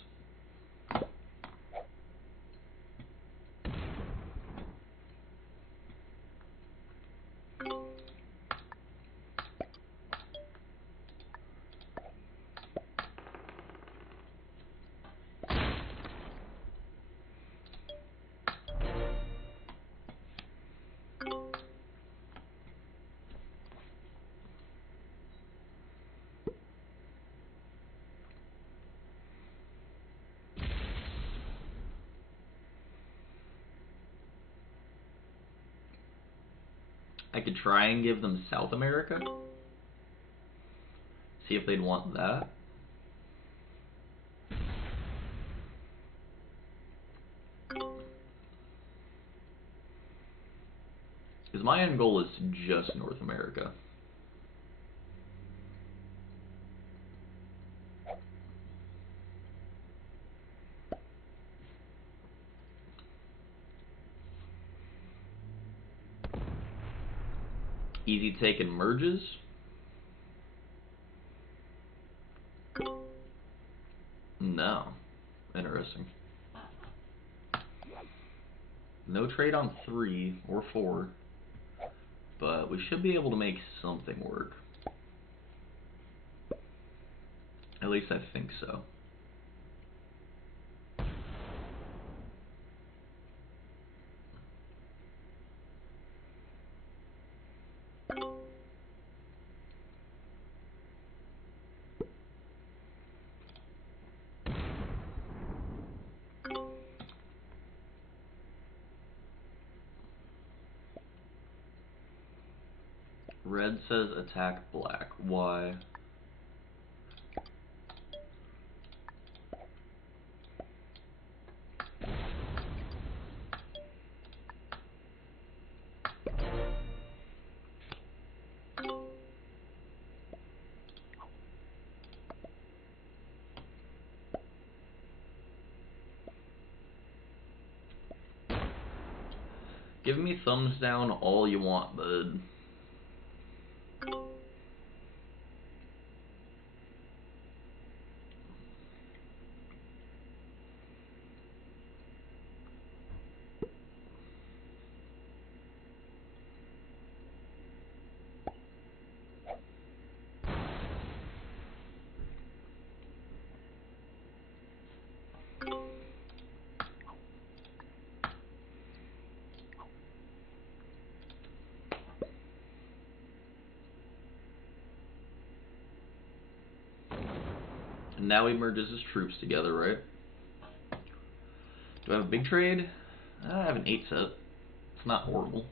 I could try and give them South America. See if they'd want that. Because my end goal is just North America. Easy take and merges. No. Interesting. No trade on 3 or 4. But we should be able to make something work. At least I think so. Red says attack black. Why? Give me thumbs down all you want, bud. And now he merges his troops together, right? Do I have a big trade? I have an 8 set. It's not horrible.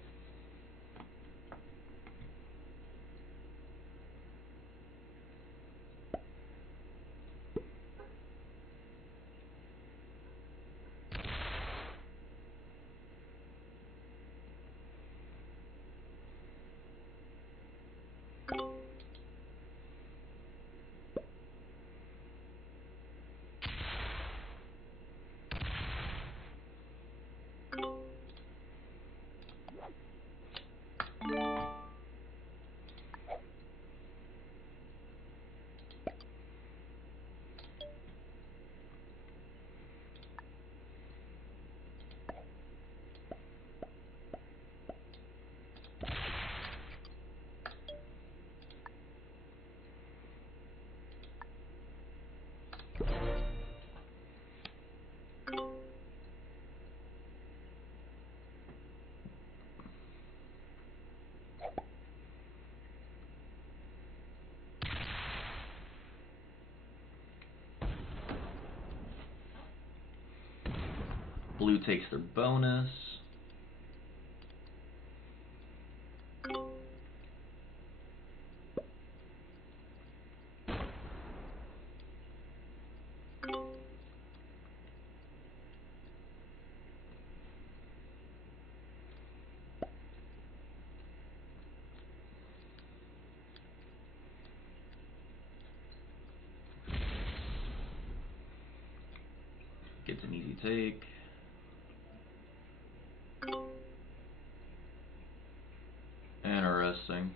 Blue takes their bonus. Gets an easy take. Interesting.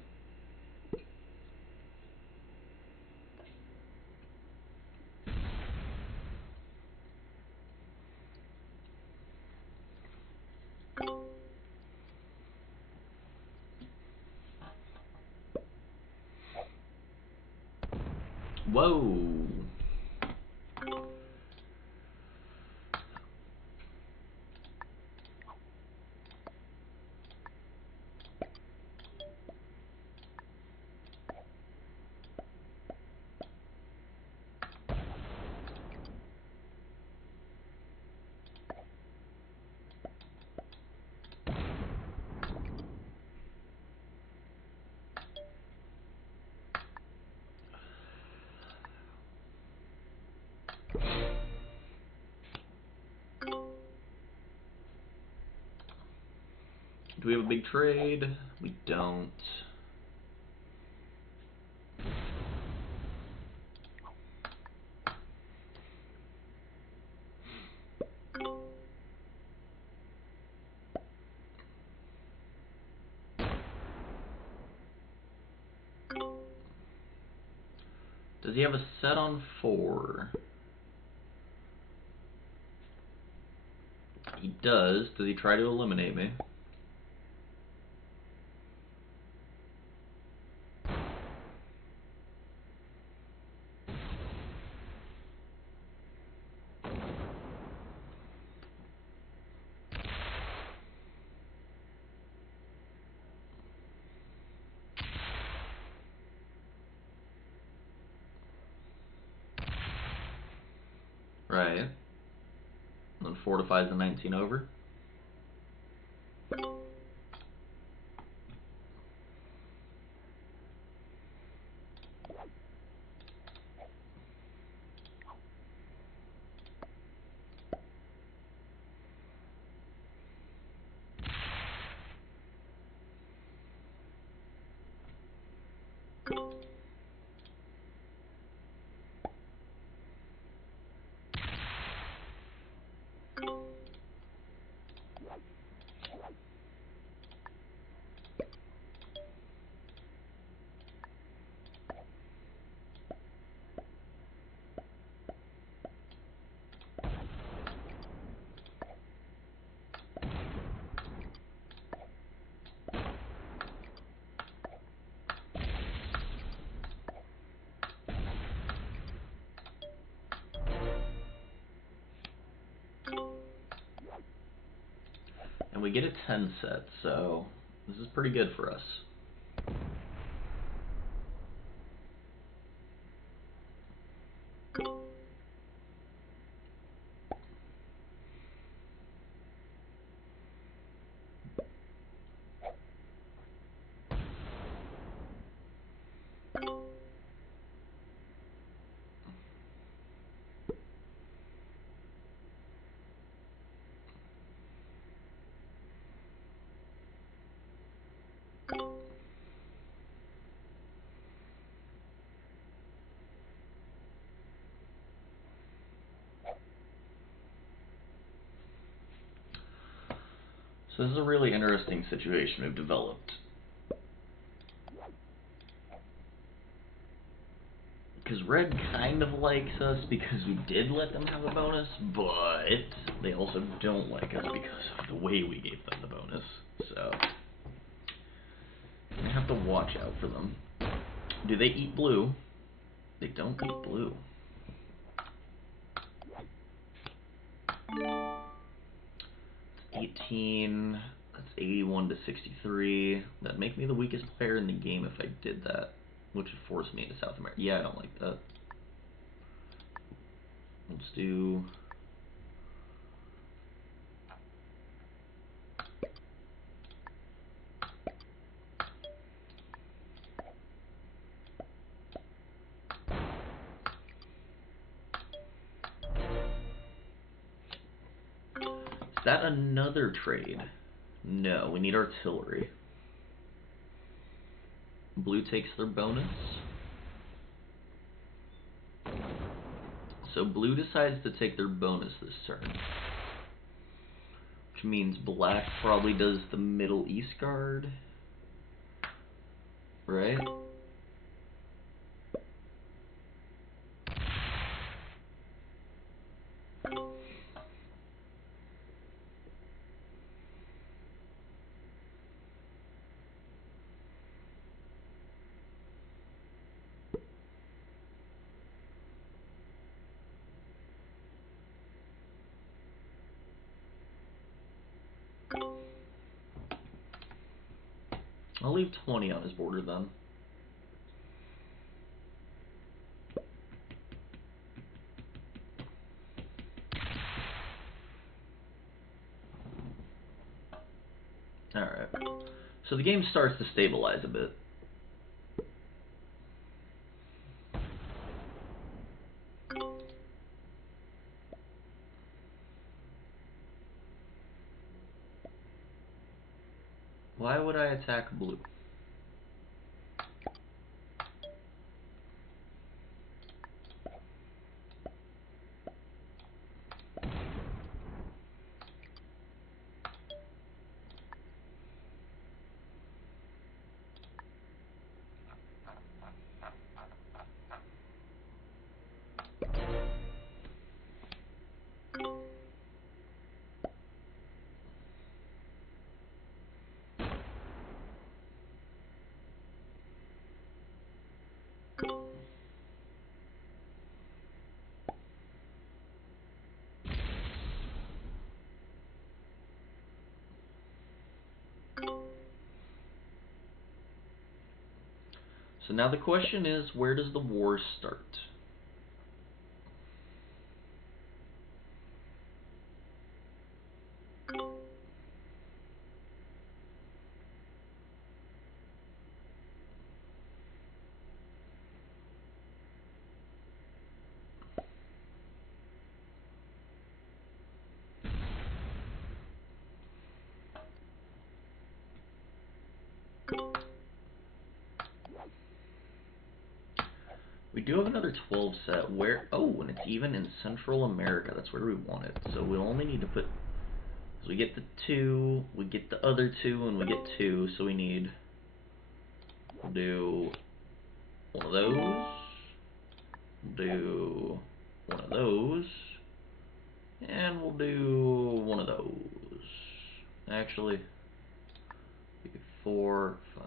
Whoa. Do we have a big trade? We don't. Does he have a set on 4? He does. Does he try to eliminate me? Right. And then fortifies the 19 over. And we get a 10 set, so this is pretty good for us. So this is a really interesting situation we've developed. Because red kind of likes us because we did let them have a bonus, but they also don't like us because of the way we gave them the bonus. So I have to watch out for them. Do they eat blue? They don't eat blue. It's 18. That's 81 to 63. That'd make me the weakest player in the game if I did that, which would force me into South America. Yeah, I don't like that. Let's do... Is that another trade? No, we need artillery. Blue takes their bonus. So blue decides to take their bonus this turn. Which means black probably does the Middle East guard. Right? I'll leave 20 on his border then. Alright. So the game starts to stabilize a bit. Why would I attack blue? So now the question is, where does the war start? We do have another 12 set where, oh, and it's even in Central America. That's where we want it. So we'll only need to put, so we get the 2, we get the other 2, and we get 2. So we need, we'll do one of those, we'll do one of those, and we'll do one of those. Actually, 4, 5.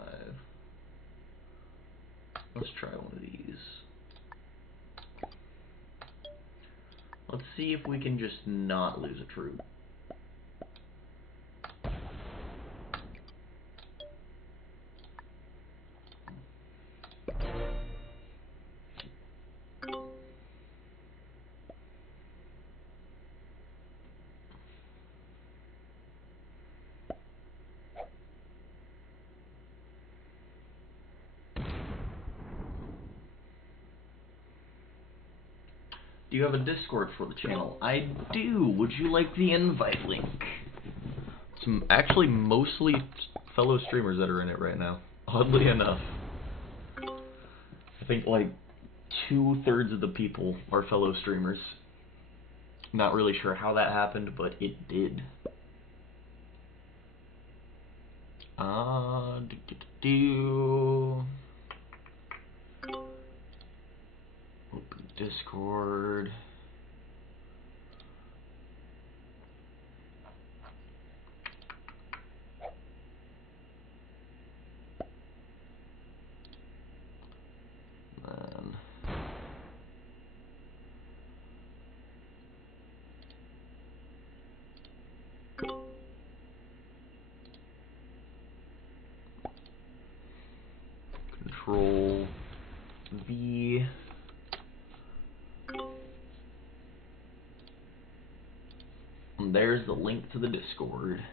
Let's try one of these. Let's see if we can just not lose a troop. Do you have a Discord for the channel? I do. Would you like the invite link? It's actually mostly fellow streamers that are in it right now, oddly enough. I think like 2/3 of the people are fellow streamers. Not really sure how that happened, but it did. Open Discord. Then Control V. And there's the link to the Discord.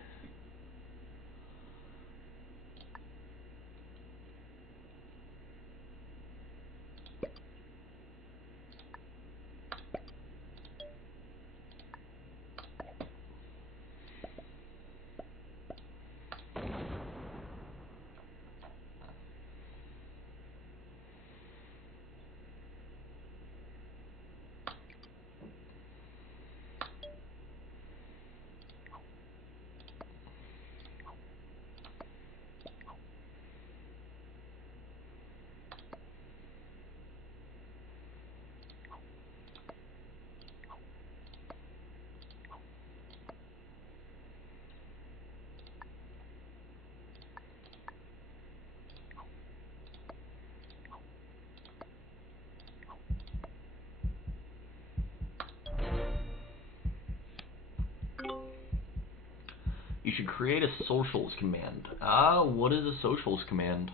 You should create a socials command. What is a socials command?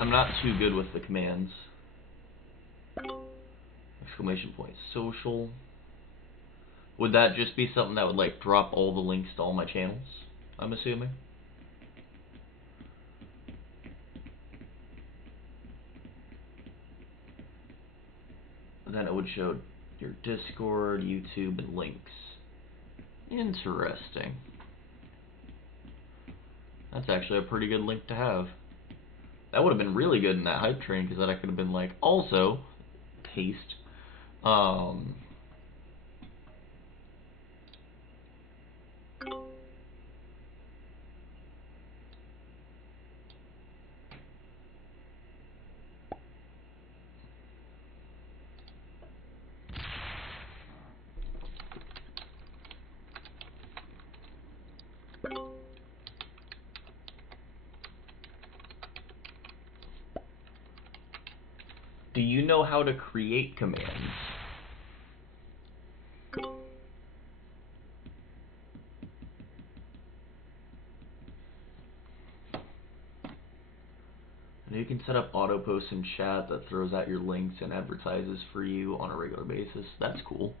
I'm not too good with the commands. Exclamation point. Social. Would that just be something that would like drop all the links to all my channels? I'm assuming. Then it would show your Discord, YouTube, and links. Interesting. That's actually a pretty good link to have. That would have been really good in that hype train, because then I could have been like, also, paste. Do you know how to create commands? And you can set up auto posts in chat that throws out your links and advertises for you on a regular basis. That's cool.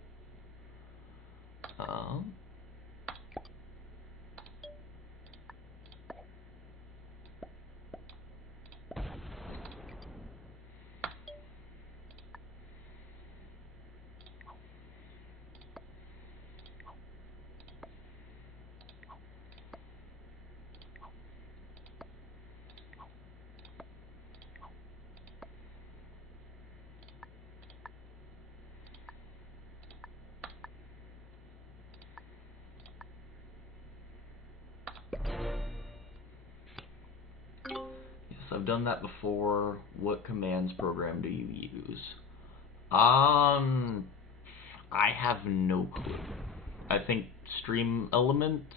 I've done that before. What commands program do you use? I have no clue. I think Stream Elements.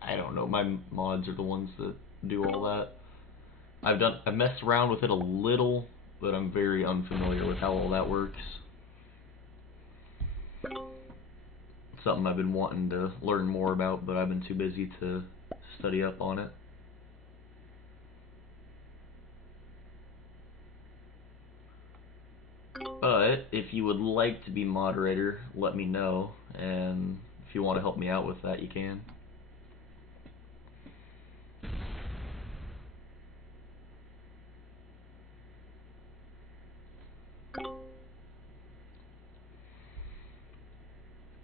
I don't know. My mods are the ones that do all that. I've messed around with it a little, but I'm very unfamiliar with how all that works. Something I've been wanting to learn more about, but I've been too busy to study up on it. But if you would like to be moderator, let me know, and if you want to help me out with that, you can.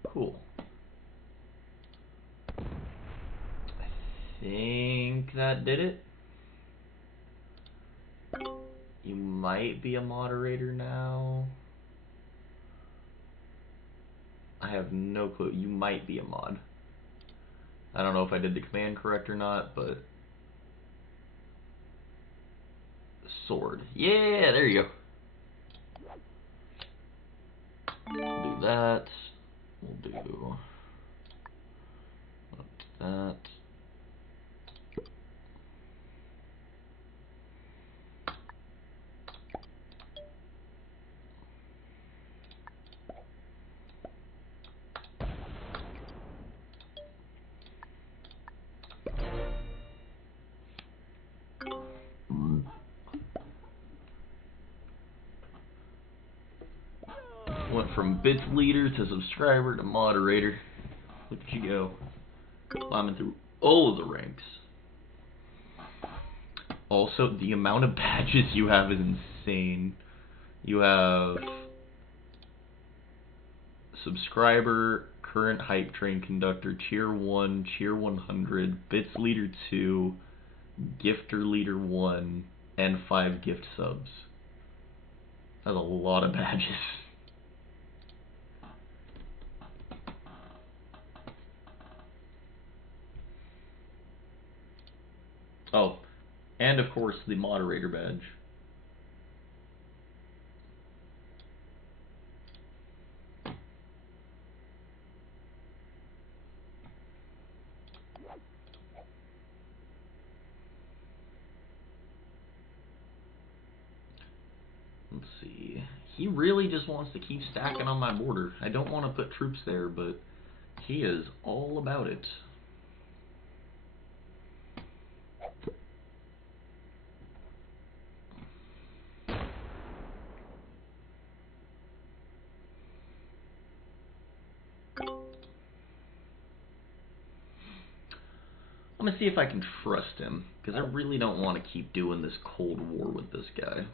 Cool. I think that did it. You might be a moderator now. I have no clue. You might be a mod. I don't know if I did the command correct or not, but... Sword. Yeah, there you go. We'll do that. We'll do that. Went from bits leader to subscriber to moderator. Look at you go. Climbing through all of the ranks. Also, the amount of badges you have is insane. You have subscriber, current hype train conductor, cheer 1, cheer 100, bits leader 2, gifter leader 1, and 5 gift subs. That's a lot of badges. Oh, and of course the moderator badge. Let's see. He really just wants to keep stacking on my border. I don't want to put troops there, but he is all about it. I'm gonna see if I can trust him, because I really don't want to keep doing this Cold War with this guy.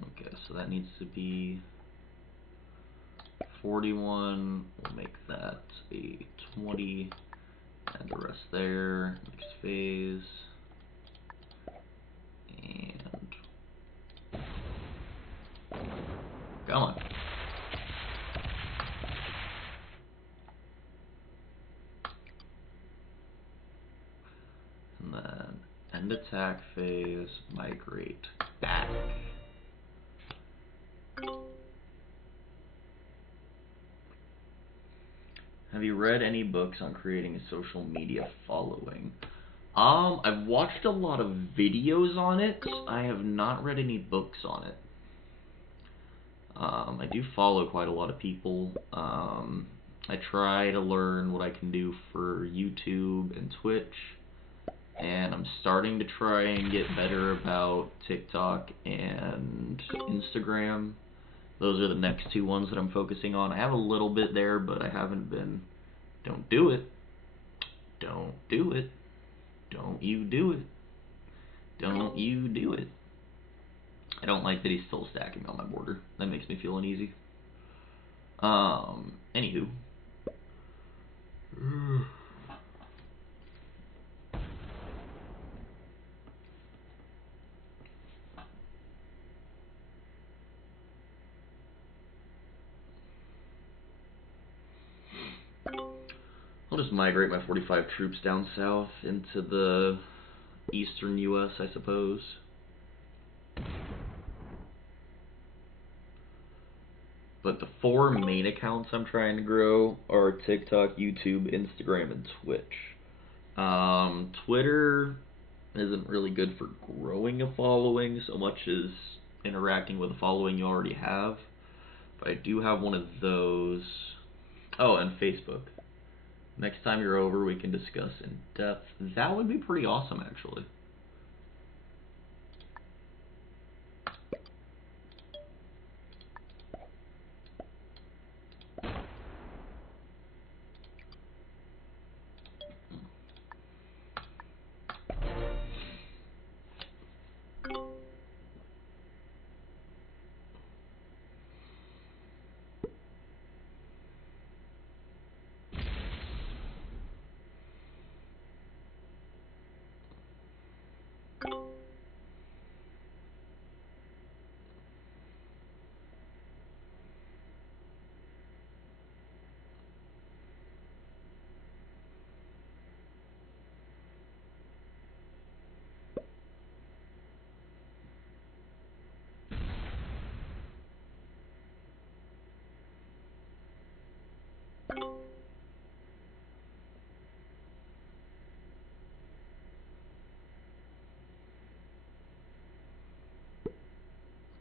Okay, so that needs to be 41. We'll make that a 20. Add the rest there. Next phase. And come on. And then end attack phase, migrate back. Have you read any books on creating a social media following? I've watched a lot of videos on it. I have not read any books on it. I do follow quite a lot of people. I try to learn what I can do for YouTube and Twitch. And I'm starting to try and get better about TikTok and Instagram. Those are the next two ones that I'm focusing on. I have a little bit there, but I haven't been. Don't do it. Don't do it. Don't you do it. Don't you do it. I don't like that he's still stacking on my border. That makes me feel uneasy. Anywho. I'll just migrate my 45 troops down south into the eastern U.S., I suppose. But the 4 main accounts I'm trying to grow are TikTok, YouTube, Instagram, and Twitch. Twitter isn't really good for growing a following so much as interacting with a following you already have. But I do have one of those. Oh, and Facebook. Next time you're over, we can discuss in depth. That would be pretty awesome, actually.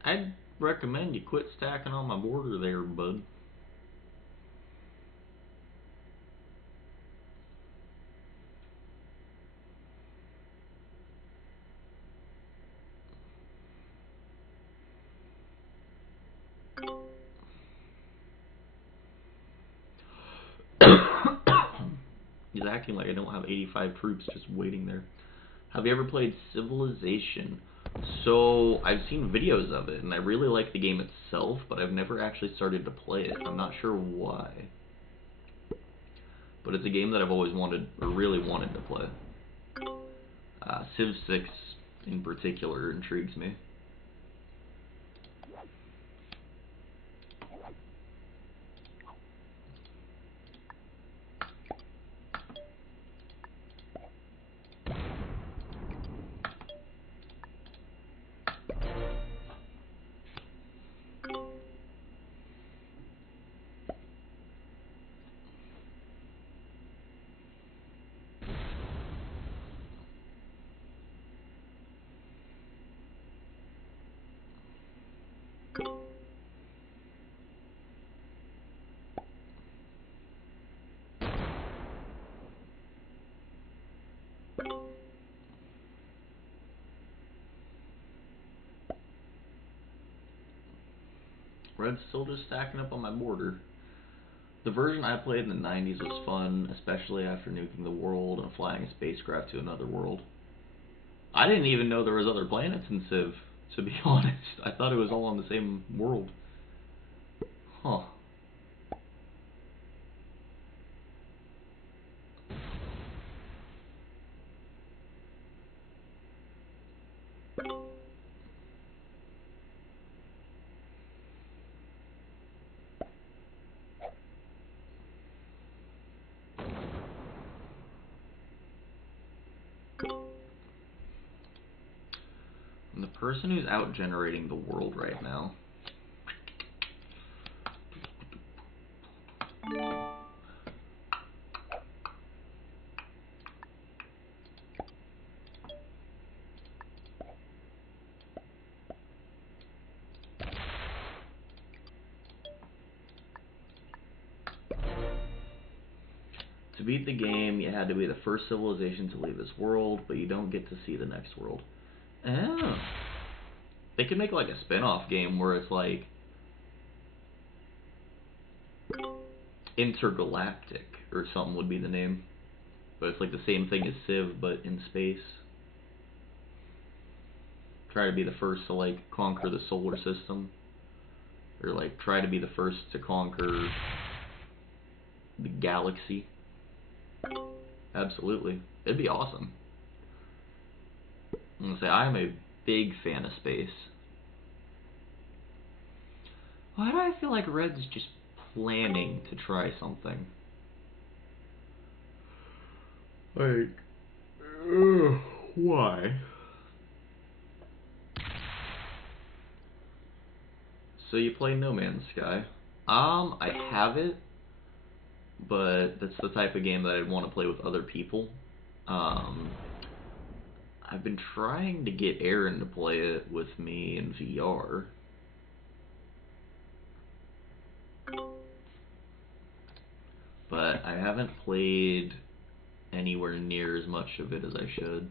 I'd recommend you quit stacking on my border there, bud. He's acting like I don't have 85 troops just waiting there. Have you ever played Civilization? So, I've seen videos of it, and I really like the game itself, but I've never actually started to play it. I'm not sure why. But it's a game that I've always wanted, or really wanted to play. Civ 6 in particular intrigues me. Red's still just stacking up on my border. The version I played in the 90s was fun, especially after nuking the world and flying a spacecraft to another world. I didn't even know there was other planets in Civ, to be honest. I thought it was all on the same world. Huh. I'm the person who's out generating the world right now. To beat the game, you had to be the first civilization to leave this world, but you don't get to see the next world. Oh. They could make like a spin-off game where it's like Intergalactic or something would be the name. But it's like the same thing as Civ, but in space. Try to be the first to like conquer the solar system. Or like try to be the first to conquer the galaxy. Absolutely. It'd be awesome. I'm gonna say I'm a big fan of space. Why do I feel like Red's just planning to try something? Like, why? So you play No Man's Sky? I have it, but that's the type of game that I'd want to play with other people. I've been trying to get Aaron to play it with me in VR. But I haven't played anywhere near as much of it as I should.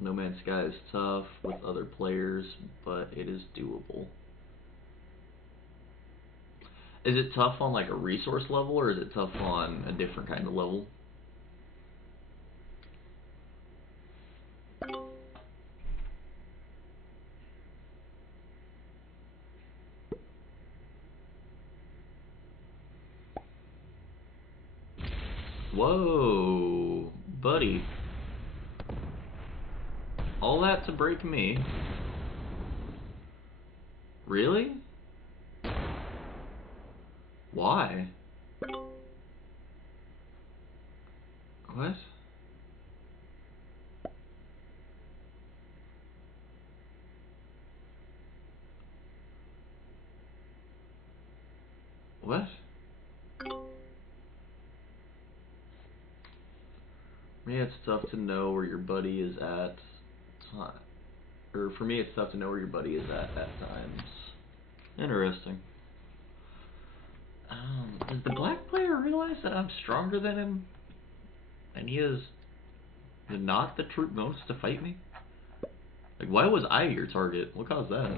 No Man's Sky is tough with other players, but it is doable. Is it tough on like a resource level, or is it tough on a different kind of level? Whoa, buddy. All that to break me? Really? Why? What? What? For me, it's tough to know where your buddy is at time. Or for me, it's tough to know where your buddy is at times. Interesting. Does the black player realize that I'm stronger than him? And he is not the troop most to fight me? Like, why was I your target? What caused that?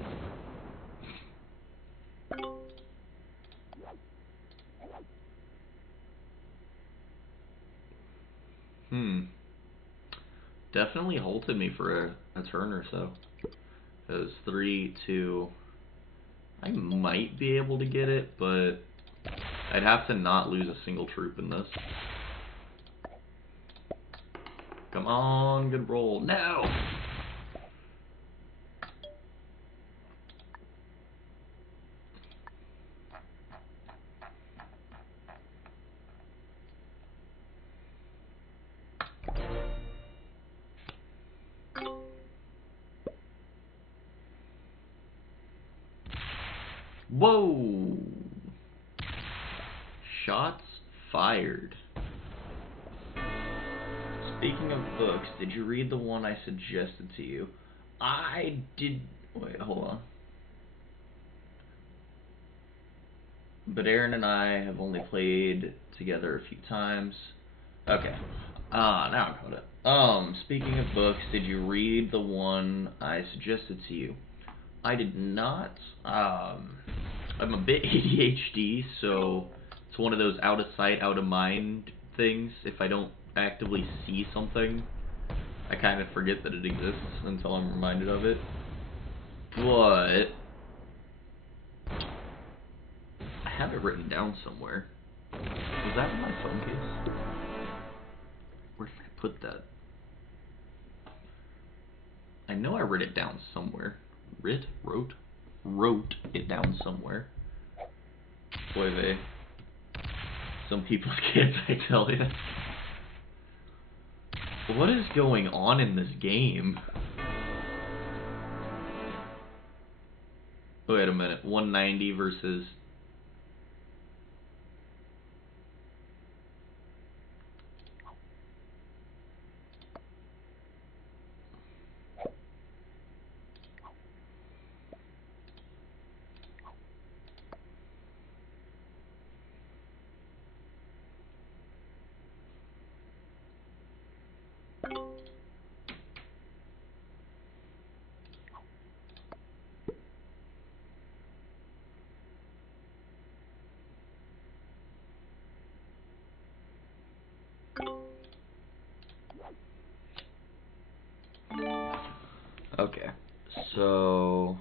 Definitely halted me for a turn or so. It was 3, 2. I might be able to get it, but I'd have to not lose a single troop in this. Come on, good roll. No! Whoa! Shots fired. Speaking of books, did you read the one I suggested to you? I did. Wait, hold on. But Aaron and I have only played together a few times. Okay. Now I got it. Speaking of books, did you read the one I suggested to you? I did not. I'm a bit ADHD, so it's one of those out of sight, out of mind things. If I don't actively see something, I kind of forget that it exists until I'm reminded of it. But I have it written down somewhere. Was that in my phone case? Where did I put that? I know I wrote it down somewhere. Wrote it down somewhere. Boy, they. Some people's kids, I tell you. What is going on in this game? Wait a minute. 190 versus. Okay, so.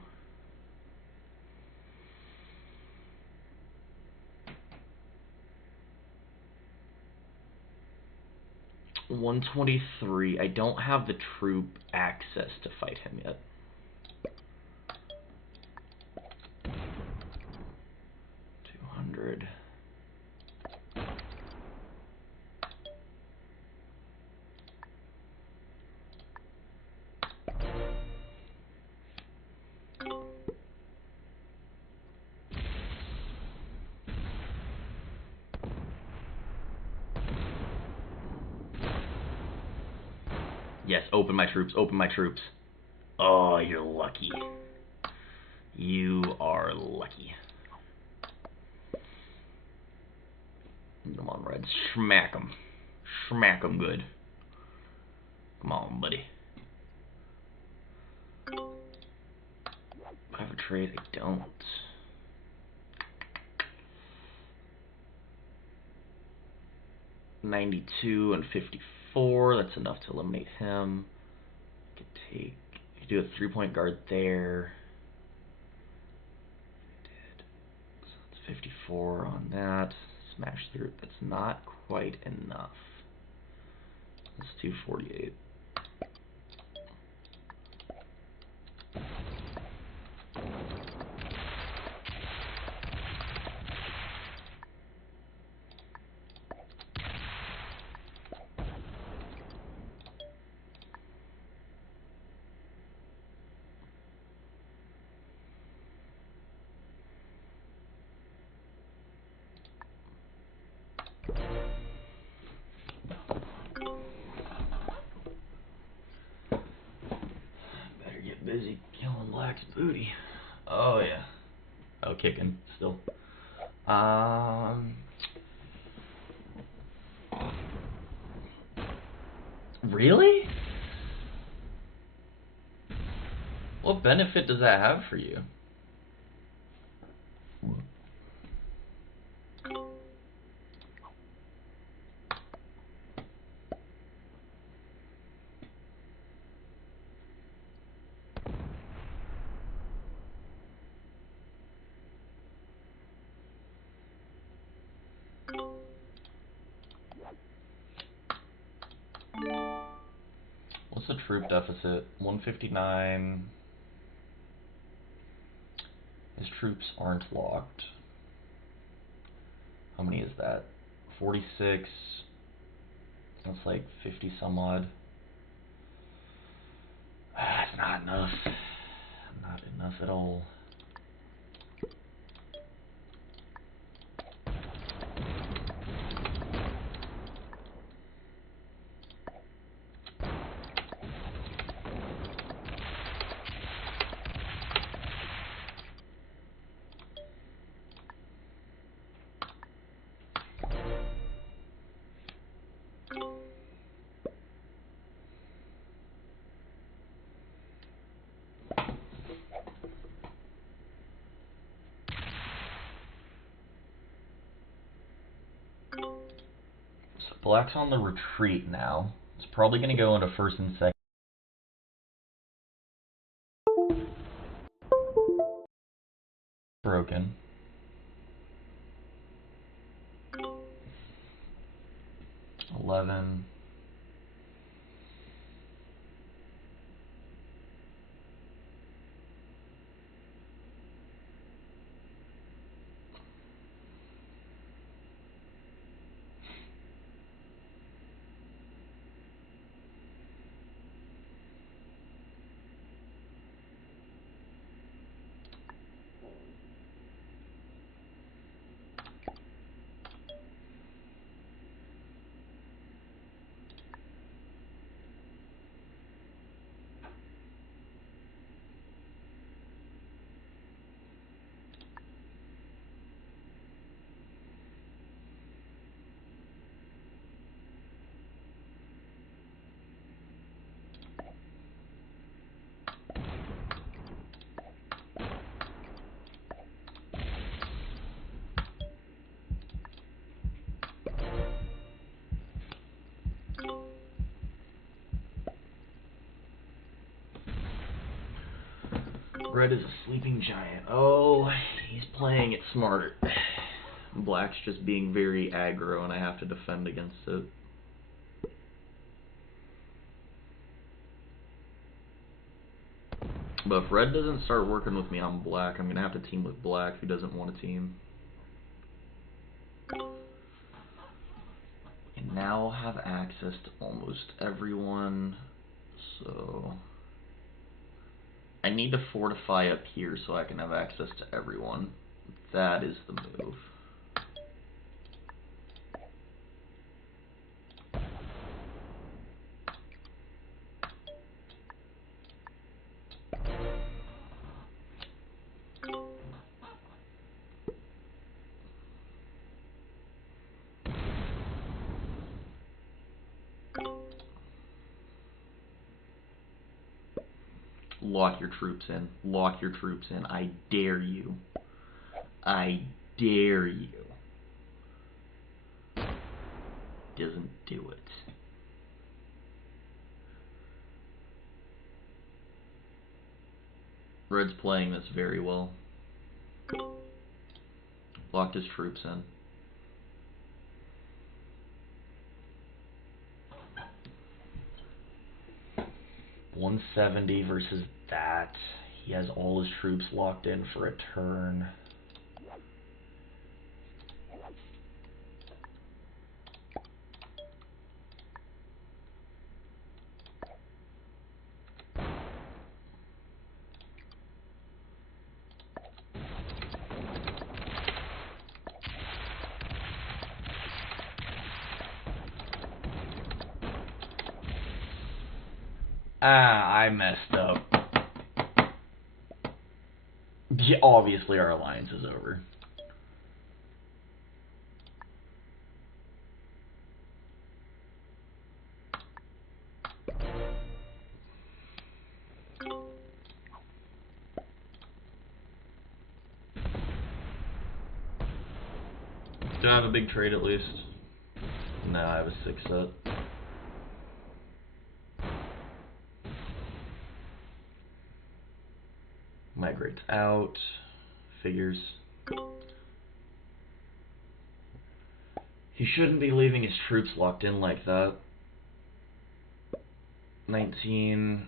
123. I don't have the troop access to fight him yet. $200. Yes, open my troops, open my troops. Oh, you're lucky. You are lucky. Come on, Reds. Smack 'em. Smack 'em good. Come on, buddy. I have a trade? I don't. $92 and $54. That's enough to eliminate him. I could do a 3-point guard there. So it's 54 on that. Smash through. That's not quite enough. Let's do 48. Better get busy killing Black's booty. Oh yeah. Oh, kicking still. Really? What benefit does that have for you? What's the troop deficit? 159. His troops aren't locked. How many is that? 46. That's like 50 some odd. That's not enough. Not enough at all. So Black's on the retreat now. It's probably going to go into first and second. Broken. $11. Red is a sleeping giant. Oh, he's playing it smarter. Black's just being very aggro, and I have to defend against it. But if red doesn't start working with me on black, I'm going to have to team with black, who doesn't want to team. And now I'll have access to almost everyone, so I need to fortify up here so I can have access to everyone. That is the move. Lock your troops in. Lock your troops in. I dare you. I dare you. Doesn't do it. Red's playing this very well. Locked his troops in. $170 versus that. He has all his troops locked in for a turn. I messed up. Yeah, obviously our alliance is over. Do I have a big trade at least? No, I have a 6 set. Migrates out. Figures. He shouldn't be leaving his troops locked in like that. 19.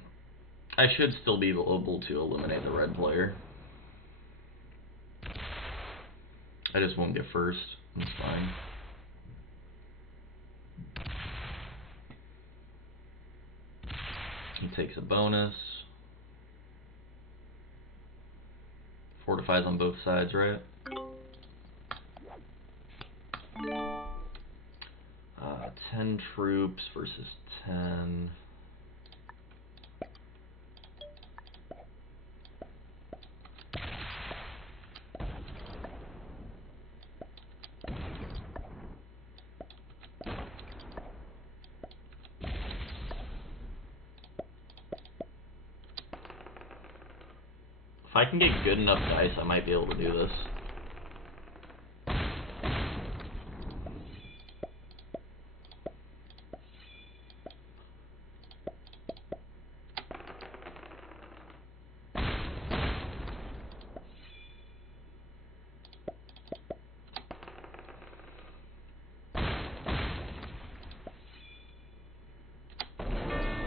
I should still be able to eliminate the red player. I just won't get first. That's fine. He takes a bonus. Fortifies on both sides, right? 10 troops versus 10. If I can get good enough dice, I might be able to do this.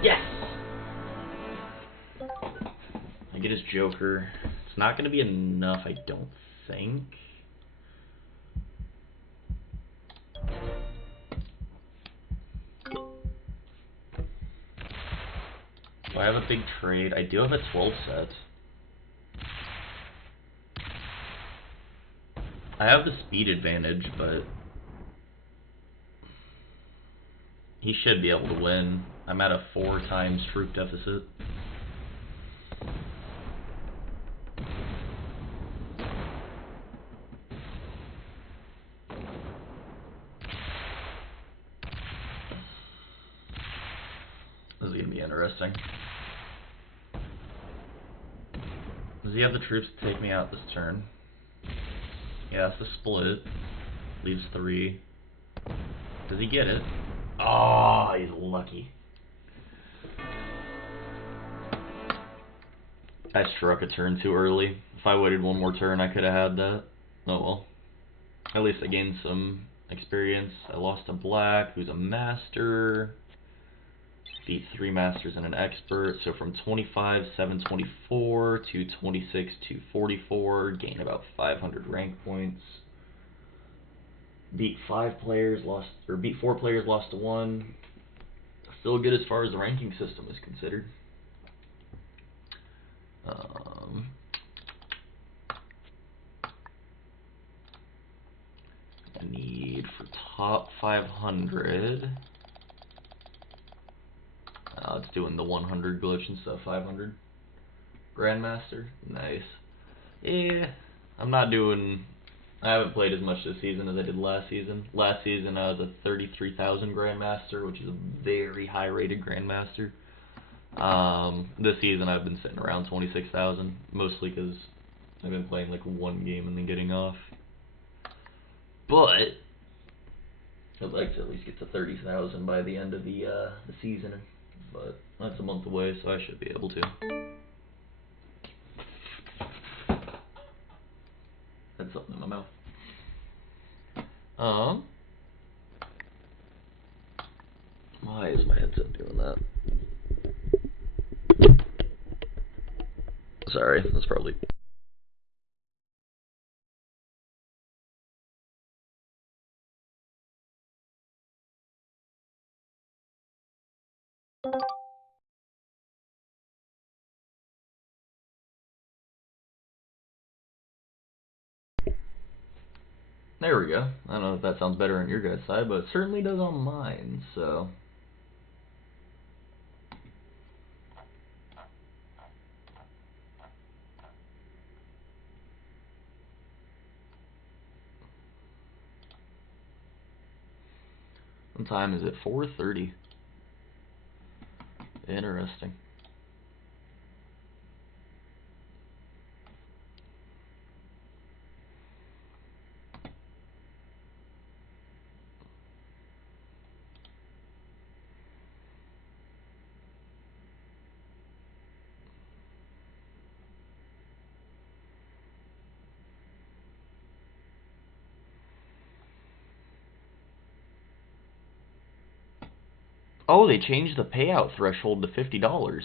Yes! I get his Joker. It's not going to be enough, I don't think. Do I have a big trade? I do have a 12 set. I have the speed advantage, but he should be able to win. I'm at a 4 times troop deficit. This is going to be interesting. Does he have the troops to take me out this turn? Yeah, that's the split. Leaves 3. Does he get it? Oh, he's lucky. I struck a turn too early. If I waited one more turn, I could have had that. Oh well. At least I gained some experience. I lost to black, who's a master. beat 3 Masters and an Expert. So from 25, 724 to 26, 244, gain about 500 rank points. Beat 5 players, beat 4 players, lost to 1. Still good as far as the ranking system is considered. I need for top 500. It's doing the 100 glitch instead of 500. Grandmaster, nice. Yeah, I haven't played as much this season as I did last season. Last season I was a 33,000 Grandmaster, which is a very high rated Grandmaster. This season I've been sitting around 26,000, mostly because I've been playing like one game and then getting off. But I'd like to at least get to 30,000 by the end of the season, but that's a month away, so I should be able to. Had something in my mouth. Why is my headset doing that? Sorry, that's probably... There we go. I don't know if that sounds better on your guys' side, but it certainly does on mine, so... What time is it? 4:30. Interesting. Oh, they changed the payout threshold to $50.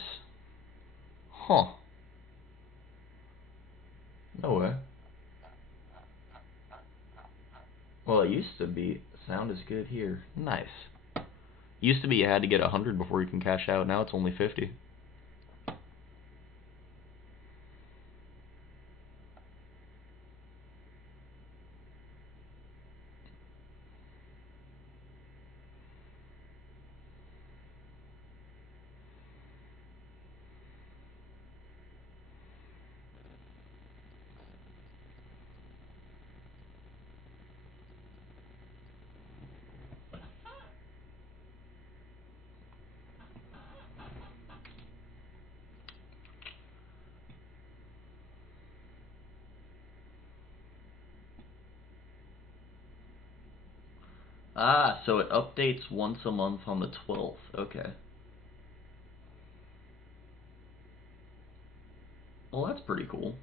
Huh. No way. Well, it used to be, sound is good here. Nice. Used to be you had to get 100 before you can cash out. Now it's only 50. Ah, so it updates once a month on the 12th. Okay. Well, that's pretty cool.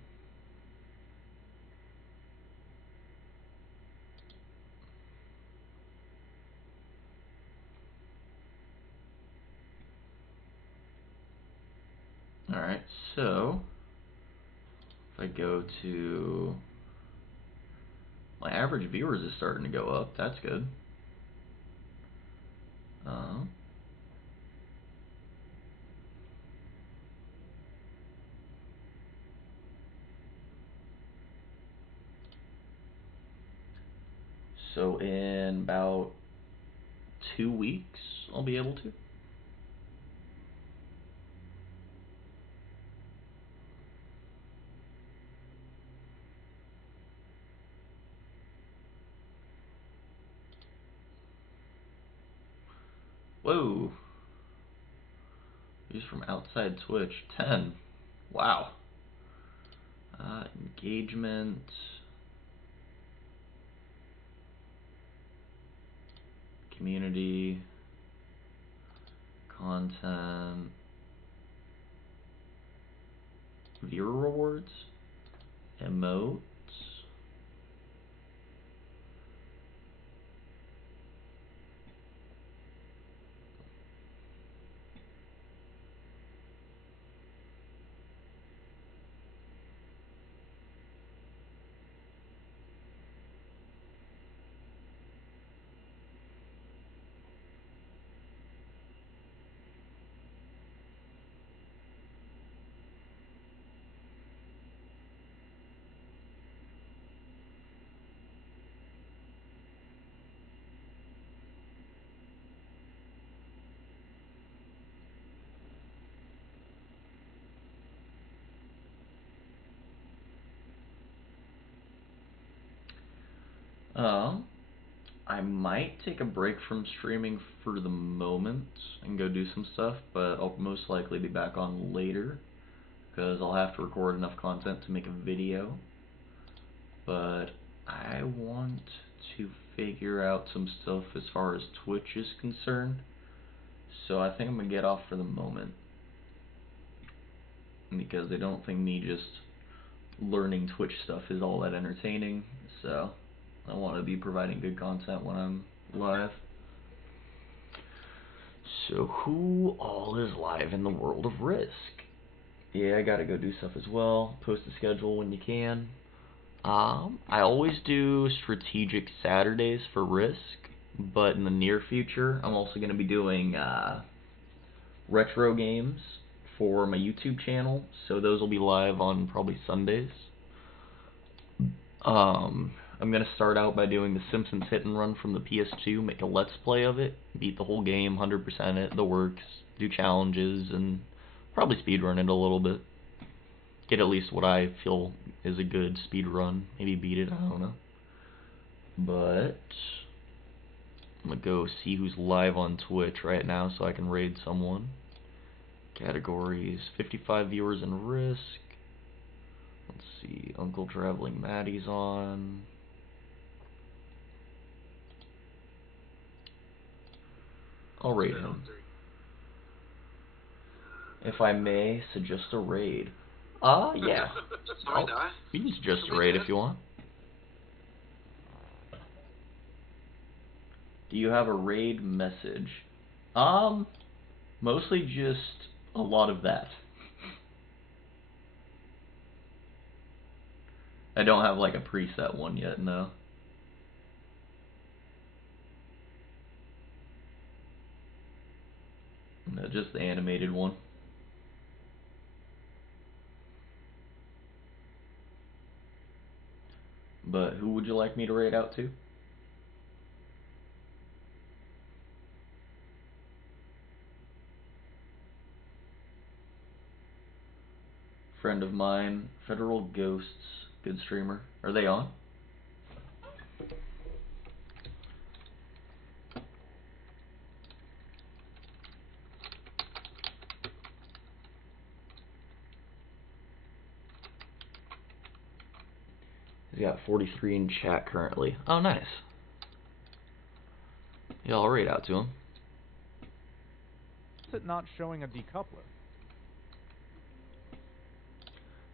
Alright, so if I go to my average viewers is starting to go up. That's good. So in about 2 weeks, I'll be able to. Whoa. Views from outside Twitch, 10. Wow. Engagement. Community. Content. Viewer rewards. Emotes. I might take a break from streaming for the moment and go do some stuff, but I'll most likely be back on later because I'll have to record enough content to make a video. But I want to figure out some stuff as far as Twitch is concerned, so I think I'm gonna get off for the moment because I don't think me just learning Twitch stuff is all that entertaining, so I want to be providing good content when I'm live. So who all is live in the world of Risk? Yeah, I gotta go do stuff as well. Post a schedule when you can. I always do strategic Saturdays for Risk, but in the near future, I'm also going to be doing retro games for my YouTube channel, so those will be live on probably Sundays. I'm going to start out by doing the Simpsons Hit and Run from the PS2, make a Let's Play of it, beat the whole game, 100% it, the works, do challenges, and probably speedrun it a little bit. Get at least what I feel is a good speed run. Maybe beat it, I don't know. But I'm gonna go see who's live on Twitch right now so I can raid someone. Categories: 55 viewers in Risk. Let's see, Uncle Traveling Maddie's on. I'll raid him. If I may suggest a raid. Yeah. You can suggest a raid if you want. Do you have a raid message? Mostly just a lot of that. I don't have like a preset one yet, no. No, just the animated one. But who would you like me to raid out to? Friend of mine, Federal Ghosts, good streamer. Are they on? He's got 43 in chat currently. Oh, nice. Yeah, I'll raid out to him. Is it not showing a decoupler?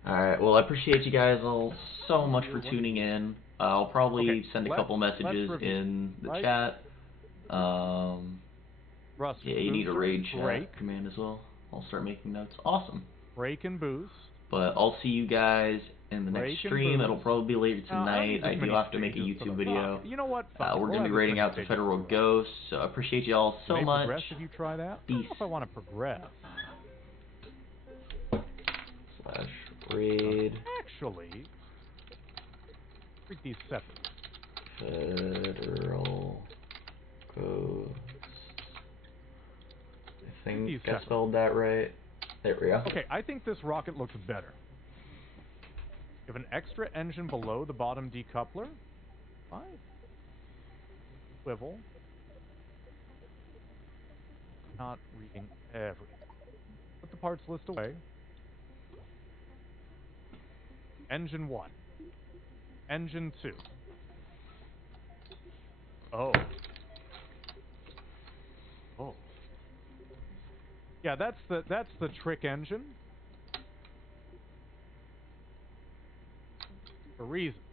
Alright, well, I appreciate you guys all so much for tuning in. I'll probably send a couple messages in the chat. Russ, yeah, you need a raid chat command as well. I'll start making notes. Awesome. Break and boost. But I'll see you guys in the next stream. It'll probably be later tonight. I do have to make a YouTube video. You know what? We're going to be raiding out to Federal Ghosts, so I appreciate you all so much. Progress if you try that? Peace. I don't know if I want to progress. / raid. Actually, read these separate. Federal Ghosts. I think I spelled that right. There we go. Okay, I think this rocket looks better. You have an extra engine below the bottom decoupler. Fine. Swivel. Not reading everything. Put the parts list away. Engine 1. Engine 2. Oh. Oh. Yeah, that's the trick engine. For reasons.